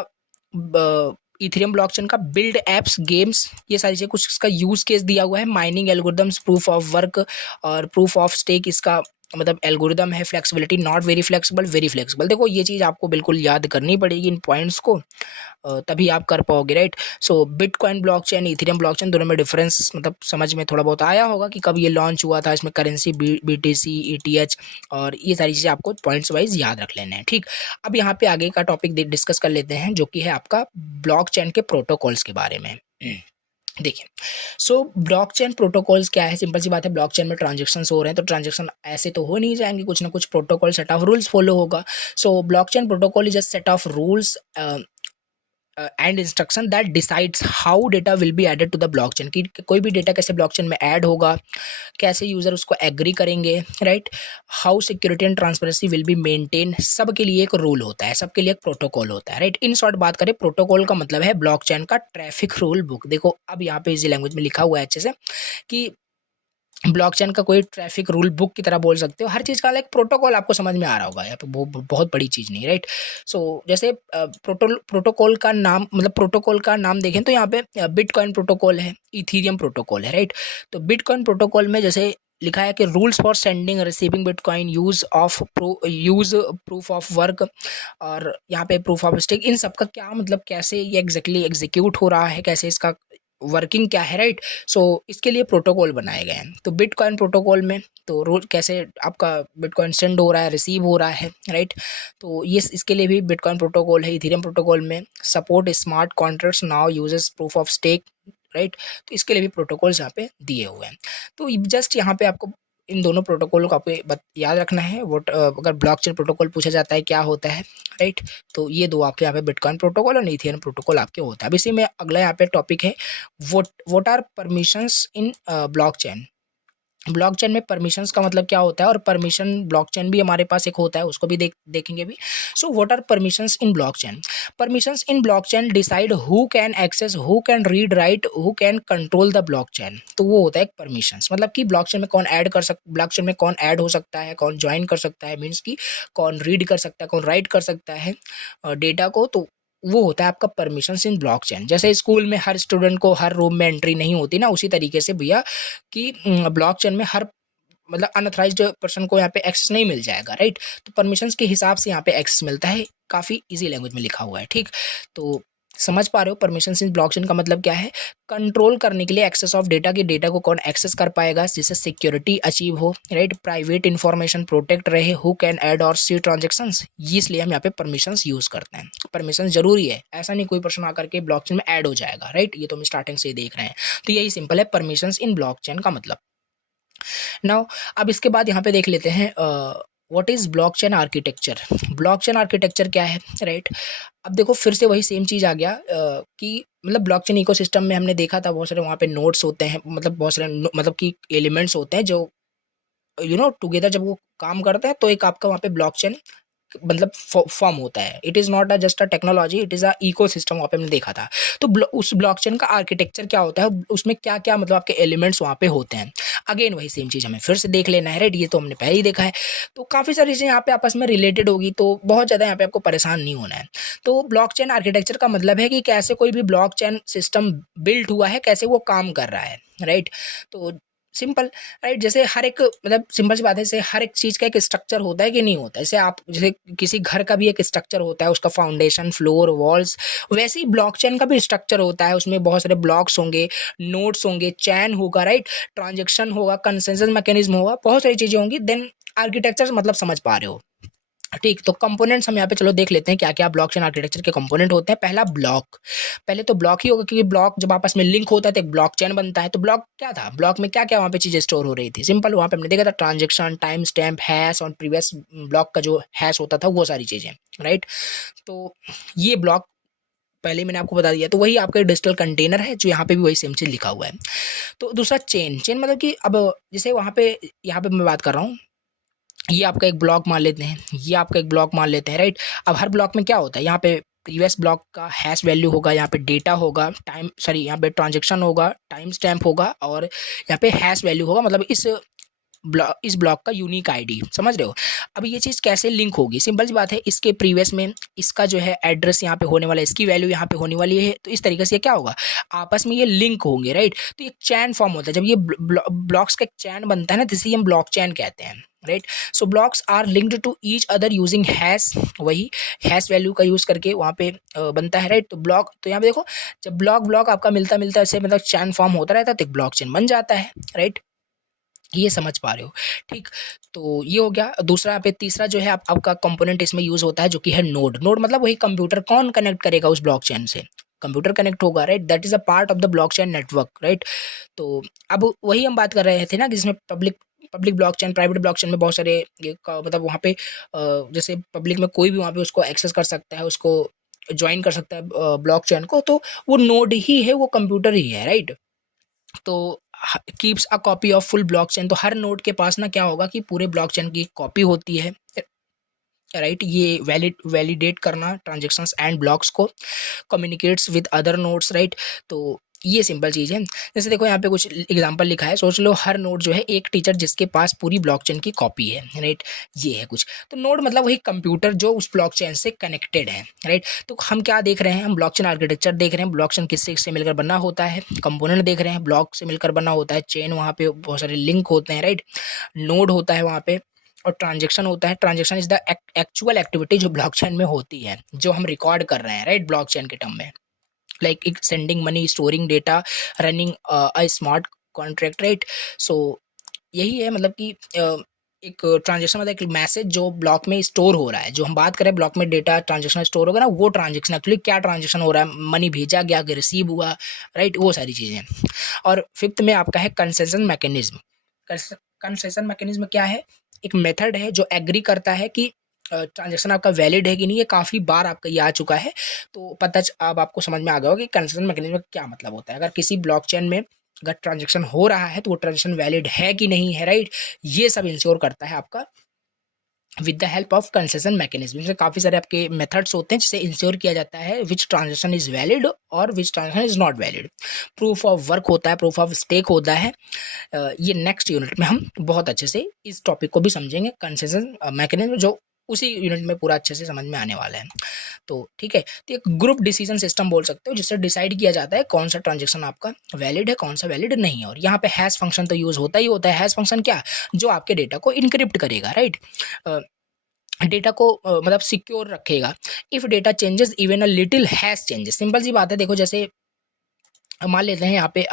इथेरियम ब्लॉकचेन का बिल्ड एप्स, गेम्स, ये सारी चीज़ें, कुछ इसका यूज केस दिया हुआ है। Mining algorithms, proof of work और प्रूफ ऑफ स्टेक इसका मतलब एल्गोरिदम है। Flexibility, not very flexible, very flexible. देखो ये चीज़ आपको बिल्कुल याद करनी पड़ेगी इन पॉइंट्स को, तभी आप कर पाओगे, राइट। सो बिटकॉइन ब्लॉकचेन, इथेरियम ब्लॉकचेन दोनों में डिफरेंस मतलब समझ में थोड़ा बहुत आया होगा कि कब ये लॉन्च हुआ था, इसमें करेंसी बीटीसी, ईटीएच और ये सारी चीज़ें आपको पॉइंट्स वाइज याद रख लेने हैं, ठीक। अब यहाँ पे आगे का टॉपिक डिस्कस कर लेते हैं जो कि है आपका ब्लॉकचेन के प्रोटोकॉल्स के बारे में। देखिए सो ब्लॉकचेन प्रोटोकॉल्स क्या है, सिंपल सी बात है, ब्लॉकचेन में ट्रांजेक्शन्स हो रहे हैं तो ट्रांजेक्शन ऐसे तो हो नहीं जाएंगे, कुछ ना कुछ protocol set of rules follow होगा। So blockchain protocol is a set of rules and instruction that decides how data will be added to the blockchain, कि कोई भी डेटा कैसे ब्लॉकचेन में ऐड होगा, कैसे यूजर उसको एग्री करेंगे, right. How security and transparency will be maintain, सबके लिए एक रूल होता है, सबके लिए एक प्रोटोकॉल होता है, राइट। इन शॉर्ट बात करें प्रोटोकॉल का मतलब है ब्लॉकचेन का ट्रैफिक रूल बुक। देखो अब यहाँ पे इजी लैंग्वेज में लिखा हुआ है अच्छे से कि ब्लॉकचेन का कोई ट्रैफिक रूल बुक की तरह बोल सकते हो, हर चीज़ का एक प्रोटोकॉल आपको समझ में आ रहा होगा, यहाँ पे बहुत बड़ी चीज़ नहीं, राइट। सो जैसे प्रोटोकॉल का नाम मतलब प्रोटोकॉल का नाम देखें तो यहाँ पे बिटकॉइन प्रोटोकॉल है, इथेरियम प्रोटोकॉल है, राइट। तो बिटकॉइन प्रोटोकॉल में जैसे लिखा है कि rules for sending receiving bitcoin, use proof of work और यहाँ पे प्रूफ ऑफ स्टेक, इन सब का क्या मतलब, कैसे ये एग्जैक्टली एग्जीक्यूट हो रहा है, कैसे इसका वर्किंग क्या है, राइट। सो इसके लिए प्रोटोकॉल बनाए गए हैं। तो बिटकॉइन प्रोटोकॉल में तो रोज कैसे आपका बिटकॉइन सेंड हो रहा है, रिसीव हो रहा है, राइट। तो ये इसके लिए भी बिटकॉइन प्रोटोकॉल है। इथेरियम प्रोटोकॉल में support smart contracts now uses proof of stake, right. तो इसके लिए भी प्रोटोकॉल्स यहाँ पे दिए हुए हैं। तो जस्ट यहाँ पे आपको इन दोनों प्रोटोकॉल को आपको याद रखना है। अगर ब्लॉकचेन प्रोटोकॉल पूछा जाता है क्या होता है, राइट। तो ये दो आपके यहाँ पे बिटकॉइन प्रोटोकॉल और इथेरियम प्रोटोकॉल आपके होता है। अब इसी में अगला यहाँ पे टॉपिक है what are permissions in blockchain. Blockchain में परमिशंस का मतलब क्या होता है, और परमिशन ब्लॉकचेन भी हमारे पास एक होता है, उसको भी देखेंगे भी। So what are permissions in blockchain. Permissions in blockchain decide who can access, who can read, right, who can control the blockchain. तो वो होता है एक परमिशंस, मतलब कि ब्लॉकचेन में कौन ऐड कर सकता, ब्लॉकचेन में कौन ऐड हो सकता है, कौन ज्वाइन कर सकता है, मीन्स कि कौन रीड कर सकता है, कौन राइट कर सकता है डेटा को। तो वो होता है आपका परमिशंस इन ब्लॉकचेन। जैसे स्कूल में हर स्टूडेंट को हर रूम में एंट्री नहीं होती ना, उसी तरीके से भैया कि ब्लॉकचेन में हर मतलब अनऑथराइज्ड पर्सन को यहाँ पे एक्सेस नहीं मिल जाएगा, राइट। तो परमिशंस के हिसाब से यहाँ पे एक्सेस मिलता है, काफ़ी इजी लैंग्वेज में लिखा हुआ है, ठीक। तो समझ पा रहे हो परमिशंस इन ब्लॉकचेन का मतलब क्या है? कंट्रोल करने के लिए एक्सेस ऑफ डेटा, की डेटा को कौन एक्सेस कर पाएगा जिससे सिक्योरिटी अचीव हो, राइट, प्राइवेट इंफॉर्मेशन प्रोटेक्ट रहे, हु कैन ऐड और सी ट्रांजेक्शंस, ये इसलिए हम यहाँ पे परमिशंस यूज करते हैं। परमिशन जरूरी है, ऐसा नहीं कोई पर्सन आकर के ब्लॉकचेन में ऐड हो जाएगा, राइट, ये तो हम स्टार्टिंग से ही देख रहे हैं। तो यही सिंपल है परमिशंस इन ब्लॉकचेन का मतलब। नाउ अब इसके बाद यहाँ पे देख लेते हैं what is blockchain architecture. Blockchain architecture क्या है, राइट। अब देखो फिर से वही सेम चीज़ आ गया कि मतलब ब्लॉकचेन इकोसिस्टम में हमने देखा था बहुत सारे वहाँ पे नोड्स होते हैं, मतलब बहुत सारे मतलब कि एलिमेंट्स होते हैं जो टुगेदर जब वो काम करते हैं तो एक आपका वहाँ पे ब्लॉकचेन मतलब फॉर्म होता है। It is not a just a technology, it is a ecosystem, वहाँ पे हमने देखा था। तो उस ब्लॉकचेन का आर्किटेक्चर क्या होता है, उसमें क्या क्या मतलब आपके एलिमेंट्स वहाँ पे होते हैं। अगेन वही सेम चीज़ हमें फिर से देख लेना है, राइट, ये तो हमने पहले ही देखा है। तो काफ़ी सारी चीज़ें यहाँ पे आपस में रिलेटेड होगी, तो बहुत ज़्यादा यहाँ पे आपको परेशान नहीं होना है। तो ब्लॉकचेन आर्किटेक्चर का मतलब है कि कैसे कोई भी ब्लॉकचेन सिस्टम बिल्ट हुआ है, कैसे वो काम कर रहा है, राइट। तो सिंपल, राइट, जैसे हर एक मतलब सिंपल सी बात है, जैसे हर एक चीज़ का एक स्ट्रक्चर होता है कि नहीं होता है, जैसे आप जैसे किसी घर का भी एक स्ट्रक्चर होता है, उसका फाउंडेशन, फ्लोर, वॉल्स, वैसे ही ब्लॉकचेन का भी स्ट्रक्चर होता है। उसमें बहुत सारे ब्लॉक्स होंगे, नोड्स होंगे, चैन होगा, राइट, ट्रांजेक्शन होगा, कंसेंसस मैकेनिज्म होगा, बहुत सारी चीज़ें होंगी। देन आर्किटेक्चर मतलब समझ पा रहे हो, ठीक। तो कंपोनेंट्स हम यहाँ पे चलो देख लेते हैं क्या क्या ब्लॉकचेन आर्किटेक्चर के कंपोनेंट होते हैं। पहला ब्लॉक, पहले तो ब्लॉक ही होगा क्योंकि ब्लॉक जब आपस में लिंक होता है तो एक ब्लॉकचेन बनता है। तो ब्लॉक क्या था, ब्लॉक में क्या क्या वहाँ पे चीजें स्टोर हो रही थी, सिंपल वहाँ पे हमने देखा था ट्रांजेक्शन, टाइम स्टैम्प, हैश और प्रीवियस ब्लॉक का जो हैश होता था वो सारी चीजें, राइट। तो ये ब्लॉक पहले मैंने आपको बता दिया। तो वही आपका डिजिटल कंटेनर है जो यहाँ पे भी वही सेम चीज लिखा हुआ है। तो दूसरा चेन, चेन मतलब कि अब जैसे वहाँ पे यहाँ पे मैं बात कर रहा हूँ, ये आपका एक ब्लॉक मान लेते हैं, ये आपका एक ब्लॉक मान लेते हैं, राइट। अब हर ब्लॉक में क्या होता है, यहाँ पे प्रीवियस ब्लॉक का हैश वैल्यू होगा, यहाँ पे डेटा होगा, टाइम सॉरी यहाँ पे ट्रांजेक्शन होगा, टाइम स्टैम्प होगा और यहाँ पे हैश वैल्यू होगा, मतलब इस ब्लॉक का यूनिक आईडी, समझ रहे हो। अब ये चीज़ कैसे लिंक होगी, सिंपल सी बात है, इसके प्रीवियस में इसका जो है एड्रेस यहाँ पे होने वाला है, इसकी वैल्यू यहाँ पे होने वाली है। तो इस तरीके से ये क्या होगा, आपस में ये लिंक होंगे, राइट। तो एक चैन फॉर्म होता है, जब ये ब्लॉक्स का एक चैन बनता है ना, जिसे हम ब्लॉक चैन कहते हैं, right. So blocks are linked to each other using hash, वही हैश वैल्यू का यूज करके वहाँ पे बनता है, राइट। तो ब्लॉक, तो यहाँ पे देखो जब ब्लॉक ब्लॉक आपका मिलता मिलता ऐसे मतलब चैन फॉर्म होता रहता है तो एक ब्लॉक चेन बन जाता है, राइट। ये समझ पा रहे हो, ठीक। तो ये हो गया दूसरा। यहाँ पे तीसरा जो है आपका कंपोनेंट इसमें यूज होता है जो कि है नोड। नोड मतलब वही कंप्यूटर, कौन कनेक्ट करेगा उस ब्लॉकचेन से, कंप्यूटर कनेक्ट होगा, right, that is a part of the blockchain network, right. तो अब वही हम बात कर रहे थे ना कि जिसमें पब्लिक ब्लॉकचेन, प्राइवेट ब्लॉकचेन में बहुत सारे मतलब वहाँ पे जैसे पब्लिक में कोई भी वहाँ पे उसको एक्सेस कर सकता है, उसको ज्वाइन कर सकता है ब्लॉकचेन को, तो वो नोड ही है, वो कंप्यूटर ही है, राइट। तो keeps a copy of full blockchain, तो हर नोड के पास ना क्या होगा कि पूरे ब्लॉकचेन की कॉपी होती है, राइट। ये वैलिडेट करना ट्रांजेक्शंस एंड ब्लॉक्स को, communicates with other nodes, right. तो ये सिंपल चीज़ है। जैसे देखो यहाँ पे कुछ एग्जांपल लिखा है, सोच लो हर नोड जो है एक टीचर जिसके पास पूरी ब्लॉकचेन की कॉपी है, राइट। ये है कुछ। तो नोड मतलब वही कंप्यूटर जो उस ब्लॉकचेन से कनेक्टेड है, राइट। तो हम क्या देख रहे हैं, हम ब्लॉकचेन आर्किटेक्चर देख रहे हैं। ब्लॉकचेन किससे से मिलकर बना होता है, कंपोनेंट देख रहे हैं, ब्लॉक से मिलकर बना होता है, चेन वहाँ पे बहुत सारे लिंक होते हैं, राइट, नोड होता है वहाँ पे, और ट्रांजेक्शन होता है। Transaction is the actual activity जो ब्लॉकचेन में होती है, जो हम रिकॉर्ड कर रहे हैं, राइट, ब्लॉकचेन के टर्म में, like sending money, storing data, running a smart contract, right. So यही है मतलब कि एक ट्रांजेक्शन मतलब एक मैसेज जो ब्लॉक में स्टोर हो रहा है, जो हम बात करें ब्लॉक में डेटा ट्रांजेक्शन स्टोर होगा ना, वो ट्रांजेक्शन एक्चुअली क्या ट्रांजेक्शन हो रहा है, मनी भेजा गया कि रिसीव हुआ, राइट, वो सारी चीज़ें। और फिफ्थ में आपका है कंसेशन मैकेनिज्म। कंसेशन मैकेनिज्म क्या है, एक मेथड है जो एग्री करता है कि ट्रांजेक्शन आपका वैलिड है कि नहीं। ये काफ़ी बार आपका ये आ चुका है, तो अब आपको समझ में आ गया होगा कि कंसेशन मैकेनिज्म का क्या मतलब होता है। अगर किसी ब्लॉकचेन में अगर ट्रांजेक्शन हो रहा है तो वो ट्रांजेक्शन वैलिड है कि नहीं है, राइट। ये सब इंश्योर करता है आपका with the help of concession mechanism. इसमें काफ़ी सारे आपके मेथड्स होते हैं जिससे इंश्योर किया जाता है विच ट्रांजेक्शन इज वैलिड और which transaction is not valid. Proof of work होता है, प्रूफ ऑफ स्टेक होता है। ये नेक्स्ट यूनिट में हम बहुत अच्छे से इस टॉपिक को भी समझेंगे, कंसेशन मैकेनिज्म, जो उसी यूनिट में पूरा अच्छे से समझ में आने वाला है। तो ठीक है, तो एक ग्रुप डिसीजन सिस्टम बोल सकते हो जिससे डिसाइड किया जाता है कौन सा ट्रांजेक्शन आपका वैलिड है, कौन सा वैलिड नहीं है। और यहाँ पे हैश फंक्शन तो यूज होता ही होता है। हैश फंक्शन क्या, जो आपके डेटा को इनक्रिप्ट करेगा, राइट। डेटा को मतलब सिक्योर रखेगा। If data changes even a little has changes, simple सी बात है। देखो जैसे मान लेते हैं यहाँ पे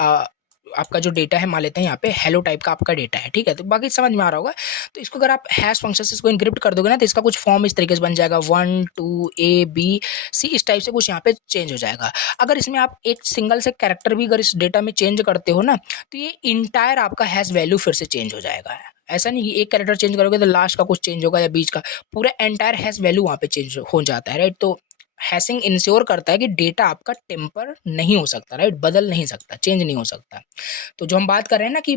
आपका जो डेटा है, मान लेते हैं यहाँ पे हेलो टाइप का आपका डेटा है, ठीक है, तो बाकी समझ में आ रहा होगा। तो इसको अगर आप हैश फंक्शन से इसको इनक्रिप्ट कर दोगे ना, तो इसका कुछ फॉर्म इस तरीके से बन जाएगा 1 2 A B C, इस टाइप से कुछ यहाँ पे चेंज हो जाएगा। अगर इसमें आप एक सिंगल से कैरेक्टर भी अगर इस डेटा में चेंज करते हो ना, तो ये इंटायर आपका हैश वैल्यू फिर से चेंज हो जाएगा। ऐसा नहीं कि एक कैरेक्टर चेंज करोगे तो लास्ट का कुछ चेंज होगा या बीच का, पूरा एंटायर हैश वैल्यू वहाँ पे चेंज हो जाता है, राइट। तो हैशिंग इंश्योर करता है कि डेटा आपका टेम्पर नहीं हो सकता, राइट, बदल नहीं सकता, चेंज नहीं हो सकता। तो जो हम बात कर रहे हैं ना कि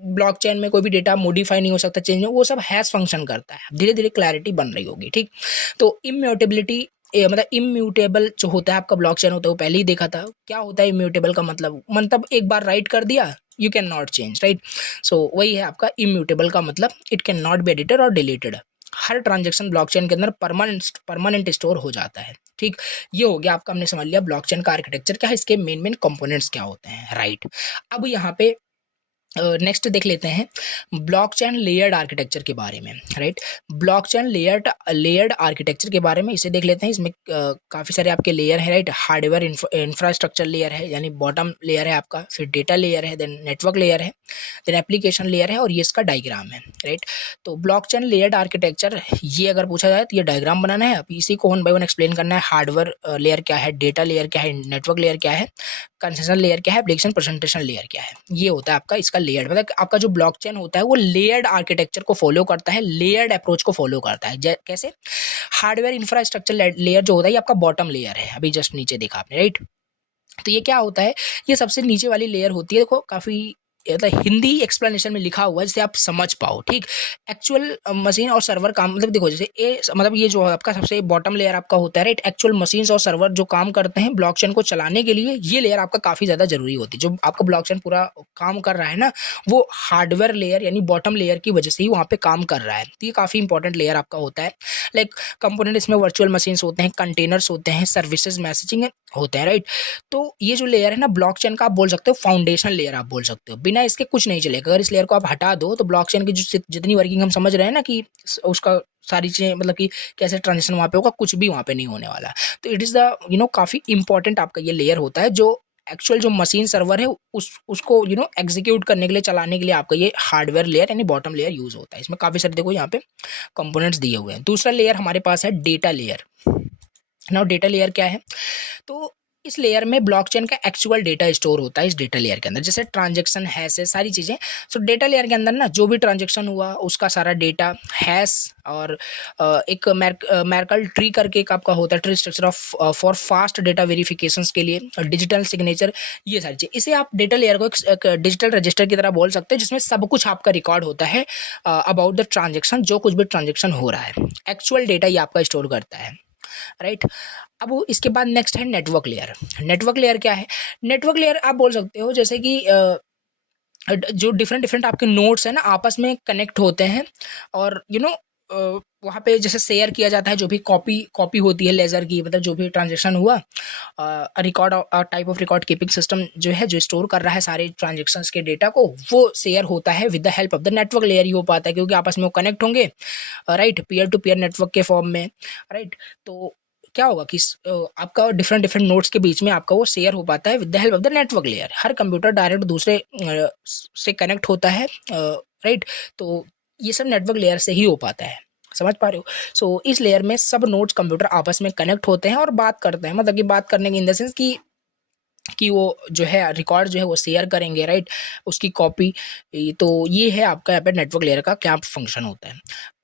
ब्लॉकचेन में कोई भी डेटा मॉडिफाई नहीं हो सकता, चेंज नहीं, वो सब हैश फंक्शन करता है। धीरे धीरे क्लैरिटी बन रही होगी, ठीक। तो इम्यूटेबिलिटी मतलब इम्यूटेबल जो होता है आपका ब्लॉकचेन होता है, वो पहले ही देखा था। क्या होता है इम्यूटेबल का मतलब एक बार राइट कर दिया, you can not change, right. So वही है आपका इम्यूटेबल का मतलब, it can not be edited और डिलीटेड। हर ट्रांजेक्शन ब्लॉकचेन के अंदर परमानेंट स्टोर हो जाता है, ठीक। ये हो गया आपका, हमने समझ लिया ब्लॉकचेन का आर्किटेक्चर क्या है, इसके मेन कंपोनेंट्स क्या होते हैं, राइट। अब यहाँ पे नेक्स्ट देख लेते हैं ब्लॉकचेन लेयर्ड आर्किटेक्चर के बारे में, राइट। ब्लॉकचेन लेयर्ड आर्किटेक्चर के बारे में इसे देख लेते हैं। इसमें काफ़ी सारे आपके लेयर हैं, राइट। हार्डवेयर इंफ्रास्ट्रक्चर लेयर है, यानी बॉटम लेयर है आपका, फिर डेटा लेयर है, देन नेटवर्क लेयर है, देन एप्लीकेशन लेयर है, और ये इसका डायग्राम है, राइट। तो ब्लॉकचेन लेयर्ड आर्किटेक्चर, ये अगर पूछा जाए तो ये डायग्राम बनाना है, अब इसी को 1 बाय 1 एक्सप्लेन करना है। हार्डवेयर लेयर क्या है, डेटा लेयर क्या है, नेटवर्क लेयर क्या है, कंसेशन लेयर क्या है, एप्लीकेशन प्रेजेंटेशन लेयर क्या है। ये होता है आपका इसका लेयर्ड, मतलब आपका जो ब्लॉकचेन होता है वो लेयर्ड आर्किटेक्चर को फॉलो करता है, लेयर्ड अप्रोच को फॉलो करता है। कैसे? हार्डवेयर इंफ्रास्ट्रक्चर लेयर जो होता है ये आपका बॉटम लेयर है, अभी जस्ट नीचे देखा आपने, राइट। तो ये क्या होता है, ये सबसे नीचे वाली लेयर होती है। देखो काफ़ी मतलब हिंदी एक्सप्लेनेशन में लिखा हुआ है जिससे आप समझ पाओ, ठीक। एक्चुअल मशीन और सर्वर काम, मतलब देखो जैसे मतलब ये जो आपका सबसे बॉटम लेयर आपका होता है, राइट। एक्चुअल मशीन्स और सर्वर जो काम करते हैं ब्लॉकचेन को चलाने के लिए, ये लेयर आपका काफ़ी ज़्यादा जरूरी होती है। जो आपका ब्लॉकचेन पूरा काम कर रहा है ना, वो हार्डवेयर लेयर यानी बॉटम लेयर की वजह से ही वहाँ पे काम कर रहा है। तो ये काफ़ी इंपॉर्टेंट लेयर आपका होता है। लाइक कंपोनेंट इसमें वर्चुअल मशीन्स होते हैं, कंटेनर्स होते हैं, सर्विसेज मैसेजिंग होते हैं, राइट। तो ये जो लेयर है ना ब्लॉकचेन का, आप बोल सकते हो फाउंडेशन लेयर, आप बोल सकते हो। बिना इसके कुछ नहीं चलेगा। अगर इस लेयर को आप हटा दो तो ब्लॉकचेन की जितनी वर्किंग हम समझ रहे हैं ना कि उसका सारी चीज़ें मतलब कि कैसे ट्रांजेक्शन वहाँ पे होगा, कुछ भी वहाँ पे नहीं होने वाला। तो इट इज़ द काफ़ी इंपॉर्टेंट आपका ये लेयर होता है, जो एक्चुअल जो मशीन सर्वर है उसको एग्जीक्यूट करने के लिए, चलाने के लिए आपका ये हार्डवेयर लेयर यानी बॉटम लेयर यूज होता है। इसमें काफ़ी सारे देखो यहाँ पे कंपोनेंट्स दिए हुए हैं। दूसरा लेयर हमारे पास है data layer. Now data layer क्या है, तो इस लेयर में ब्लॉकचेन का एक्चुअल डेटा स्टोर होता है इस डेटा लेयर के अंदर, जैसे ट्रांजैक्शन हैश है, सारी चीज़ें। सो डेटा लेयर के अंदर ना जो भी ट्रांजैक्शन हुआ उसका सारा डेटा हैश, और एक मैर्कल ट्री करके एक आपका होता है, tree structure of for fast data verifications के लिए, डिजिटल सिग्नेचर, ये सारी चीज़। इसे आप डेटा लेयर को एक डिजिटल रजिस्टर की तरह बोल सकते हैं, जिसमें सब कुछ आपका रिकॉर्ड होता है अबाउट द ट्रांजेक्शन, जो कुछ भी ट्रांजेक्शन हो रहा है, एक्चुअल डेटा ये आपका स्टोर करता है, राइट। अब वो इसके बाद नेक्स्ट है नेटवर्क लेयर। नेटवर्क लेयर क्या है, नेटवर्क लेयर आप बोल सकते हो जैसे कि जो डिफरेंट आपके नोड्स हैं ना आपस में कनेक्ट होते हैं, और वहाँ पे जैसे शेयर किया जाता है, जो भी कॉपी होती है लेजर की, मतलब जो भी ट्रांजेक्शन हुआ, record type of record keeping system जो है, जो स्टोर कर रहा है सारे ट्रांजेक्शन्स के डेटा को, वो शेयर होता है with the help of the network layer ही हो पाता है, क्योंकि आपस में वो कनेक्ट होंगे, right, peer to peer network के फॉर्म में, राइट। तो क्या होगा कि आपका डिफरेंट नोड्स के बीच में आपका वो शेयर हो पाता है with the help of the network layer. Her computer direct दूसरे से कनेक्ट होता है, राइट। तो ये सब नेटवर्क लेयर से ही हो पाता है, समझ पा रहे हो। सो इस लेयर में सब नोड्स कंप्यूटर आपस में कनेक्ट होते हैं और बात करते हैं, मतलब कि बात करने की इन द सेंस कि वो जो है रिकॉर्ड जो है वो शेयर करेंगे, राइट, उसकी कॉपी। तो ये है आपका यहाँ पे नेटवर्क लेयर का क्या फंक्शन होता है।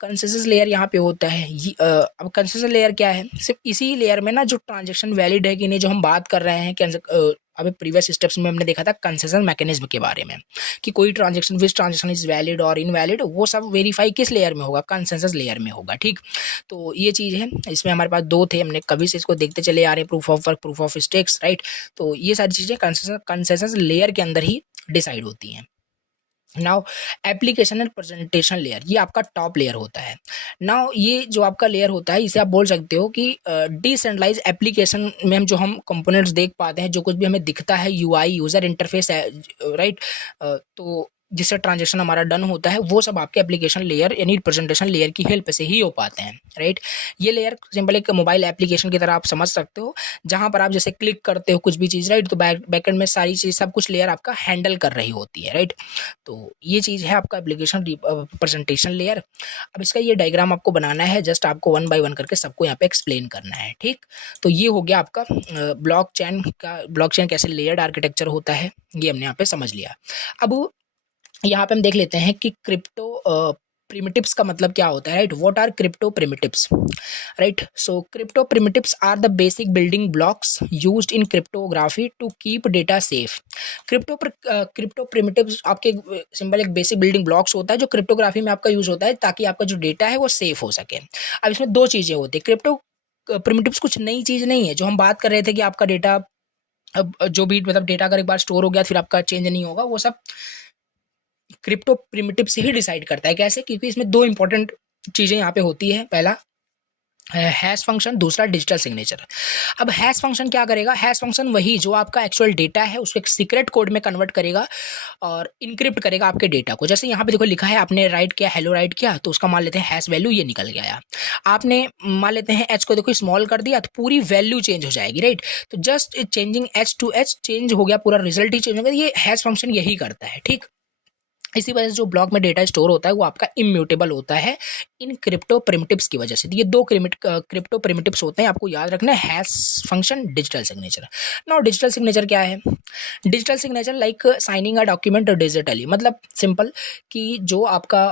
कंसेंसस लेयर यहाँ पे होता है। अब कंसेंसस लेयर क्या है, सिर्फ इसी लेयर में ना जो ट्रांजेक्शन वैलिड है कि नहीं, जो हम बात कर रहे हैं अभी प्रीवियस स्टेप्स में हमने देखा था कंसेशन मैकेनिज्म के बारे में, कि कोई transaction which transaction is valid और इनवैलिड, वो सब वेरीफाई किस लेयर में होगा, कंसेंसस लेयर में होगा, ठीक। तो ये चीज़ है। इसमें हमारे पास 2 थे, हमने कभी से इसको देखते चले आ रहे हैं, proof of work, proof of stakes, right. तो ये सारी चीज़ें कंसेंसस लेयर के अंदर ही डिसाइड होती हैं। Now application and presentation layer, ये आपका टॉप लेयर होता है। नाउ ये जो आपका लेयर होता है, इसे आप बोल सकते हो कि डिसेंट्रलाइज एप्लीकेशन में हम जो कंपोनेंट्स देख पाते हैं, जो कुछ भी हमें दिखता है, यूआई यूजर इंटरफेस है, राइट। तो जिससे ट्रांजेक्शन हमारा डन होता है, वो सब आपके एप्लीकेशन लेयर यानी रिप्रेजेंटेशन लेयर की हेल्प से ही हो पाते हैं, राइट। ये लेयर सिंपल एक मोबाइल एप्लीकेशन की तरह आप समझ सकते हो, जहां पर आप जैसे क्लिक करते हो कुछ भी चीज़, राइट, तो बैकएंड में सारी चीज़ सब कुछ लेयर आपका हैंडल कर रही होती है, राइट। तो ये चीज़ है आपका एप्लीकेशन रिप्रेजेंटेशन लेयर। अब इसका ये डायग्राम आपको बनाना है, जस्ट आपको वन बाय वन करके सबको यहाँ पे एक्सप्लेन करना है, ठीक। तो ये हो गया आपका ब्लॉकचेन कैसे लेयर्ड आर्किटेक्चर होता है, ये हमने यहाँ पे समझ लिया। अब यहाँ पे हम देख लेते हैं कि क्रिप्टो प्रिमिटिव्स का मतलब क्या होता है, right. What are crypto primitives, right. So crypto primitives are the basic building blocks used in cryptography to keep data safe. Crypto primitives आपके सिंपल एक बेसिक बिल्डिंग ब्लॉक्स होता है जो क्रिप्टोग्राफी में आपका यूज होता है ताकि आपका जो डेटा है वो सेफ हो सके। अब इसमें दो चीज़ें होती है, क्रिप्टो प्रिमिटिव्स कुछ नई चीज़ नहीं है। जो हम बात कर रहे थे कि आपका डेटा अब जो भी मतलब डेटा अगर एक बार स्टोर हो गया फिर आपका चेंज नहीं होगा, वो सब क्रिप्टो प्रिमिटिव से ही डिसाइड करता है। कैसे? क्योंकि इसमें दो इंपॉर्टेंट चीज़ें यहाँ पे होती है, पहला हैश फंक्शन, दूसरा डिजिटल सिग्नेचर। अब हैश फंक्शन क्या करेगा? हैश फंक्शन वही जो आपका एक्चुअल डेटा है उसको एक सीक्रेट कोड में कन्वर्ट करेगा और इनक्रिप्ट करेगा आपके डेटा को। जैसे यहाँ पे देखो लिखा है, आपने राइट किया, हेलो राइट किया, तो उसका मान लेते हैं हैश वैल्यू ये निकल गया। आपने मान लेते हैं एच को देखो स्मॉल कर दिया तो पूरी वैल्यू चेंज हो जाएगी, राइट। तो just changing H two H change हो गया, पूरा रिजल्ट ही चेंज हो गया। ये हैश फंक्शन यही करता है, ठीक। इसी वजह से जो ब्लॉक में डेटा स्टोर होता है वो आपका इम्यूटेबल होता है इन क्रिप्टो प्रिमिटिव्स की वजह से। तो ये दो क्रिप्टो प्रिमिटिव्स होते हैं, आपको याद रखना है, hash function, digital signature. Now digital signature क्या है? Digital signature like signing a document digitally, मतलब सिंपल कि जो आपका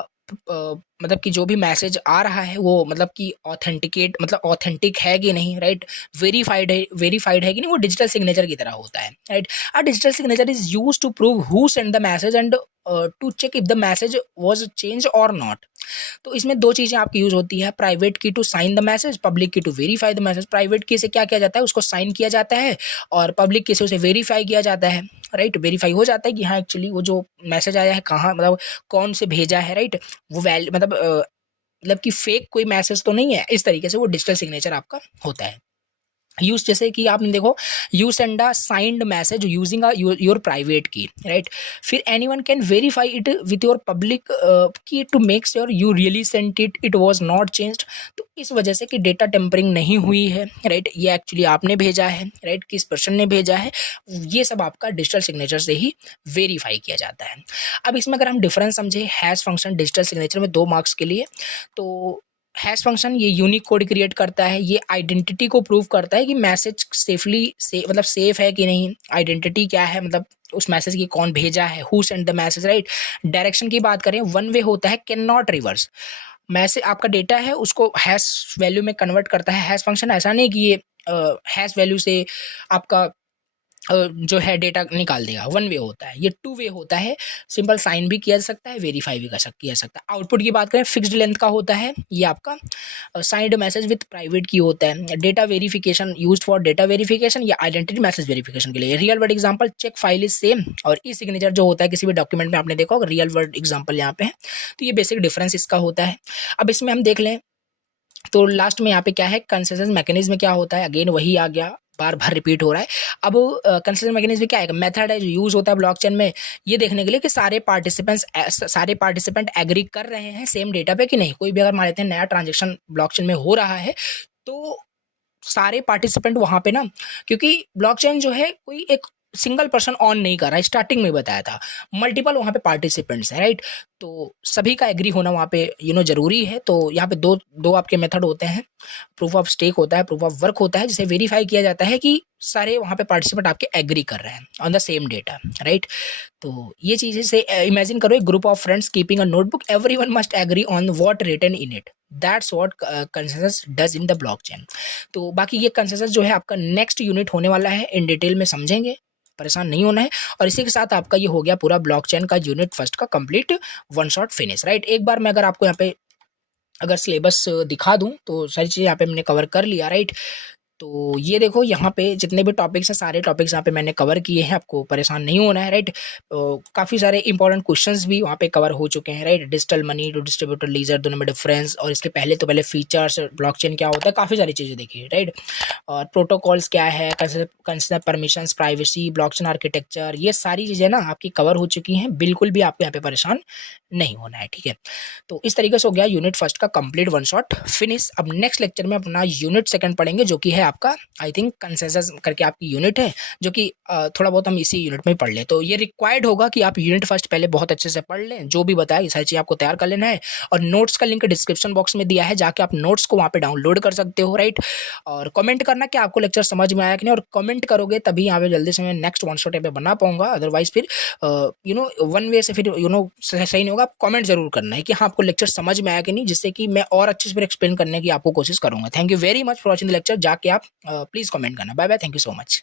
मतलब कि जो भी मैसेज आ रहा है वो मतलब कि ऑथेंटिकेट मतलब ऑथेंटिक है कि नहीं, राइट, वेरीफाइड है कि नहीं, वो डिजिटल सिग्नेचर की तरह होता है, right. A digital signature is used to prove who send the message and to check if the message was change और नॉट। तो इसमें दो चीज़ें आपकी यूज होती है, private key to sign the message, public key to verify the message. Private key से क्या किया जाता है, उसको साइन किया जाता है, और पब्लिक की से उसे वेरीफाई किया जाता है, राइट। वेरीफाई हो जाता है कि हाँ एक्चुअली वो जो मैसेज आया है कहाँ मतलब कौन से भेजा है, राइट, वो मतलब कि फेक कोई मैसेज तो नहीं है, इस तरीके से वो डिजिटल सिग्नेचर आपका होता है। यूज जैसे कि आपने देखो, you send a signed message using your private key, right. फिर anyone can verify it with your public key to make sure you really sent it was not changed. तो इस वजह से कि डेटा टेम्परिंग नहीं हुई है, राइट, ये एक्चुअली आपने भेजा है, राइट, किस पर्सन ने भेजा है, ये सब आपका डिजिटल सिग्नेचर से ही वेरीफाई किया जाता है। अब इसमें अगर हम डिफरेंस समझे हैश फंक्शन डिजिटल सिग्नेचर में 2 मार्क्स के लिए, तो हैश फंक्शन ये यूनिक कोड क्रिएट करता है, ये आइडेंटिटी को प्रूव करता है कि मैसेज मतलब सेफ है कि नहीं। आइडेंटिटी क्या है, मतलब उस मैसेज की कौन भेजा है, who send the message, right. Direction की बात करें, वन वे होता है, कैन नॉट रिवर्स। मैसेज आपका डेटा है उसको हैश वैल्यू में कन्वर्ट करता है हैश फंक्शन। ऐसा नहीं कि ये हैश वैल्यू से आपका जो है डेटा निकाल देगा, वन वे होता है। ये टू वे होता है, सिंपल साइन भी किया जा सकता है, वेरीफाई भी किया जा सकता है। आउटपुट की बात करें, फिक्स्ड लेंथ का होता है, ये आपका signed message with private key होता है। Data verification used for data verification या आइडेंटिटी मैसेज वेरिफिकेशन के लिए। Real world example, check file is same, और ई सिग्नेचर जो होता है किसी भी डॉक्यूमेंट में आपने देखा होगा, रियल वर्ड एग्जांपल यहाँ पे है। तो ये बेसिक डिफरेंस इसका होता है। अब इसमें हम देख लें तो लास्ट में यहाँ पे क्या है, कंसेंसस मैकेनिज्म क्या होता है, अगेन वही आ गया, बार बार रिपीट हो रहा है। अब कंसेंसस मैकेनिज्म क्या है, मेथड है जो यूज होता है ब्लॉकचेन में, ये देखने के लिए कि सारे पार्टिसिपेंट एग्री कर रहे हैं सेम डेटा पे कि नहीं। कोई भी अगर मान लेते हैं नया ट्रांजेक्शन ब्लॉकचेन में हो रहा है तो सारे पार्टिसिपेंट वहां पे ना, क्योंकि ब्लॉकचेन जो है कोई एक सिंगल पर्सन ऑन नहीं कर रहा है, स्टार्टिंग में बताया था, मल्टीपल वहाँ पे पार्टिसिपेंट्स हैं, राइट। तो सभी का एग्री होना वहाँ पे जरूरी है। तो यहाँ पे दो आपके मेथड होते हैं, प्रूफ ऑफ स्टेक होता है, प्रूफ ऑफ वर्क होता है, जिसे वेरीफाई किया जाता है कि सारे वहाँ पे पार्टिसिपेंट आपके एग्री कर रहे हैं on the same data, right. तो ये चीज़ें से इमेजिन करो, एक group of friends keeping a notebook, everyone must agree on what written in it, that's what consensus does in the blockchain. तो बाकी ये कंसेंसस जो है आपका नेक्स्ट यूनिट होने वाला है, इन डिटेल में समझेंगे, परेशान नहीं होना है। और इसी के साथ आपका ये हो गया पूरा ब्लॉकचेन का यूनिट फर्स्ट का complete, one shot finish, right. एक बार मैं अगर आपको यहाँ पे अगर सिलेबस दिखा दूं तो सारी चीज़ें यहाँ पे हमने कवर कर लिया, राइट। तो ये देखो यहाँ पे जितने भी टॉपिक्स हैं सारे टॉपिक्स यहाँ पे मैंने कवर किए हैं, आपको परेशान नहीं होना है, राइट। काफ़ी सारे इंपॉर्टेंट क्वेश्चंस भी वहाँ पे कवर हो चुके हैं, right. Digital money to distributor ledger, दोनों में डिफरेंस, और इसके पहले तो पहले फीचर्स, ब्लॉकचेन क्या होता है, काफ़ी सारी चीज़ें देखी, राइट। और प्रोटोकॉल्स क्या है, consider permissions, privacy, blockchain architecture, ये सारी चीज़ें ना आपकी कवर हो चुकी हैं, बिल्कुल भी आपको यहाँ पे परेशान नहीं होना है, ठीक है। तो इस तरीके से हो गया यूनिट फर्स्ट का कंप्लीट वन शॉट फिनिश। अब नेक्स्ट लेक्चर में अपना यूनिट सेकंड पढ़ेंगे, जो कि है आपका आई थिंक कंसेंसस करके आपकी यूनिट है, जो कि थोड़ा बहुत हम इसी यूनिट में पढ़ लें। तो ये रिक्वायर्ड होगा कि आप यूनिट फर्स्ट पहले बहुत अच्छे से पढ़ लें, जो भी बताया ये सारी चीज़ आपको तैयार कर लेना है। और नोट्स का लिंक डिस्क्रिप्शन बॉक्स में दिया है, जाके आप नोट्स को वहाँ पे डाउनलोड कर सकते हो, राइट। और कमेंट करना कि आपको लेक्चर समझ में आया कि नहीं, और कमेंट करोगे तभी यहाँ पे जल्दी से मैं नेक्स्ट वन शॉट पे बना पाऊंगा, अदरवाइज फिर वन वे से फिर सही नहीं होगा। आप कमेंट जरूर करना है कि हाँ आपको लेक्चर समझ में आया कि नहीं, जिससे कि मैं और अच्छे से फिर एक्सप्लेन करने की आपको कोशिश करूंगा। Thank you very much for watching the lecture. जाके आप प्लीज कमेंट करना। Bye bye, thank you so much.